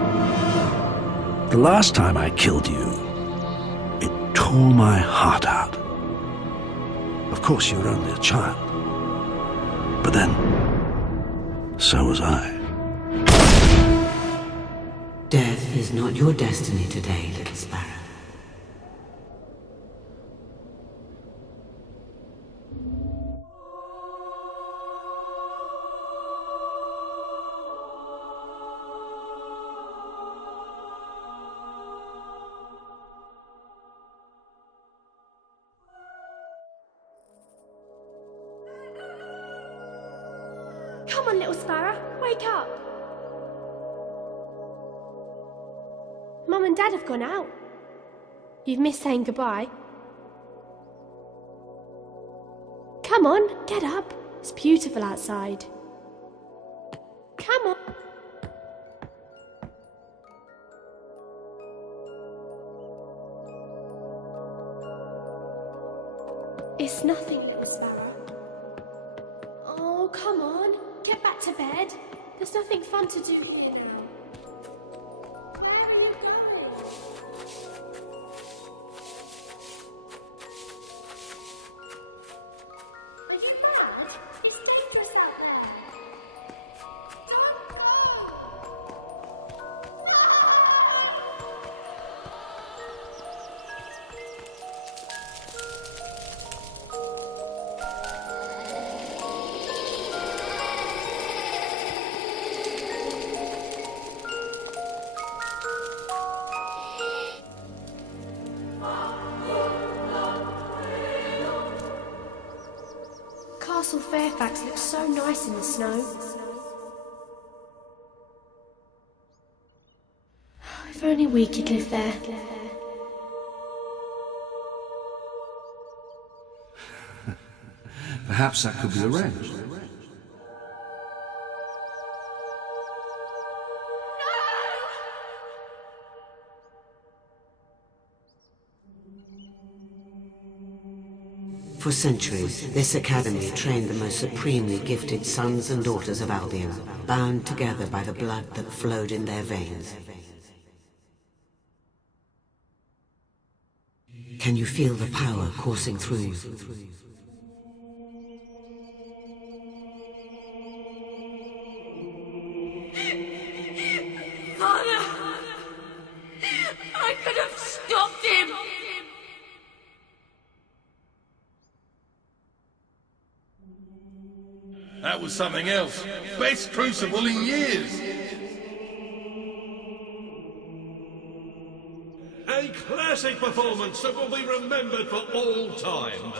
The last time I killed you, it tore my heart out. Of course, you were only a child. But then, so was I. Death is not your destiny today, little sparrow. Come on, little sparrow, wake up. Mum and Dad have gone out. You've missed saying goodbye. Come on, get up. It's beautiful outside. Come on. It's nothing, little sparrow. Oh, come on. Get back to bed. There's nothing fun to do here now. Where are you going? Are you mad? It's dangerous out there. Don't go! Castle Fairfax looks so nice in the snow. If only we could live there. Perhaps that could be arranged. For centuries, this academy trained the most supremely gifted sons and daughters of Albion, bound together by the blood that flowed in their veins. Can you feel the power coursing through you? Father! I could have stopped him! That was something else. Best crucible in years. A classic performance that will be remembered for all time.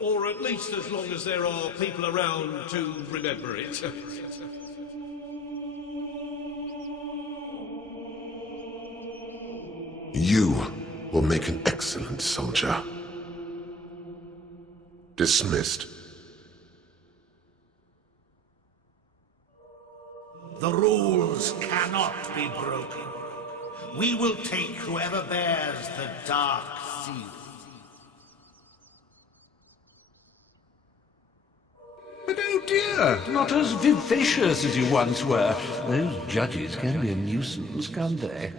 Or at least as long as there are people around to remember it. You will make an excellent soldier. Dismissed. The rules cannot be broken. We will take whoever bears the dark seal. But oh dear, not as vivacious as you once were. Those judges can be a nuisance, can't they?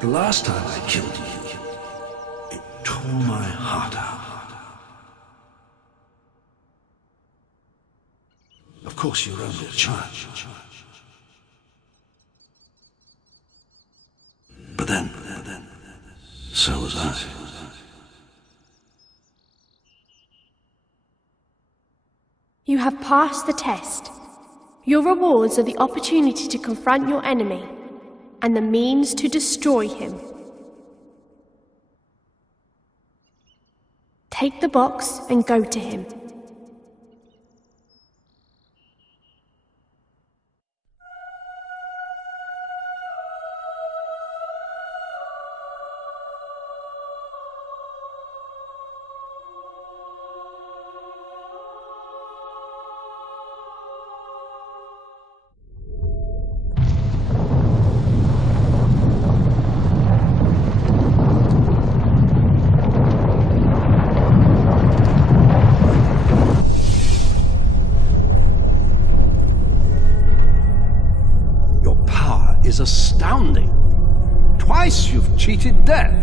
The last time I killed you, it tore my heart out. Of course, you're only a child. But then, so was I. You have passed the test. Your rewards are the opportunity to confront your enemy and the means to destroy him. Take the box and go to him. Is astounding. Twice you've cheated death.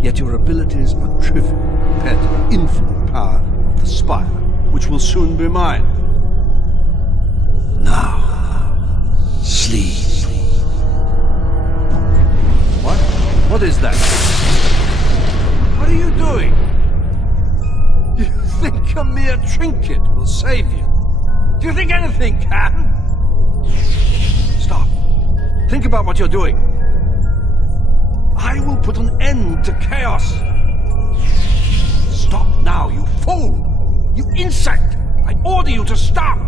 Yet your abilities are trivial compared to the infinite power of the spire, which will soon be mine. Now, sleep. What? What is that? What are you doing? You think a mere trinket will save you? Do you think anything can? Stop. Think about what you're doing. I will put an end to chaos. Stop now, you fool! You insect! I order you to stop!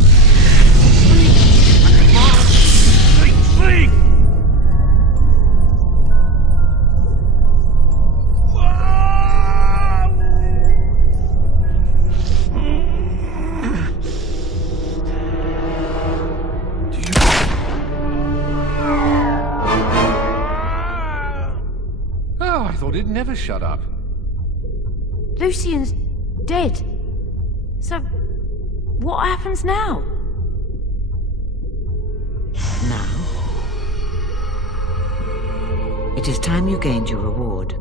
Sleep! I command! Sleep! Sleep! I thought it'd never shut up. Lucien's dead. So, what happens now? Now? It is time you gained your reward.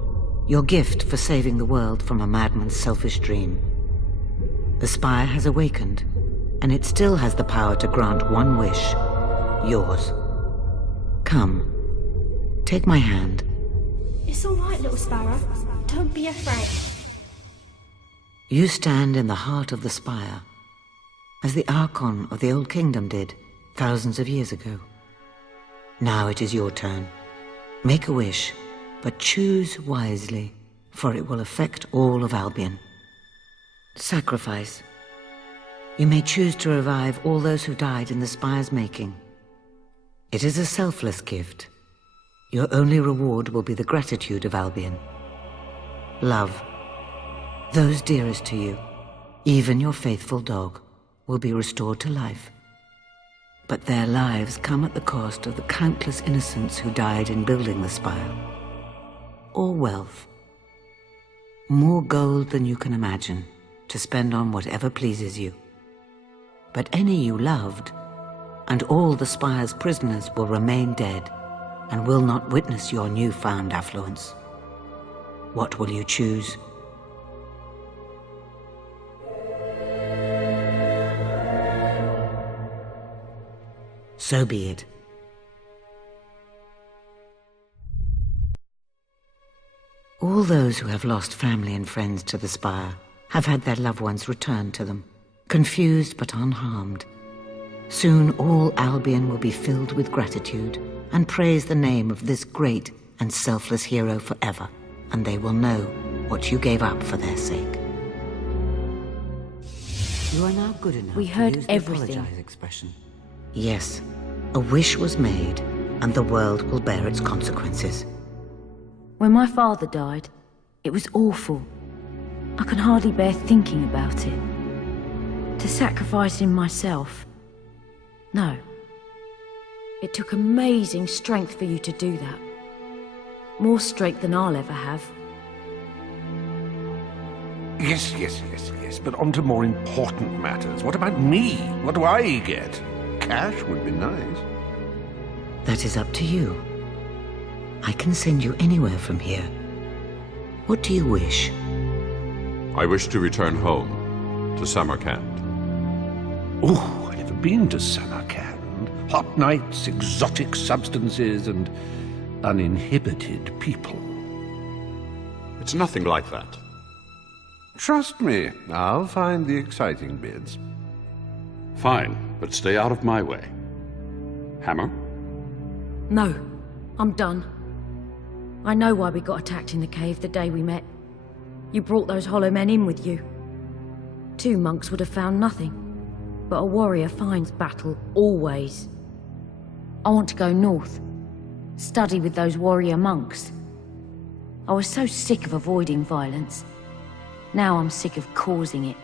Your gift for saving the world from a madman's selfish dream. The spire has awakened, and it still has the power to grant one wish. Yours. Come. Take my hand. It's all right, little sparrow. Don't be afraid. You stand in the heart of the spire, as the Archon of the Old Kingdom did thousands of years ago. Now it is your turn. Make a wish, but choose wisely, for it will affect all of Albion. Sacrifice. You may choose to revive all those who died in the spire's making. It is a selfless gift. Your only reward will be the gratitude of Albion. Love. Those dearest to you, even your faithful dog, will be restored to life. But their lives come at the cost of the countless innocents who died in building the spire. Or wealth. More gold than you can imagine, to spend on whatever pleases you. But any you loved, and all the spire's prisoners will remain dead, and will not witness your newfound affluence. What will you choose? So be it. All those who have lost family and friends to the spire have had their loved ones returned to them, confused but unharmed. Soon all Albion will be filled with gratitude and praise the name of this great and selfless hero forever, and they will know what you gave up for their sake. You are now good enough We heard to use the everything. apologize expression. Yes, a wish was made, and the world will bear its consequences. When my father died, it was awful. I can hardly bear thinking about it. To sacrifice him myself. No. It took amazing strength for you to do that. More strength than I'll ever have. Yes, but on to more important matters. What about me? What do I get? Cash would be nice. That is up to you. I can send you anywhere from here. What do you wish? I wish to return home, to Samarkand. Oh, I've never been to Samarkand. Hot nights, exotic substances, and uninhibited people. It's nothing like that. Trust me, I'll find the exciting bits. Fine, but stay out of my way. Hammer? No, I'm done. I know why we got attacked in the cave the day we met. You brought those hollow men in with you. 2 monks would have found nothing, but a warrior finds battle always. I want to go north, study with those warrior monks. I was so sick of avoiding violence. Now I'm sick of causing it.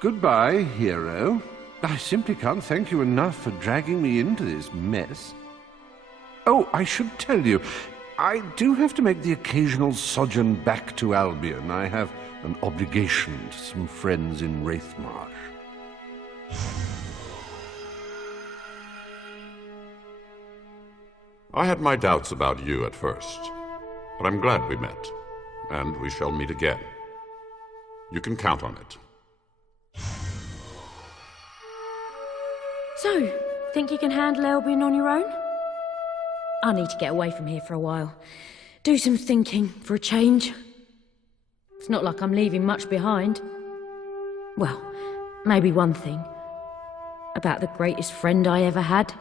Goodbye, hero. I simply can't thank you enough for dragging me into this mess. Oh, I should tell you, I do have to make the occasional sojourn back to Albion. I have an obligation to some friends in Wraithmarsh. I had my doubts about you at first, but I'm glad we met, and we shall meet again. You can count on it. So, think you can handle Albion on your own? I need to get away from here for a while. Do some thinking for a change. It's not like I'm leaving much behind. Well, maybe one thing. About the greatest friend I ever had.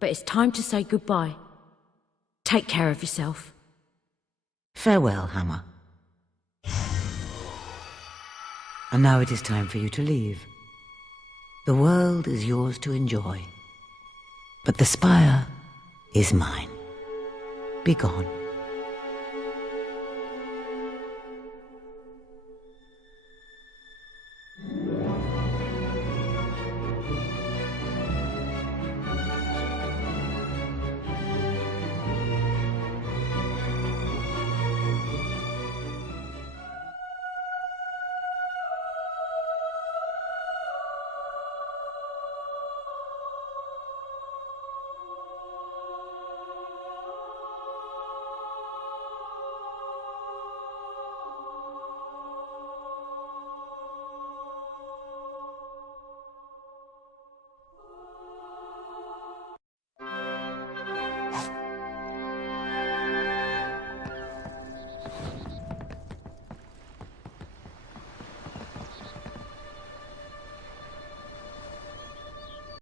But it's time to say goodbye. Take care of yourself. Farewell, Hammer. And now it is time for you to leave. The world is yours to enjoy. But the spire is mine. Be gone.